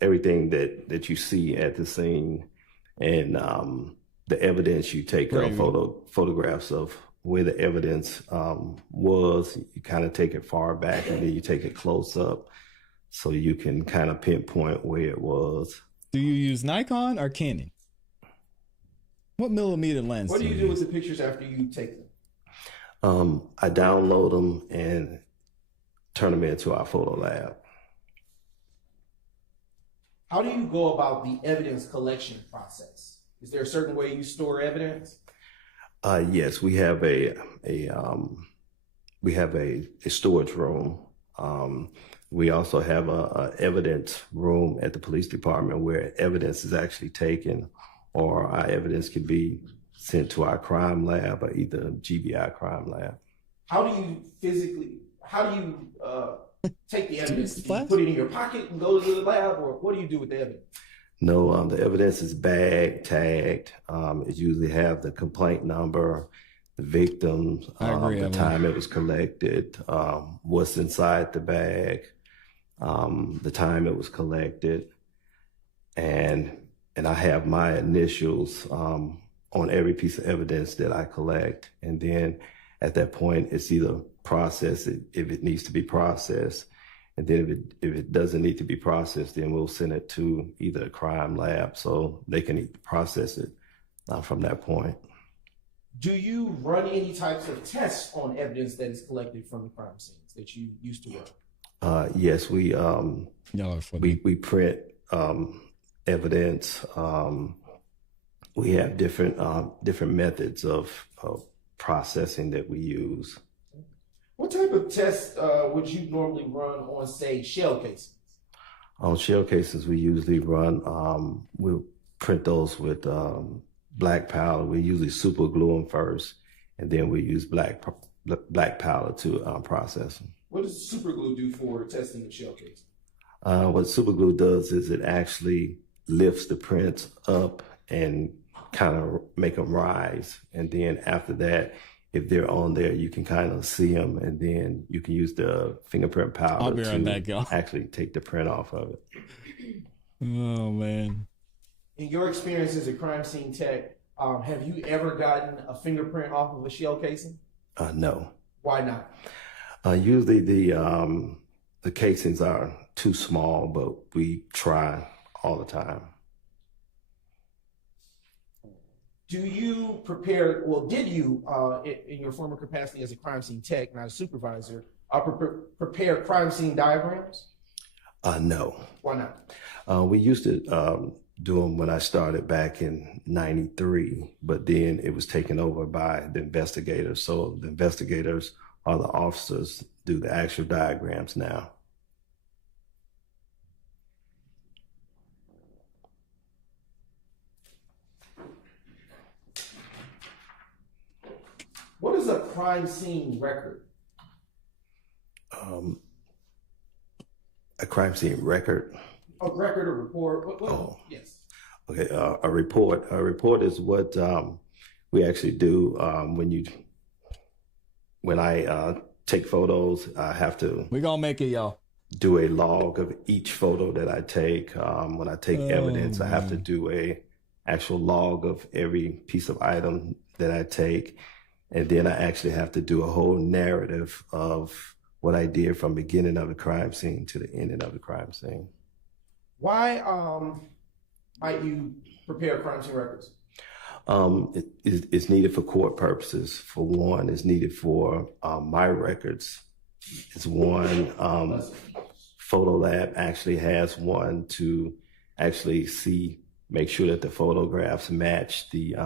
everything that you see at the scene, and the evidence you take photographs of where the evidence was. You kind of take it far back, and then you take it close up, so you can kind of pinpoint where it was. Do you use Nikon or Canon? What millimeter lens? What do you do with the pictures after you take them? I download them and turn them into our photo lab. How do you go about the evidence collection process? Is there a certain way you store evidence? Yes, we have a storage room. We also have a evidence room at the police department where evidence is actually taken, or our evidence can be sent to our crime lab or either GBI crime lab. How do you take the evidence? Do you put it in your pocket and go to the lab, or what do you do with the evidence? No, the evidence is bagged, tagged. It usually have the complaint number, the victim, the time it was collected, what's inside the bag, the time it was collected, and I have my initials on every piece of evidence that I collect. And then at that point, it's either process it if it needs to be processed, and then if it doesn't need to be processed, then we'll send it to either a crime lab so they can process it from that point. Do you run any types of tests on evidence that is collected from the crime scenes that you used to run? Yes, we print evidence. We have different methods of processing that we use. What type of tests would you normally run on, say, shell cases? On shell cases, we usually run, we'll print those with black powder. We usually super glue them first, and then we use black powder to process them. What does super glue do for testing the shell case? What super glue does is it actually lifts the prints up and kind of make them rise. And then after that, if they're on there, you can kind of see them, and then you can use the fingerprint I'll powder be right back, to y'all. actually take the print off of it. Oh man. In your experience as a crime scene tech, have you ever gotten a fingerprint off of a shell casing? No. Why not? Usually the casings are too small, but we try all the time. Do you prepare, well, did you, in your former capacity as a crime scene tech, not a supervisor, prepare crime scene diagrams? No. Why not? We used to do them when I started back in '93, but then it was taken over by the investigators. So the investigators or the officers do the actual diagrams now. What is a crime scene record? A crime scene record. A record or report? Oh. Yes. Okay, a report. A report is what we actually do when I take photos. I have to. We're gonna make it, y'all. Do a log of each photo that I take. When I take evidence, I have to do a actual log of every piece of item that I take, and then I actually have to do a whole narrative of what I did from beginning of the crime scene to the ending of the crime scene. Why might you prepare crime scene records? It's needed for court purposes. For one, it's needed for my records. It's one. Photo Lab actually has one to actually make sure that the photographs match the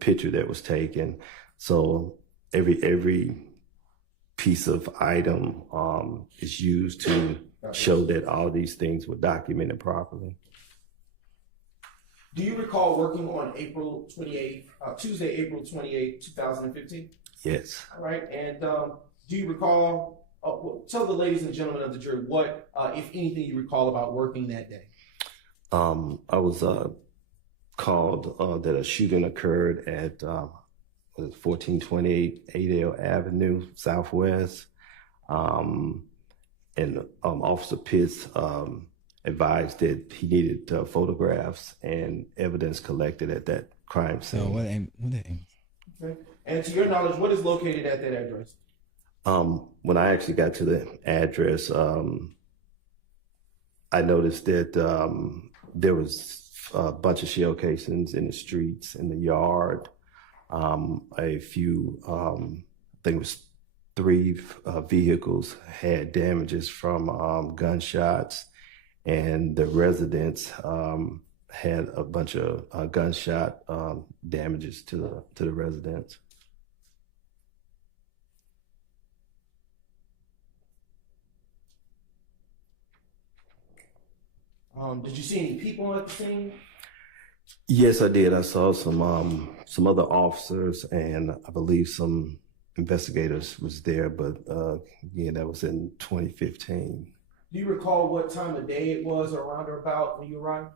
picture that was taken. So every piece of item is used to show that all these things were documented properly. Do you recall working on Tuesday, April 28th, 2015? Yes. All right. And do you recall, tell the ladies and gentlemen of the jury what, if anything, you recall about working that day? I was called that a shooting occurred at 1428 Adele Avenue Southwest. And Officer Pitts advised that he needed photographs and evidence collected at that crime scene. So what aim? Okay. And to your knowledge, what is located at that address? When I actually got to the address, I noticed that there was a bunch of shell casings in the streets, in the yard. A few, I think it was 3 vehicles had damages from gunshots, and the residents had a bunch of gunshot damages to the residents. Did you see any people at the scene? Yes, I did. I saw some other officers, and I believe some investigators was there, but again, that was in 2015. Do you recall what time of day it was, or around or about when you arrived?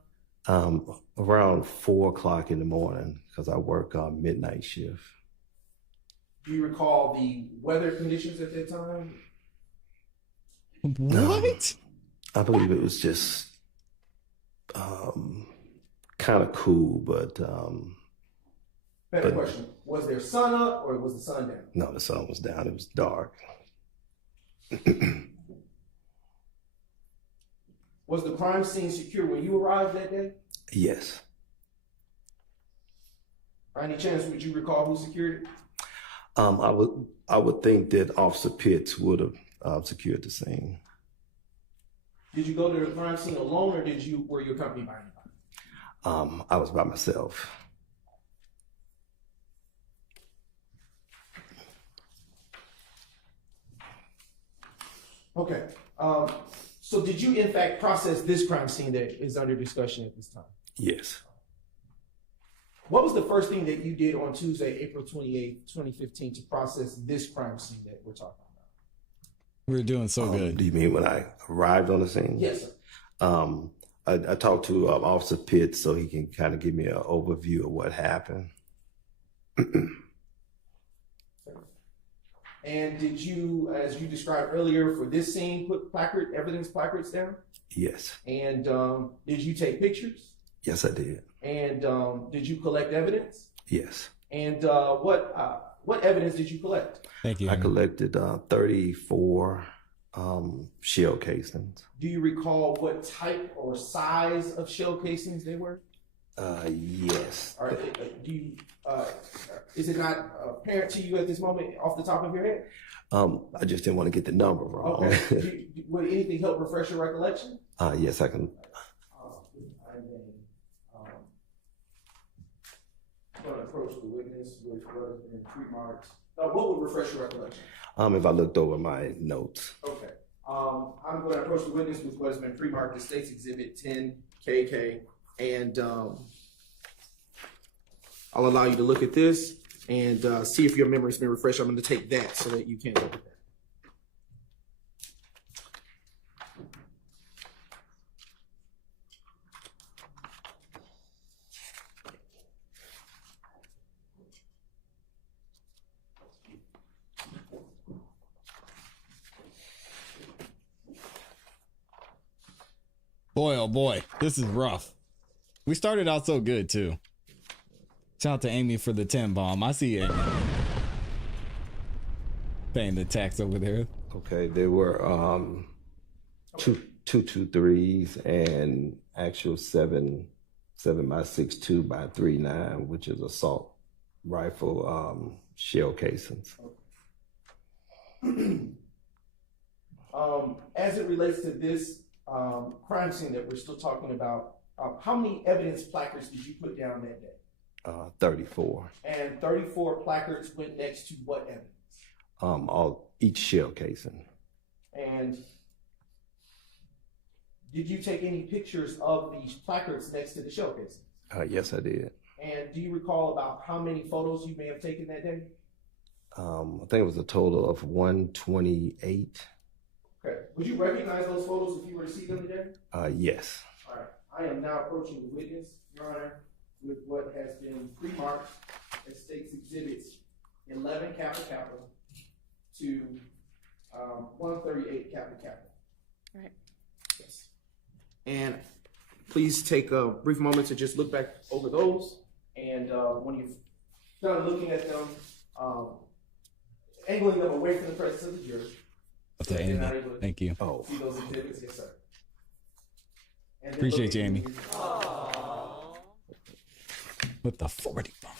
Around 4 o'clock in the morning, because I work midnight shift. Do you recall the weather conditions at that time? What? I believe it was just kind of cool, but Better question. Was there sun up or was the sun down? No, the sun was down. It was dark. Was the crime scene secure when you arrived that day? Yes. By any chance, would you recall who secured it? I would think that Officer Pitts would have secured the scene. Did you go to the crime scene alone, or were you accompanied by anybody? I was by myself. Okay. So did you in fact process this crime scene that is under discussion at this time? Yes. What was the first thing that you did on Tuesday, April 28th, 2015 to process this crime scene that we're talking about? We're doing so good. Do you mean when I arrived on the scene? Yes, sir. I talked to Officer Pitts so he can kind of give me an overview of what happened. And did you, as you described earlier, for this scene, put evidence placards down? Yes. And did you take pictures? Yes, I did. And did you collect evidence? Yes. And what evidence did you collect? Thank you. I collected 34 shell casings. Do you recall what type or size of shell casings they were? Yes. Do you? Is it not apparent to you at this moment, off the top of your head? I just didn't want to get the number wrong. Okay. Would anything help refresh your recollection? Yes, I can. I'm going to approach the witness with was in street marks. What would refresh your recollection? If I looked over my notes. Okay. I'm going to approach the witness with what has been pre-marked as State's Exhibit 10 KK, and I'll allow you to look at this and see if your memory's been refreshed. I'm going to take that so that you can look at that. Boy, oh boy, this is rough. We started out so good too. Shout out to Amy for the 10 bomb. I see Amy paying the tax over there. Okay, there were 223s and actual 7.62 by 3.9, which is assault rifle shell casings. As it relates to this crime scene that we're still talking about, how many evidence placards did you put down that day? 34. And 34 placards went next to what evidence? Each shell casing. And did you take any pictures of these placards next to the shell casing? Yes, I did. And do you recall about how many photos you may have taken that day? I think it was a total of 128. Okay. Would you recognize those photos if you were to see them today? Yes. All right. I am now approaching the witness, Your Honor, with what has been pre-marked as State's Exhibits 11 Kappa Kappa to 138 Kappa Kappa. All right. Yes. And please take a brief moment to just look back over those. And when you've done looking at them, angling them away from the presence of the jury. Okay, Amy. Thank you. See those exhibits? Yes, sir. And Appreciate you, Amy. With the 40 bomb.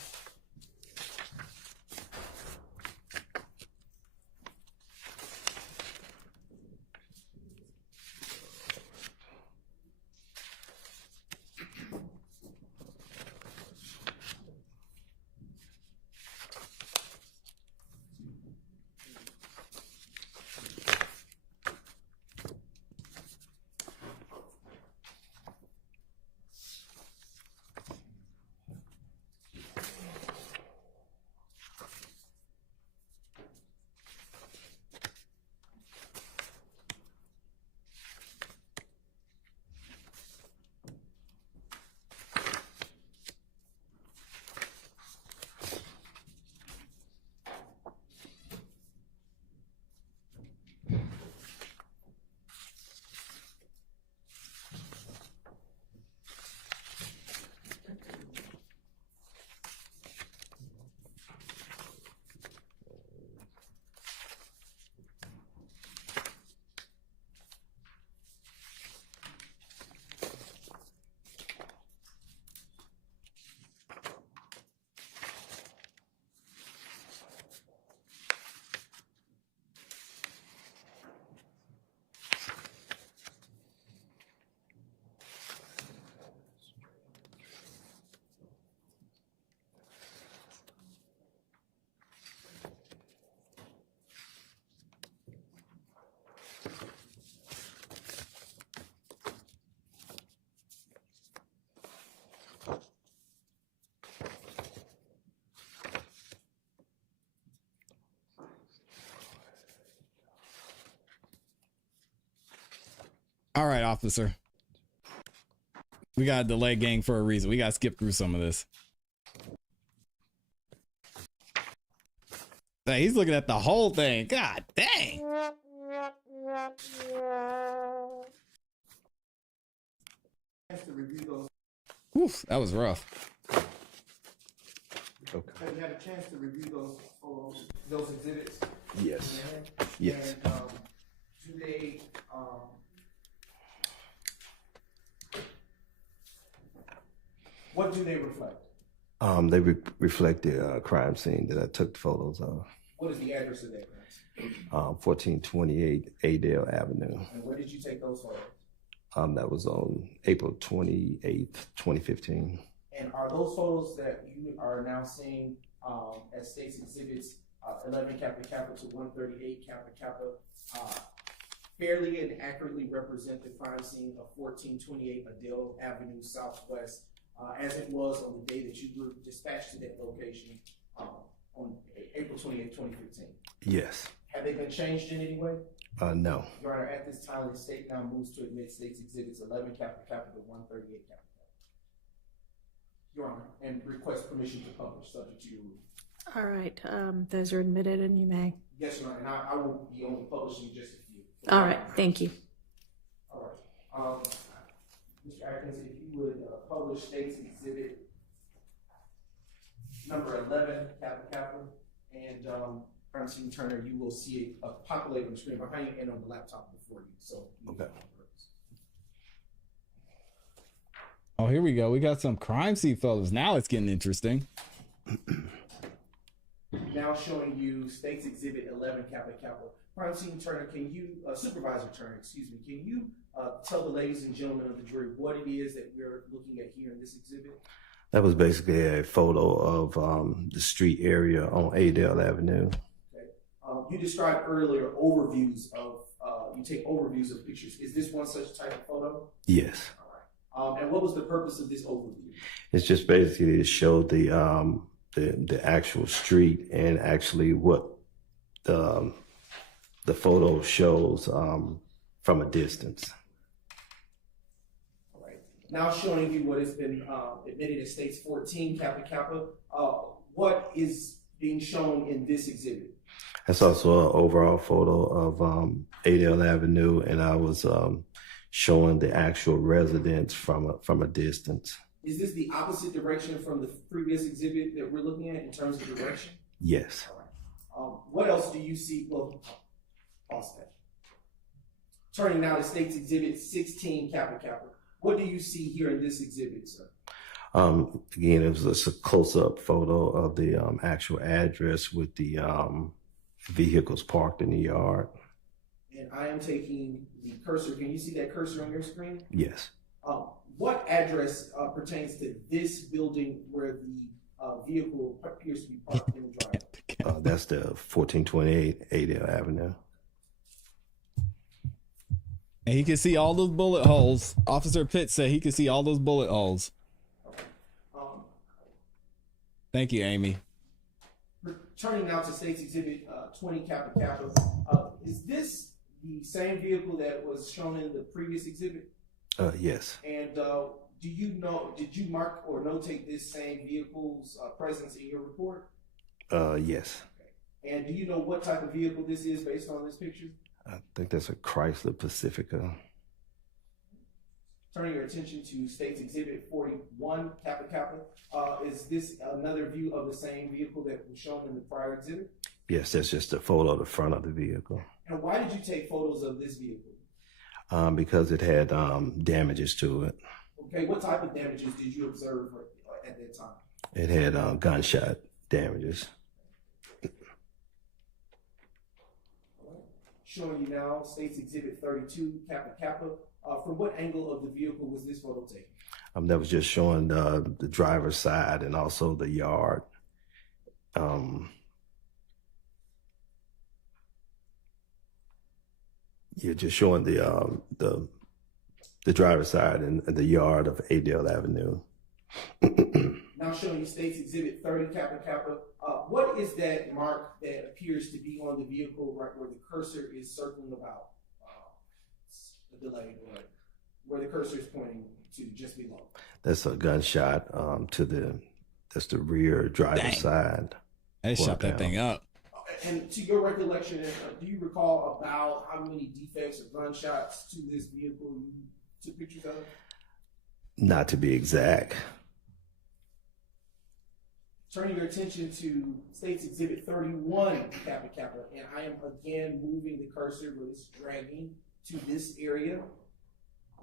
All right, officer. We got a delay gang for a reason. We got to skip through some of this. Hey, he's looking at the whole thing. God dang. To review those. Oof, that was rough. Okay. Have you had a chance to review those exhibits? Yes. And, Yes. do they, what do they reflect? They reflect the crime scene that I took photos of. What is the address of that crime? 1428 Adele Avenue. And where did you take those photos? That was on April 28th, 2015. And are those photos that you are now seeing as state's exhibits 11 Kappa Kappa to 138 Kappa Kappa fairly and accurately represent the crime scene of 1428 Adele Avenue Southwest as it was on the day that you were dispatched to that location on April 28th, 2015? Yes. Have they been changed in any way? No. Your Honor, at this time, the state now moves to admit state's exhibits 11 Kappa Kappa to 138 Kappa Kappa. Your Honor, and request permission to publish, subject to your rule. All right, those are admitted and you may. Yes, Your Honor, and I will be only publishing just a few. All right, thank you. All right. Mr. Atkins, if you would publish state's exhibit number 11 Kappa Kappa, and Crime Scene Turner, you will see a populate on the screen behind you and on the laptop before you. So okay. Oh, here we go. We got some crime scene photos. Now it's getting interesting. Now showing you state's exhibit 11 Kappa Kappa. Crime Scene Turner, can you, Supervisor Turner, excuse me, can you tell the ladies and gentlemen of the jury what it is that we're looking at here in this exhibit? That was basically a photo of the street area on Adele Avenue. Okay. You described earlier overviews of, you take overviews of pictures. Is this one such type of photo? Yes. All right. And what was the purpose of this overview? It's just basically to show the actual street and actually what the photo shows from a distance. All right. Now showing you what has been admitted as state's 14 Kappa Kappa. What is being shown in this exhibit? That's also an overall photo of Adele Avenue, and I was showing the actual residence from a distance. Is this the opposite direction from the previous exhibit that we're looking at in terms of direction? Yes. All right. What else do you see? Well, pause that. Turning now to state's exhibit 16 Kappa Kappa. What do you see here in this exhibit, sir? Again, it was just a close-up photo of the actual address with the vehicles parked in the yard. And I am taking the cursor. Can you see that cursor on your screen? Yes. What address pertains to this building where the vehicle appears to be parked in the driveway? That's the 1428 Adele Avenue. And he can see all those bullet holes. Officer Pitt said he can see all those bullet holes. Thank you, Amy. Turning now to state's exhibit 20 Kappa Kappa. Is this the same vehicle that was shown in the previous exhibit? Yes. And do you know, did you mark or notate this same vehicle's presence in your report? Yes. Okay. And do you know what type of vehicle this is based on this picture? I think that's a Chrysler Pacifica. Turning your attention to state's exhibit 41 Kappa Kappa. Is this another view of the same vehicle that was shown in the prior exhibit? Yes, that's just a photo of the front of the vehicle. And why did you take photos of this vehicle? Because it had damages to it. Okay, what type of damages did you observe at that time? It had gunshot damages. Showing you now state's exhibit 32 Kappa Kappa. From what angle of the vehicle was this photo taken? That was just showing the driver's side and also the yard. Yeah, just showing the driver's side and the yard of Adele Avenue. Now showing you state's exhibit 30 Kappa Kappa. What is that mark that appears to be on the vehicle right where the cursor is circling about? The delay, where the cursor is pointing to just below? That's a gunshot that's the rear driver's side. They shot that thing up. And to your recollection, do you recall about how many defects or gunshots to this vehicle you took pictures of? Not to be exact. Turning your attention to State's Exhibit 31, Kappa Kappa, and I am again moving the cursor, but it's dragging to this area.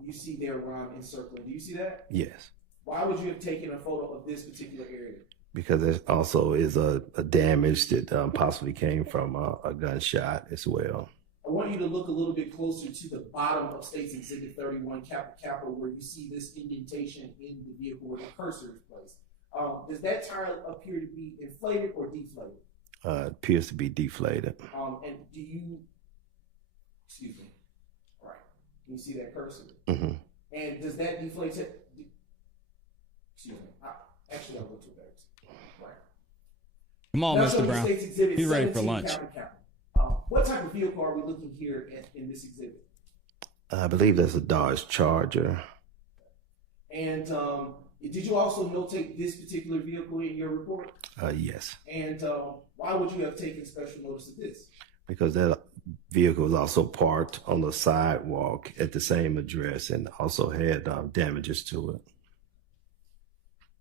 You see there where I'm encircling. Do you see that? Yes. Why would you have taken a photo of this particular area? Because there also is a damage that possibly came from a gunshot as well. I want you to look a little bit closer to the bottom of State's Exhibit 31, Kappa Kappa, where you see this indentation in the vehicle where the cursor is placed. Does that tire appear to be inflated or deflated? It appears to be deflated. And do you, excuse me, all right, can you see that cursor? Mm-hmm. And does that deflate, excuse me, actually I'll go to that. Right. Come on, Now, Mr. Brown. Be ready for lunch. Kappa Kappa. What type of vehicle are we looking here in this exhibit? I believe that's a Dodge Charger. And did you also notate this particular vehicle in your report? Yes. And why would you have taken special notice of this? Because that vehicle was also parked on the sidewalk at the same address and also had damages to it.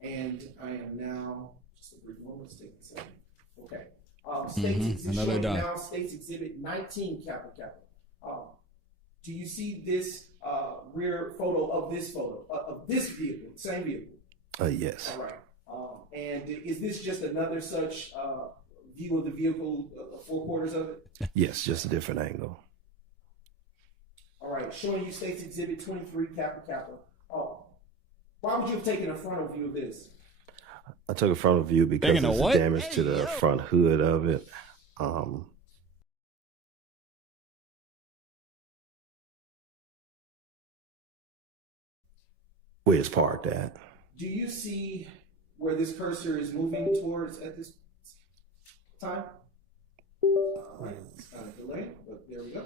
And I am now, just a brief moment, let's take a second. Okay. State's Exhibit 19, Kappa Kappa. Do you see this rear photo of this vehicle, same vehicle? Yes. All right. And is this just another such view of the vehicle, four quarters of it? Yes, just a different angle. All right. Showing you State's Exhibit 23, Kappa Kappa. Why would you have taken a frontal view of this? I took a frontal view because there's damage to the front hood of it. Where it's parked at. Do you see where this cursor is moving towards at this time? It's kind of delayed, but there we go.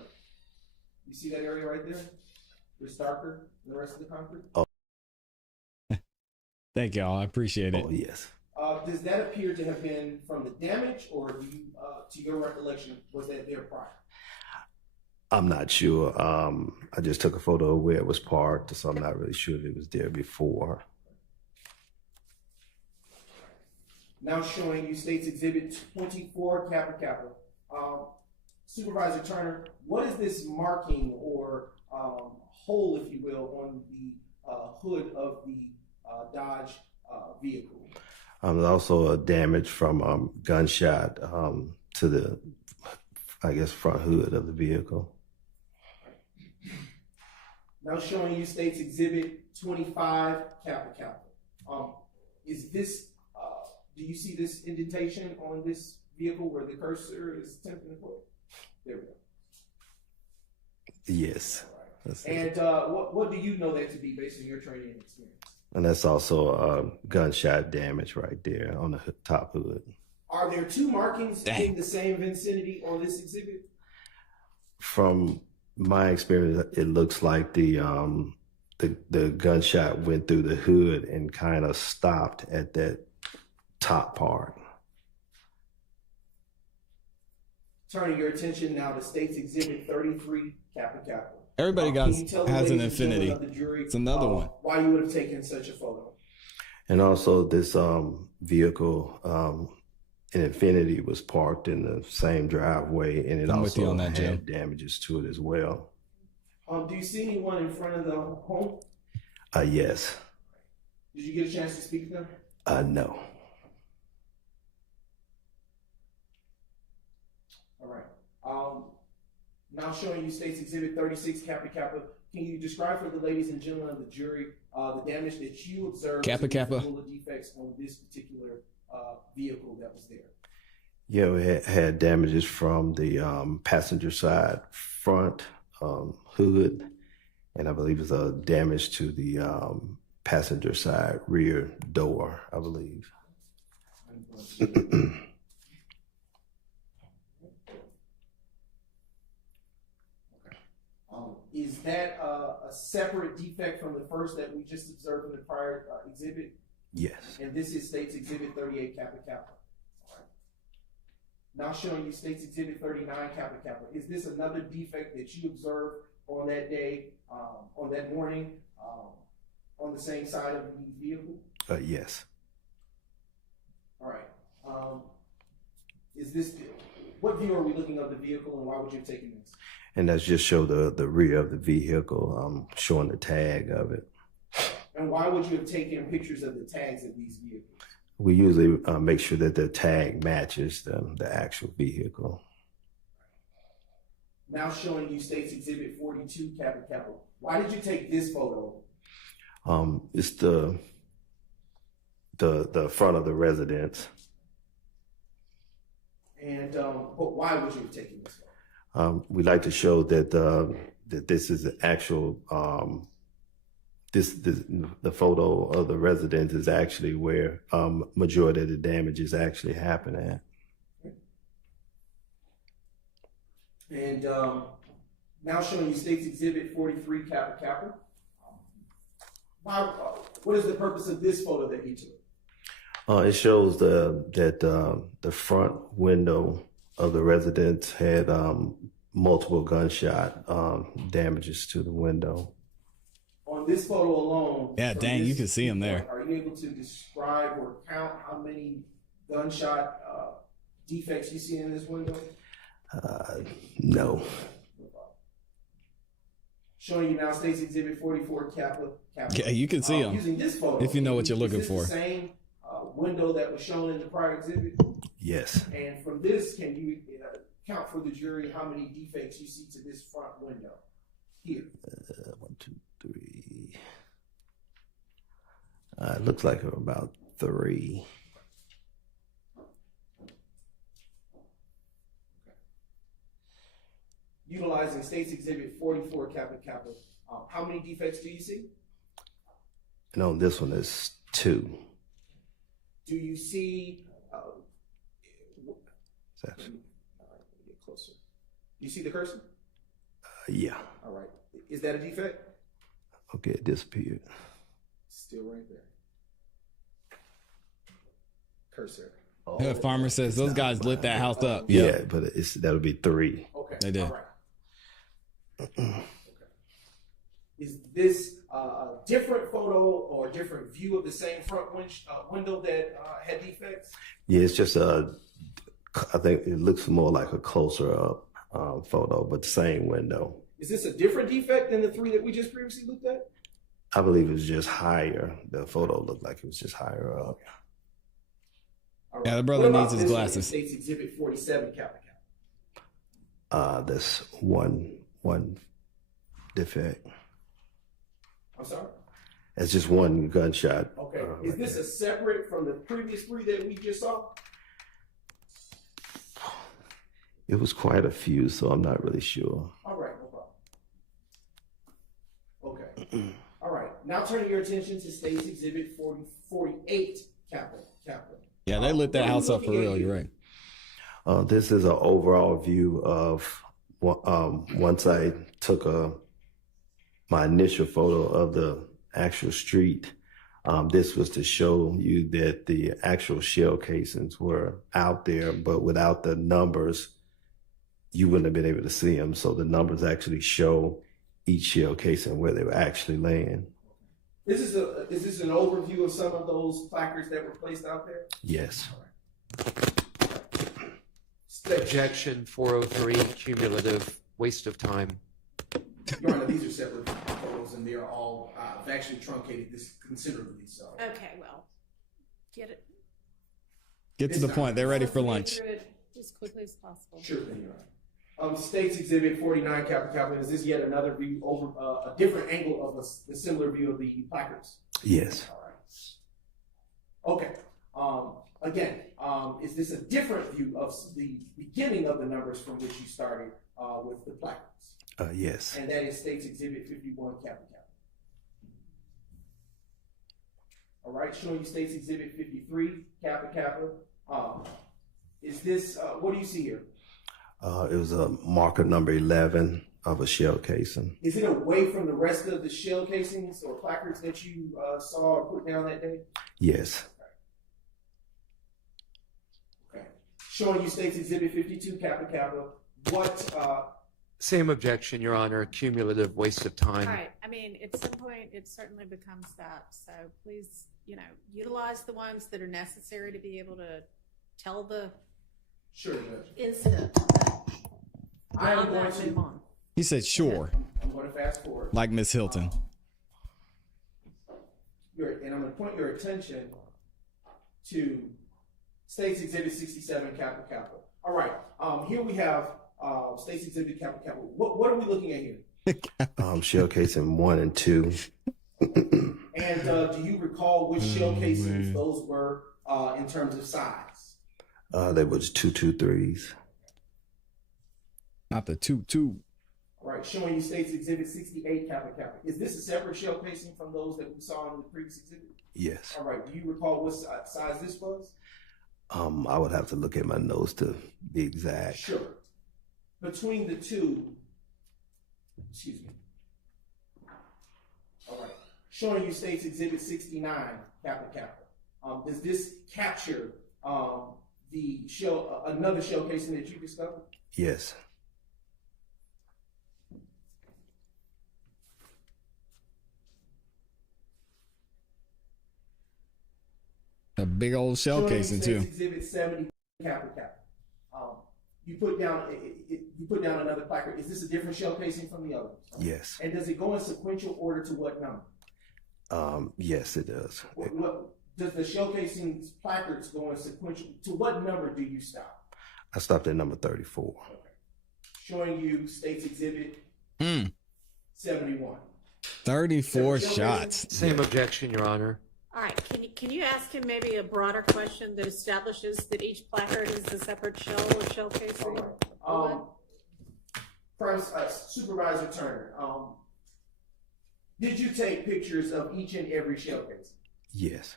You see that area right there? It's darker than the rest of the concrete? Oh. Thank y'all. I appreciate it. Oh, yes. Does that appear to have been from the damage, or do you, to your recollection, was that there prior? I'm not sure. I just took a photo of where it was parked, so I'm not really sure if it was there before. Now showing you State's Exhibit 24, Kappa Kappa. Supervisor Turner, what is this marking or hole, if you will, on the hood of the Dodge vehicle? There's also a damage from gunshot to the, I guess, front hood of the vehicle. Now showing you State's Exhibit 25, Kappa Kappa. Is this, do you see this indentation on this vehicle where the cursor is attempting to put? There we go. Yes. And what do you know that to be based on your training and experience? And that's also gunshot damage right there on the top hood. Are there two markings in the same vicinity on this exhibit? From my experience, it looks like the gunshot went through the hood and kind of stopped at that top part. Turning your attention now to State's Exhibit 33, Kappa Kappa. Everybody has an infinity. It's another one. Why you would have taken such a photo? And also this vehicle, an Infinity, was parked in the same driveway, and it also had damages to it as well. Do you see anyone in front of the home? Yes. Did you get a chance to speak to them? No. All right. Now showing you State's Exhibit 36, Kappa Kappa. Can you describe for the ladies and gentlemen of the jury the damage that you observed? Kappa Kappa. The defects on this particular vehicle that was there. Yeah, we had damages from the passenger side front hood, and I believe it's a damage to the passenger side rear door, I believe. Is that a a separate defect from the first that we just observed in the prior exhibit? Yes. And this is State's Exhibit 38 Kappa Kappa. All right. Now showing you State's Exhibit 39 Kappa Kappa. Is this another defect that you observed on that day, on that morning, on the same side of the vehicle? Yes. All right. Is this, what view are we looking of the vehicle, and why would you have taken this? And that's just show the rear of the vehicle, showing the tag of it. And why would you have taken pictures of the tags of these vehicles? We usually make sure that the tag matches the actual vehicle. Now showing you State's Exhibit 42 Kappa Kappa. Why did you take this photo? It's the front of the residence. And but why would you have taken this photo? We like to show that that this is the actual the photo of the residence is actually where majority of the damage is actually happening at. And now showing you State's Exhibit 43 Kappa Kappa. What is the purpose of this photo that he took? It shows that the front window of the residence had multiple gunshot damages to the window. On this photo alone, yeah, dang, you can see him there. Are you able to describe or count how many gunshot defects you see in this window? No. Showing you now State's Exhibit 44 Kappa Kappa. Yeah, you can see him using this photo, if you know what you're looking is for. this the same window that was shown in the prior exhibit? Yes. And from this, can you count for the jury how many defects you see to this front window here? 1, 2, 3. It looks like about 3. Utilizing State's Exhibit 44 Kappa Kappa, how many defects do you see? And on this one is 2. Do you see? Get closer. Do you see the cursor? Yeah. All right. Is that a defect? Okay, it disappeared. Still right there. Cursor. Oh, yeah, Farmer says those guys lit that house up. Yeah, but that'll be 3. Okay. They did. All right. Okay. Is this a different photo or a different view of the same front window that had defects? Yeah, it's just I think it looks more like a closer up photo, but the same window. Is this a different defect than the 3 that we just previously looked at? I believe it was just higher. The photo looked like it was just higher up. Right. Yeah, the brother needs his glasses. State's Exhibit 47 Kappa Kappa. That's one defect. I'm sorry? That's just one gunshot. Okay. Is this a separate from the previous 3 that we just saw? It was quite a few, so I'm not really sure. All right, no problem. Okay. All right. Now turning your attention to State's Exhibit 48 Kappa Kappa. Yeah, they lit that house up for real. You're right. This is an overall view of once I took my initial photo of the actual street. This was to show you that the actual shell casings were out there, but without the numbers, you wouldn't have been able to see them. So the numbers actually show each shell casing where they were actually laying. Is this an overview of some of those placards that were placed out there? Yes. Objection 403, cumulative, waste of time. Your Honor, these are separate photos, and they are all I've actually truncated this considerably. So. Okay, well, get to the point. They're ready for lunch. As quickly as possible. Sure thing, Your Honor. State's Exhibit 49 Kappa Kappa. Is this yet another view over a different angle of the similar view of the placards? Yes. All right. Okay. Again, is this a different view of the beginning of the numbers from which you started with the placards? Yes. And that is State's Exhibit 51 Kappa Kappa. All right, showing you State's Exhibit 53 Kappa Kappa. Is this, what do you see here? It was a marker number 11 of a shell casing. Is it away from the rest of the shell casings or placards that you saw or put down that day? Yes. Okay. Showing you State's Exhibit 52, Kappa Kappa. What? Same objection, Your Honor. Cumulative waste of time. All right. I mean, at some point, it certainly becomes that. So please, utilize the ones that are necessary to be able to tell the incident. I am going to move on. He said, sure. I'm going to fast forward. Like Miss Hilton. And I'm going to point your attention to State's Exhibit 67, Kappa Kappa. All right. Here we have State's Exhibit Kappa Kappa. What are we looking at here? Shell casing 1 and 2. And do you recall which shell casings those were in terms of size? They was 223s. Not the 2. All right, showing you State's Exhibit 68, Kappa Kappa. Is this a separate shell casing from those that we saw in the previous exhibit? Yes. All right, do you recall what size this was? I would have to look at my notes to be exact. Sure. Between the two, excuse me. All right, showing you State's Exhibit 69, Kappa Kappa. Does this capture the shell, another shell casing that you discovered? Yes. A big old shell casing too. Exhibit 70, Kappa Kappa. You put down another placard. Is this a different shell casing from the others? Yes. And does it go in sequential order to what number? Yes, it does. What does the shell casing's placards go in sequential? To what number do you stop? I stopped at number 34. Okay. Showing you State's Exhibit 71. 34 shots. Same objection, Your Honor. All right. Can you ask him maybe a broader question that establishes that each placard is a separate shell or shell casing? Supervisor Turner, did you take pictures of each and every shell casing? Yes.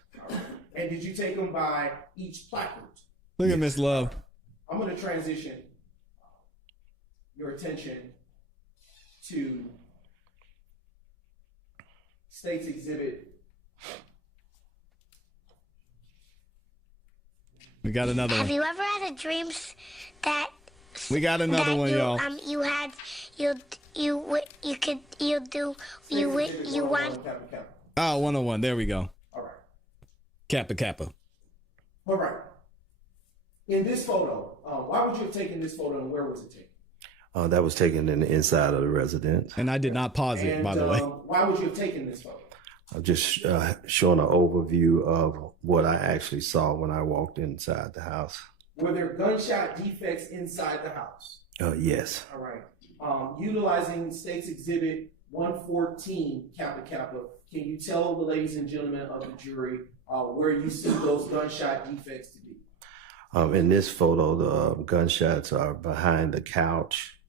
And did you take them by each placard? Look at Miss Love. I'm going to transition your attention to State's Exhibit. We got another one. Have you ever had a dream that we got another one, y'all. You want. Oh, 101. There we go. All right. Kappa Kappa. All right. In this photo, why would you have taken this photo and where was it taken? That was taken in the inside of the residence. And I did not pause it, by the way. Why would you have taken this photo? I'm just showing an overview of what I actually saw when I walked inside the house. Were there gunshot defects inside the house? Yes. All right. Utilizing State's Exhibit 114, Kappa Kappa, can you tell the ladies and gentlemen of the jury where you see those gunshot defects to be? In this photo, the gunshots are behind the couch.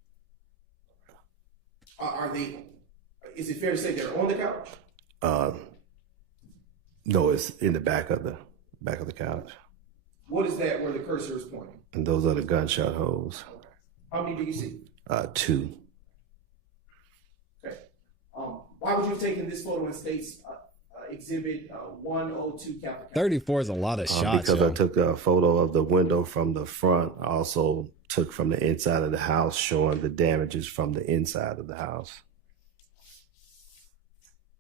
Is it fair to say they're on the couch? No, it's in the back of the couch. What is that where the cursor is pointing? And those are the gunshot holes. Okay. How many do you see? 2. Okay. Why would you have taken this photo in State's Exhibit 102, Kappa Kappa? 34 is a lot of shots. Because I took a photo of the window from the front. I also took from the inside of the house, showing the damages from the inside of the house.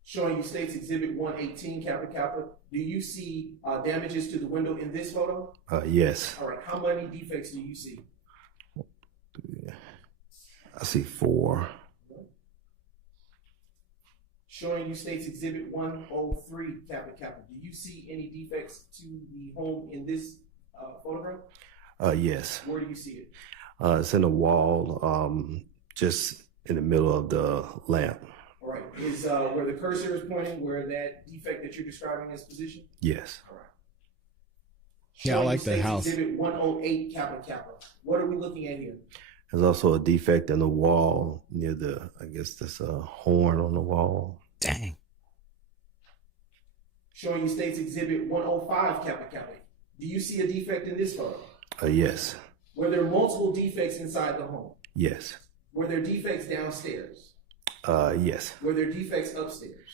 Showing you State's Exhibit 118, Kappa Kappa. Do you see damages to the window in this photo? Yes. All right. How many defects do you see? I see 4. Showing you State's Exhibit 103, Kappa Kappa. Do you see any defects to the home in this photograph? Yes. Where do you see it? It's in the wall, just in the middle of the lamp. All right. Is where the cursor is pointing, where that defect that you're describing is positioned? Yes. All right. Yeah, I like the house. Exhibit 108, Kappa Kappa. What are we looking at here? There's also a defect in the wall near I guess there's a horn on the wall. Dang. Showing you State's Exhibit 105, Kappa Kappa. Do you see a defect in this photo? Yes. Were there multiple defects inside the home? Yes. Were there defects downstairs? Yes. Were there defects upstairs?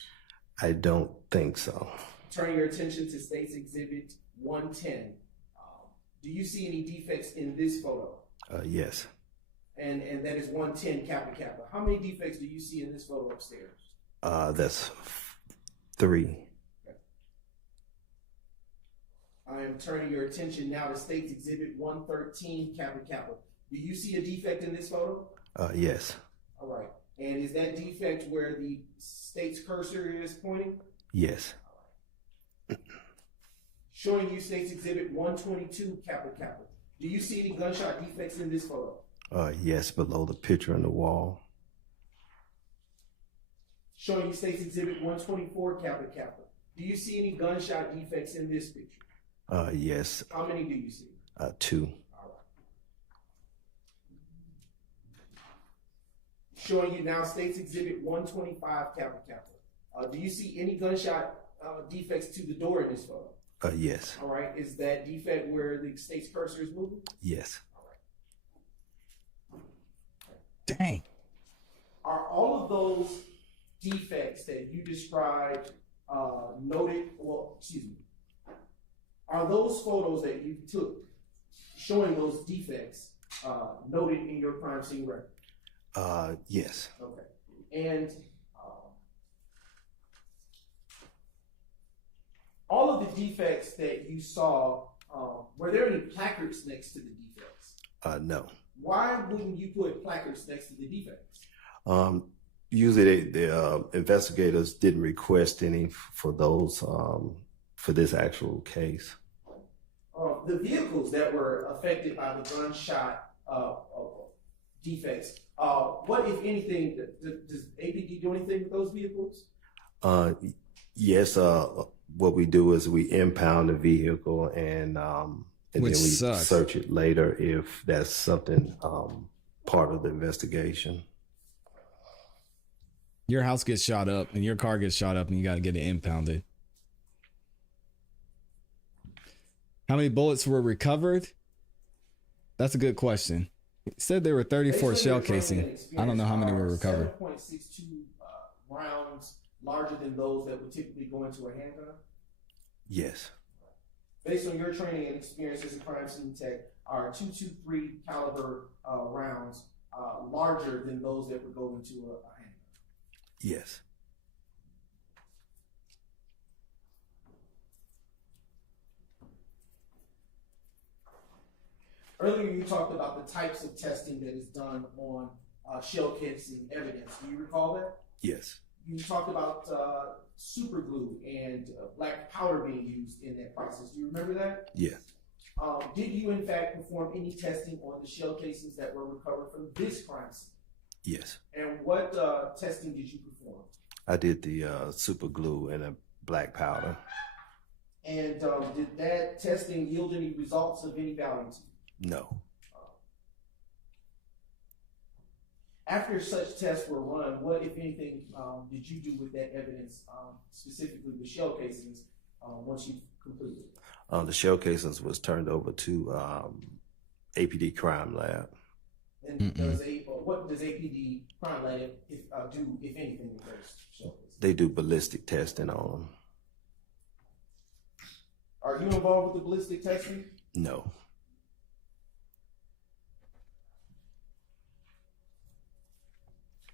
I don't think so. Turn your attention to State's Exhibit 110. Do you see any defects in this photo? Yes. And that is 110 Kappa Kappa. How many defects do you see in this photo upstairs? That's 3. I am turning your attention now to State's Exhibit 113 Kappa Kappa. Do you see a defect in this photo? Yes. All right. And is that defect where the State's cursor is pointing? Yes. Showing you State's Exhibit 122 Kappa Kappa. Do you see any gunshot defects in this photo? Yes, below the picture on the wall. Showing you State's Exhibit 124 Kappa Kappa. Do you see any gunshot defects in this picture? Yes. How many do you see? 2. Showing you now State's Exhibit 125 Kappa Kappa. Do you see any gunshot defects to the door in this photo? Yes. All right. Is that defect where the State's cursor is moving? Yes. Dang. Are all of those defects that you described noted, well, excuse me, are those photos that you took showing those defects noted in your crime scene record? Yes. Okay. And all of the defects that you saw, were there any placards next to the defects? No. Why wouldn't you put placards next to the defects? Usually the investigators didn't request any for those, for this actual case. The vehicles that were affected by the gunshot defects, what, if anything, does APD do anything with those vehicles? Yes, what we do is we impound the vehicle and then we search it later if that's something part of the investigation. Your house gets shot up and your car gets shot up and you got to get it impounded. How many bullets were recovered? That's a good question. It said there were 34 shell casing. I don't know how many were recovered. 7.62 rounds larger than those that would typically go into a handgun? Yes. Based on your training and experience as a crime scene tech, are 223 caliber rounds larger than those that would go into a handgun? Yes. Earlier, you talked about the types of testing that is done on shell casing evidence. Do you recall that? Yes. You talked about super glue and black powder being used in that process. Do you remember that? Yes. Did you, in fact, perform any testing on the shell casings that were recovered from this crime scene? Yes. And what testing did you perform? I did the super glue and a black powder. And did that testing yield any results of any value to you? No. After such tests were run, what, if anything, did you do with that evidence, specifically the shell casings, once you completed it? The shell casings was turned over to APD Crime Lab. And what does APD Crime Lab do, if anything, with those shell casings? They do ballistic testing on them. Are you involved with the ballistic testing? No.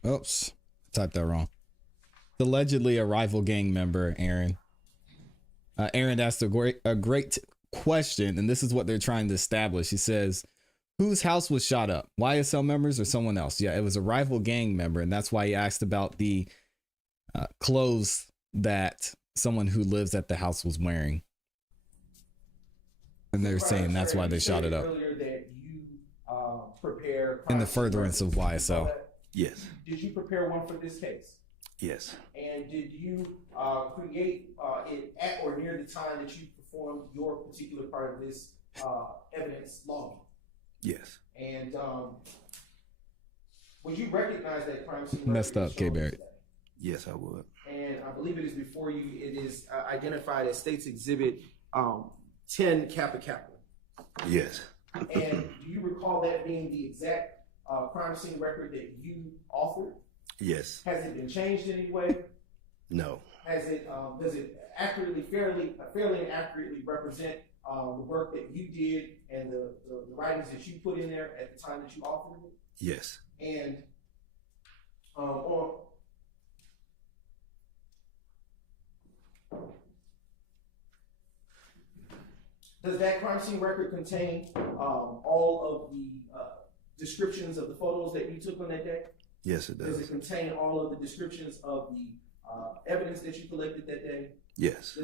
Oops, typed that wrong. It's allegedly a rival gang member, Aaron. Aaron asked a great question, and this is what they're trying to establish. He says, whose house was shot up? YSL members or someone else? Yeah, it was a rival gang member, and that's why he asked about the clothes that someone who lives at the house was wearing. And they're saying that's why they shot it up. Earlier that you prepare In the furtherance of YSL. Yes. Did you prepare one for this case? Yes. And did you create it at or near the time that you performed your particular part of this evidence logging? Yes. And would you recognize that crime scene? Messed up, K. Barrett. Yes, I would. And I believe it is before you. It is identified as State's Exhibit 10 Kappa Kappa. Yes. And do you recall that being the exact crime scene record that you authored? Yes. Has it been changed in any way? No. Has it, does it fairly and accurately represent the work that you did and the writings that you put in there at the time that you authored it? Yes. And does that crime scene record contain all of the descriptions of the photos that you took on that day? Yes, it Does does. it contain all of the descriptions of the evidence that you collected that day? Yes.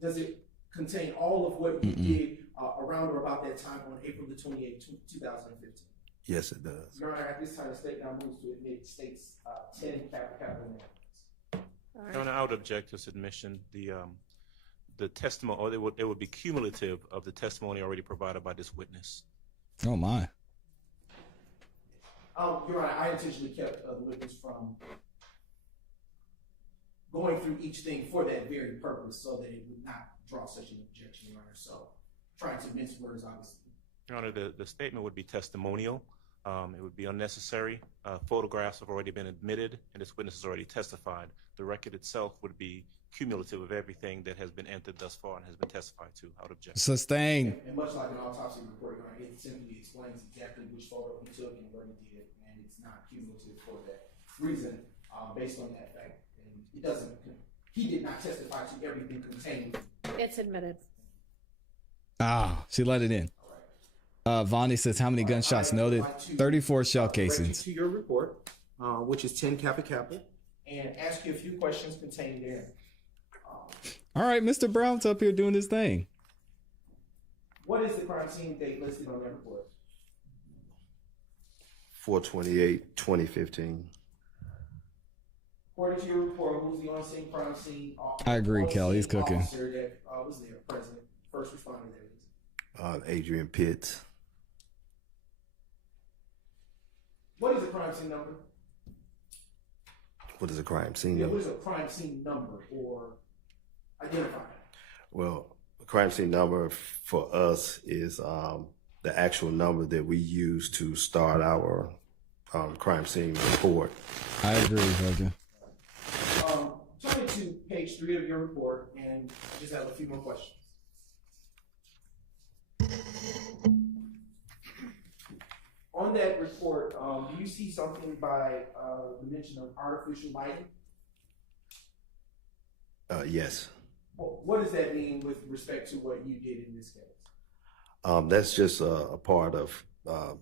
Does it contain all of what you did around or about that time on April the 28th, 2015? Yes, it does. Your Honor, at this time, the state now moves to admit states 10 capital names. Your Honor, I would object to this admission. The testimony, or it would be cumulative of the testimony already provided by this witness. Oh my. Your Honor, I intentionally kept the witness from going through each thing for that very purpose so that it would not draw such an objection, Your Honor. So trying to mince words, obviously. Your Honor, the statement would be testimonial. It would be unnecessary. Photographs have already been admitted, and this witness has already testified. The record itself would be cumulative of everything that has been entered thus far and has been testified to. I would object. Sustain. And much like an autopsy report, Your Honor, it simply explains exactly which photo he took and what he did, and it's not cumulative for that reason, based on that fact. And it doesn't. He did not testify to everything contained. It's admitted. Ah, she let it in. Vonnie says, how many gunshots noted? 34 shell casings. To your report, which is 10 Kappa Kappa, and ask you a few questions contained there. All right, Mr. Brown's up here doing his thing. What is the crime scene date listed on that report? 4/28/2015. According to your report, who's the on-scene crime scene officer? I agree, Kelly. He's cooking. Officer that was there, present, first responder there. Adrian Pitts. What is a crime scene number? What is a crime scene? Yeah, what is a crime scene number or identifier? Well, the crime scene number for us is the actual number that we use to start our crime scene report. I agree, Roger. Turn to page 3 of your report and just have a few more questions. On that report, do you see something by the mention of artificial lighting? Yes. What does that mean with respect to what you did in this case? That's just a part of the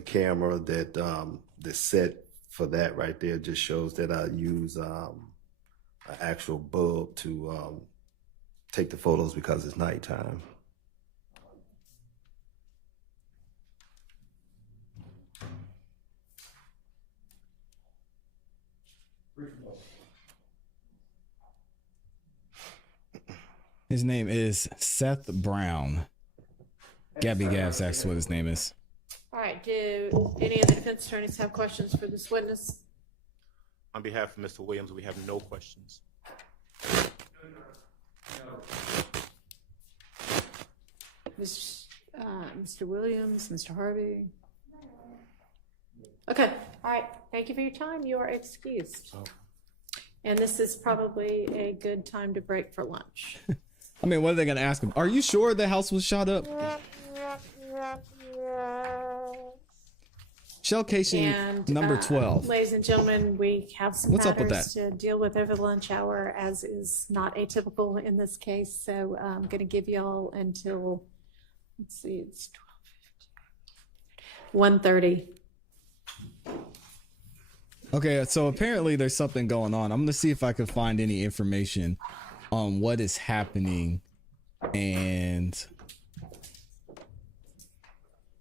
camera that the set for that right there just shows that I use an actual bulb to take the photos because it's nighttime. His name is Seth Brown. Gabby Gabs asked what his name is. All right. Do any of the defense attorneys have questions for this witness? On behalf of Mr. Williams, we have no questions. Mr. Williams, Mr. Harvey. Okay. All right. Thank you for your time. You are excused. Oh. And this is probably a good time to break for lunch. I mean, what are they going to ask him? Are you sure the house was shot up? Shell casing And, number 12. Ladies and gentlemen, we have some What's up with matters to deal with over the lunch hour, as is not atypical in this case. So I'm going to give y'all until, let's see, it's 1:30. Okay, so apparently there's something going on. I'm going to see if I can find any information on what is happening and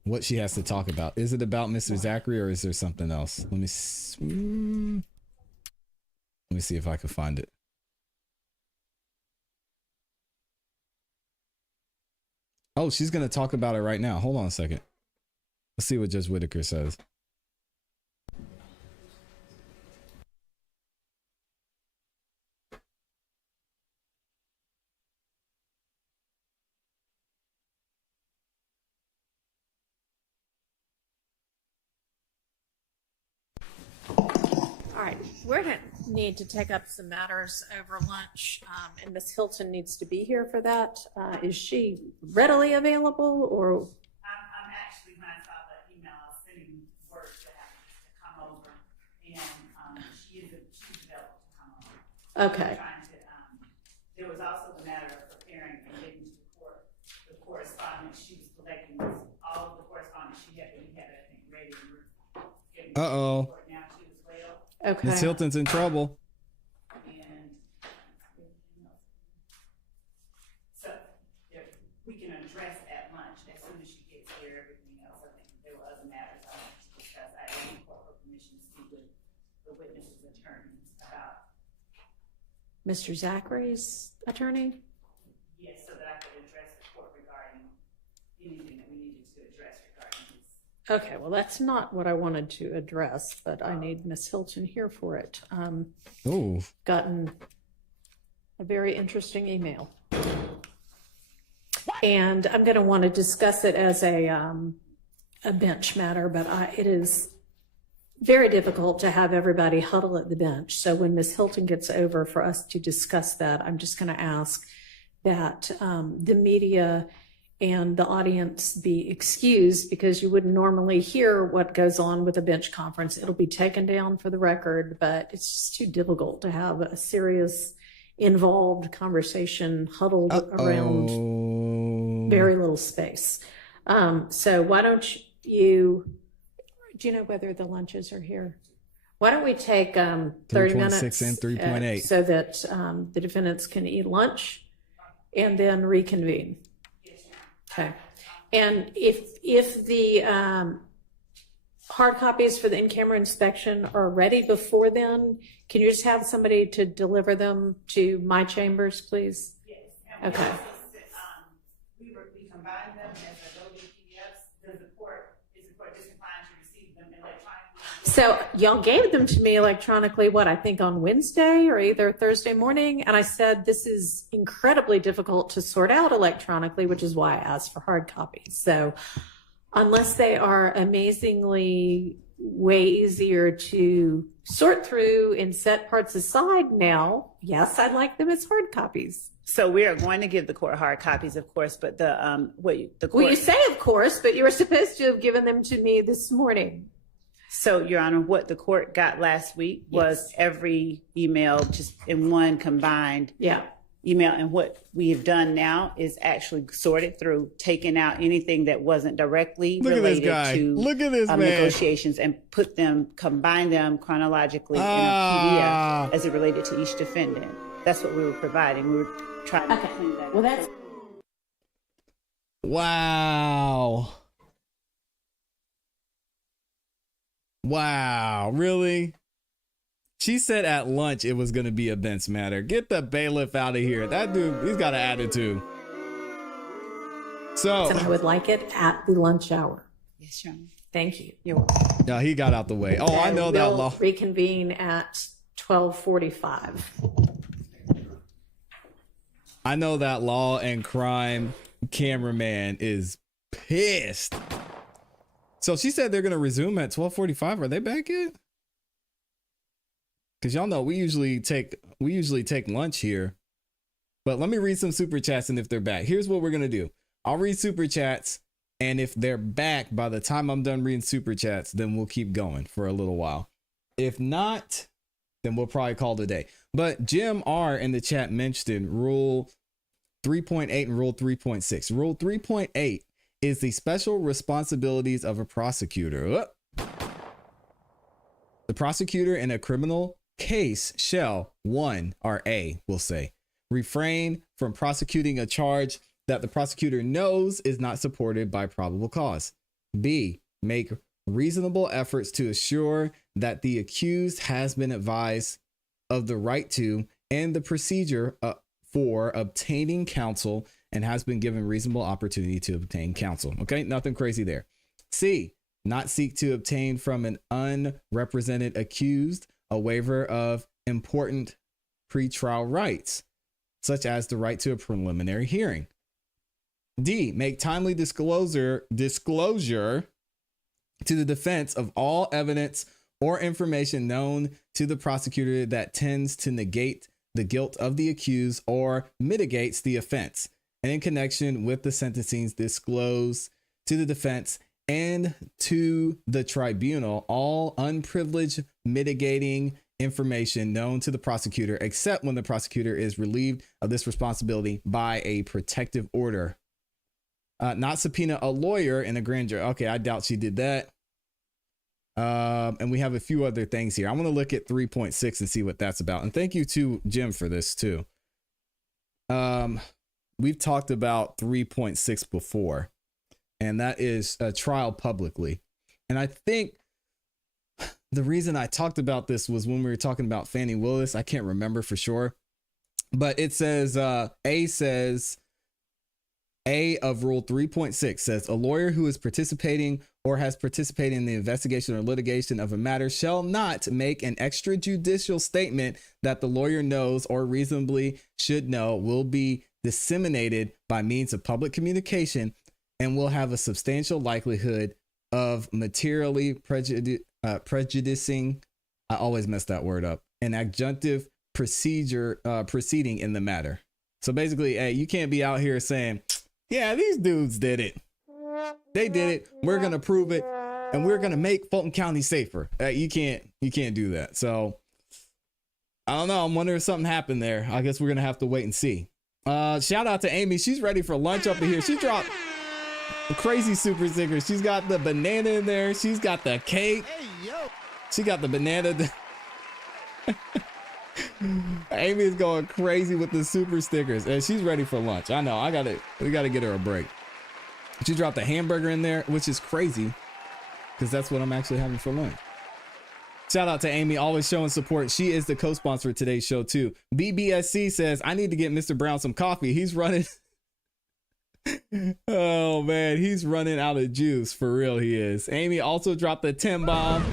what she has to talk about. Is it about Mr. Zachary or is there something else? Let me see if I can find it. Oh, she's going to talk about it right now. Hold on a second. Let's see what Judge Whitaker says. We're going to need to take up some matters over lunch, and Ms. Hilton needs to be here for that. Is she readily available, or? I'm actually, when I saw the email, I was sending word to have to come over, and she's available to come over. Okay. There was also the matter of preparing and getting to the court, the correspondence she was collecting, all of the correspondence she had, when we had everything ready. Getting to the court now too as well. Okay. Miss Hilton's in trouble. And so we can address at lunch as soon as she gets here, everything else. I think there were other matters I wanted to discuss. I asked for permission to speak with the witness's attorney about. Mr. Zachary's attorney? Yes, so that I could address the court regarding anything that we needed to address regarding his. Okay, well, that's not what I wanted to address, but I need Ms. Hilton here for it. Gotten a very interesting email. And I'm going to want to discuss it as a bench matter, but it is very difficult to have everybody huddle at the bench. So when Ms. Hilton gets over for us to discuss that, I'm just going to ask that the media and the audience be excused, because you wouldn't normally hear what goes on with a bench conference. It'll be taken down for the record, but it's just too difficult to have a serious, involved conversation huddled around very little space. So why don't you, do you know whether the lunches are here? Why don't we take 30 minutes 3.6 and 3.8 so that the defendants can eat lunch and then reconvene. Okay. And if the hard copies for the in-camera inspection are ready before then, can you just have somebody to deliver them to my chambers, please? Yes. Okay. We combine them as Adobe PDFs. Is the court disinclined to receive them electronically? So y'all gave them to me electronically, I think on Wednesday or either Thursday morning. And I said, this is incredibly difficult to sort out electronically, which is why I asked for hard copies. So unless they are amazingly way easier to sort through and set parts aside now, yes, I'd like them as hard copies. So we are going to give the court hard copies, of course, but the court. Well, you say of course, but you were supposed to have given them to me this morning. So, Your Honor, what the court got last week was every email just in one combined email. And what we have done now is actually sorted through, taking out anything that wasn't directly related to negotiations and combine them chronologically in a PDF as it related to each defendant. That's what we were providing. We were trying to clean that up. Well, that's... Wow, really? She said at lunch it was going to be a bench matter. Get the bailiff out of here. That dude, he's got an attitude. So I would like it at the lunch hour. Yes, Your Honor. Thank you. You're welcome. No, he got out the way. Oh, I know that law. Reconvene at 12:45. I know that law and crime cameraman is pissed. So she said they're going to resume at 12:45. Are they back yet? Because y'all know we usually take lunch here. But let me read some super chats, and if they're back, here's what we're going to do. I'll read super chats, and if they're back by the time I'm done reading super chats, then we'll keep going for a little while. If not, then we'll probably call it a day. But Jim R in the chat mentioned Rule 3.8 and Rule 3.6. Rule 3.8 is the special responsibilities of a prosecutor. The prosecutor in a criminal case shall, one, or A, we'll say, refrain from prosecuting a charge that the prosecutor knows is not supported by probable cause. B, make reasonable efforts to assure that the accused has been advised of the right to and the procedure for obtaining counsel and has been given reasonable opportunity to obtain counsel. Okay, nothing crazy there. C, not seek to obtain from an unrepresented accused a waiver of important pretrial rights, such as the right to a preliminary hearing. D, make timely disclosure to the defense of all evidence or information known to the prosecutor that tends to negate the guilt of the accused or mitigates the offense, and in connection with the sentencing disclose to the defense and to the tribunal all unprivileged mitigating information known to the prosecutor, except when the prosecutor is relieved of this responsibility by a protective order. Not subpoena a lawyer in a grand jury. Okay, I doubt she did that. And we have a few other things here. I want to look at 3.6 and see what that's about. And thank you to Jim for this too. We've talked about 3.6 before, and that is a trial publicly. And I think the reason I talked about this was when we were talking about Fannie Willis. I can't remember for sure, but it says, A of Rule 3.6 says a lawyer who is participating or has participated in the investigation or litigation of a matter shall not make an extrajudicial statement that the lawyer knows or reasonably should know will be disseminated by means of public communication and will have a substantial likelihood of materially prejudicing, I always mess that word up, an adjunctive proceeding in the matter. So basically, hey, you can't be out here saying, yeah, these dudes did it. They did it. We're going to prove it. And we're going to make Fulton County safer. You can't do that. So I don't know. I'm wondering if something happened there. I guess we're going to have to wait and see. Shout out to Amy. She's ready for lunch up in here. She dropped a crazy super sticker. She's got the banana in there. She's got the cake. Hey, yo. She got the banana. Amy is going crazy with the super stickers and she's ready for lunch. I know. We got to get her a break. She dropped a hamburger in there, which is crazy because that's what I'm actually having for lunch. Shout out to Amy, always showing support. She is the co-sponsor of today's show too. BBSC says, I need to get Mr. Brown some coffee. He's running. Oh man, he's running out of juice. For real, he is. Amy also dropped the 10 bomb.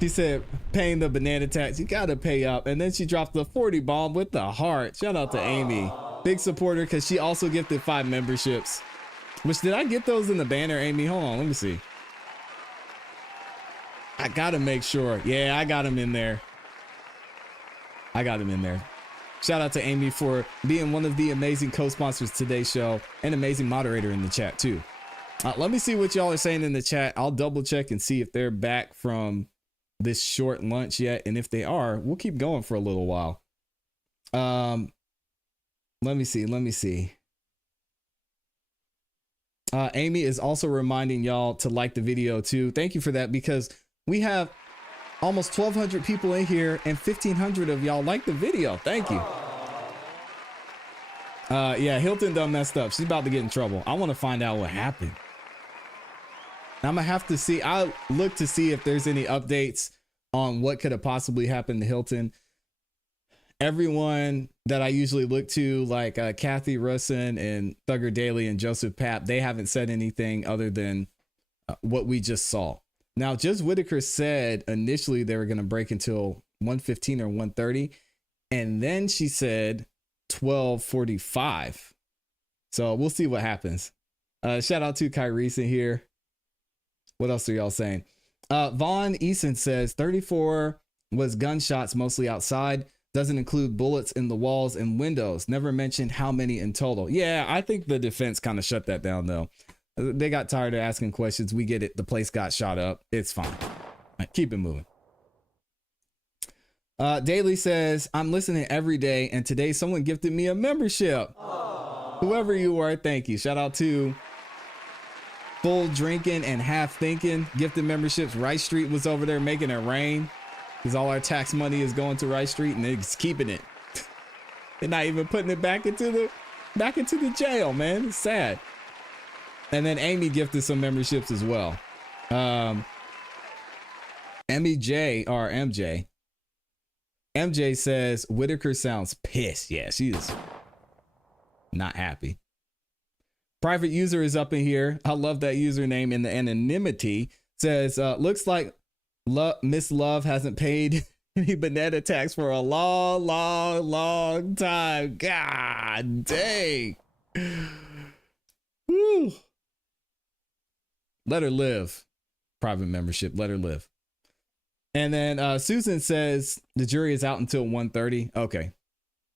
She said, paying the banana tax, you got to pay up. And then she dropped the 40 bomb with the heart. Shout out to Amy. Big supporter because she also gifted 5 memberships. Which, did I get those in the banner, Amy? Hold on, let me see. I got to make sure. Yeah, I got them in there. Shout out to Amy for being one of the amazing co-sponsors of today's show and amazing moderator in the chat too. Let me see what y'all are saying in the chat. I'll double check and see if they're back from this short lunch yet. And if they are, we'll keep going for a little while. Let me see. Amy is also reminding y'all to like the video too. Thank you for that, because we have almost 1,200 people in here and 1,500 of y'all like the video. Thank you. Yeah, Hilton done messed up. She's about to get in trouble. I want to find out what happened. I'm gonna have to see. I'll look to see if there's any updates on what could have possibly happened to Hilton. Everyone that I usually look to, like Kathy Russin and Thugger Daly and Joseph Papp, they haven't said anything other than what we just saw. Now, Judge Whitaker said initially they were going to break until 1:15 or 1:30, and then she said 12:45. So we'll see what happens. Shout out to Kyrese in here. What else are y'all saying? Vaughn Eason says 34 was gunshots, mostly outside. Doesn't include bullets in the walls and windows. Never mentioned how many in total. Yeah, I think the defense kind of shut that down though. They got tired of asking questions. We get it. The place got shot up. It's fine. Right, keep it moving. Daly says, I'm listening every day, and today someone gifted me a membership. Aww. Whoever you are, thank you. Shout out to Full Drinking and Half Thinking. Gifted memberships. Rice Street was over there making it rain because all our tax money is going to Rice Street, and they're keeping it. They're not even putting it back into the jail, man. It's sad. And then Amy gifted some memberships as well. MJ says Whitaker sounds pissed. Yeah, she is not happy. Private user is up in here. I love that username in the anonymity. Says, looks like Miss Love hasn't paid any banana tax for a long time. God dang. Woo. Let her live. Private membership. Let her live. And then Susan says the jury is out until 1:30. Okay.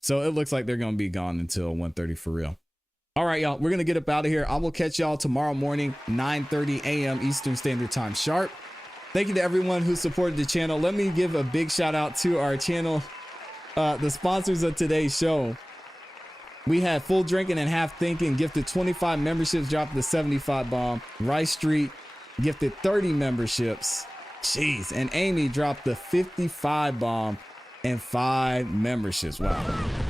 So it looks like they're going to be gone until 1:30 for real. All right, y'all. We're going to get up out of here. I will catch y'all tomorrow morning, 9:30 a.m. Eastern Standard Time sharp. Thank you to everyone who supported the channel. Let me give a big shout out to our channel, the sponsors of today's show. We had Full Drinking and Half Thinking gifted 25 memberships, dropped the 75 bomb. Rice Street gifted 30 memberships. Jeez. And Amy dropped the 55 bomb and 5 memberships. Wow.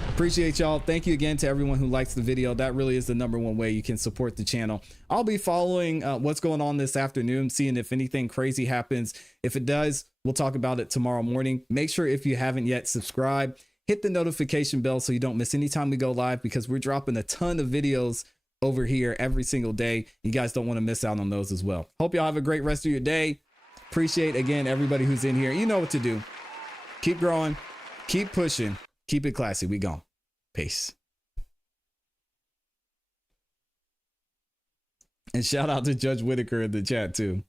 Appreciate y'all. Thank you again to everyone who likes the video. That really is the #1 way you can support the channel. I'll be following what's going on this afternoon, seeing if anything crazy happens. If it does, we'll talk about it tomorrow morning. Make sure if you haven't yet, subscribe. Hit the notification bell so you don't miss any time we go live, because we're dropping a ton of videos over here every single day. You guys don't want to miss out on those as well. Hope y'all have a great rest of your day. Appreciate, again, everybody who's in here. You know what to do. Keep growing. Keep pushing. Keep it classy. We gone. Peace. And shout out to Judge Whitaker in the chat too.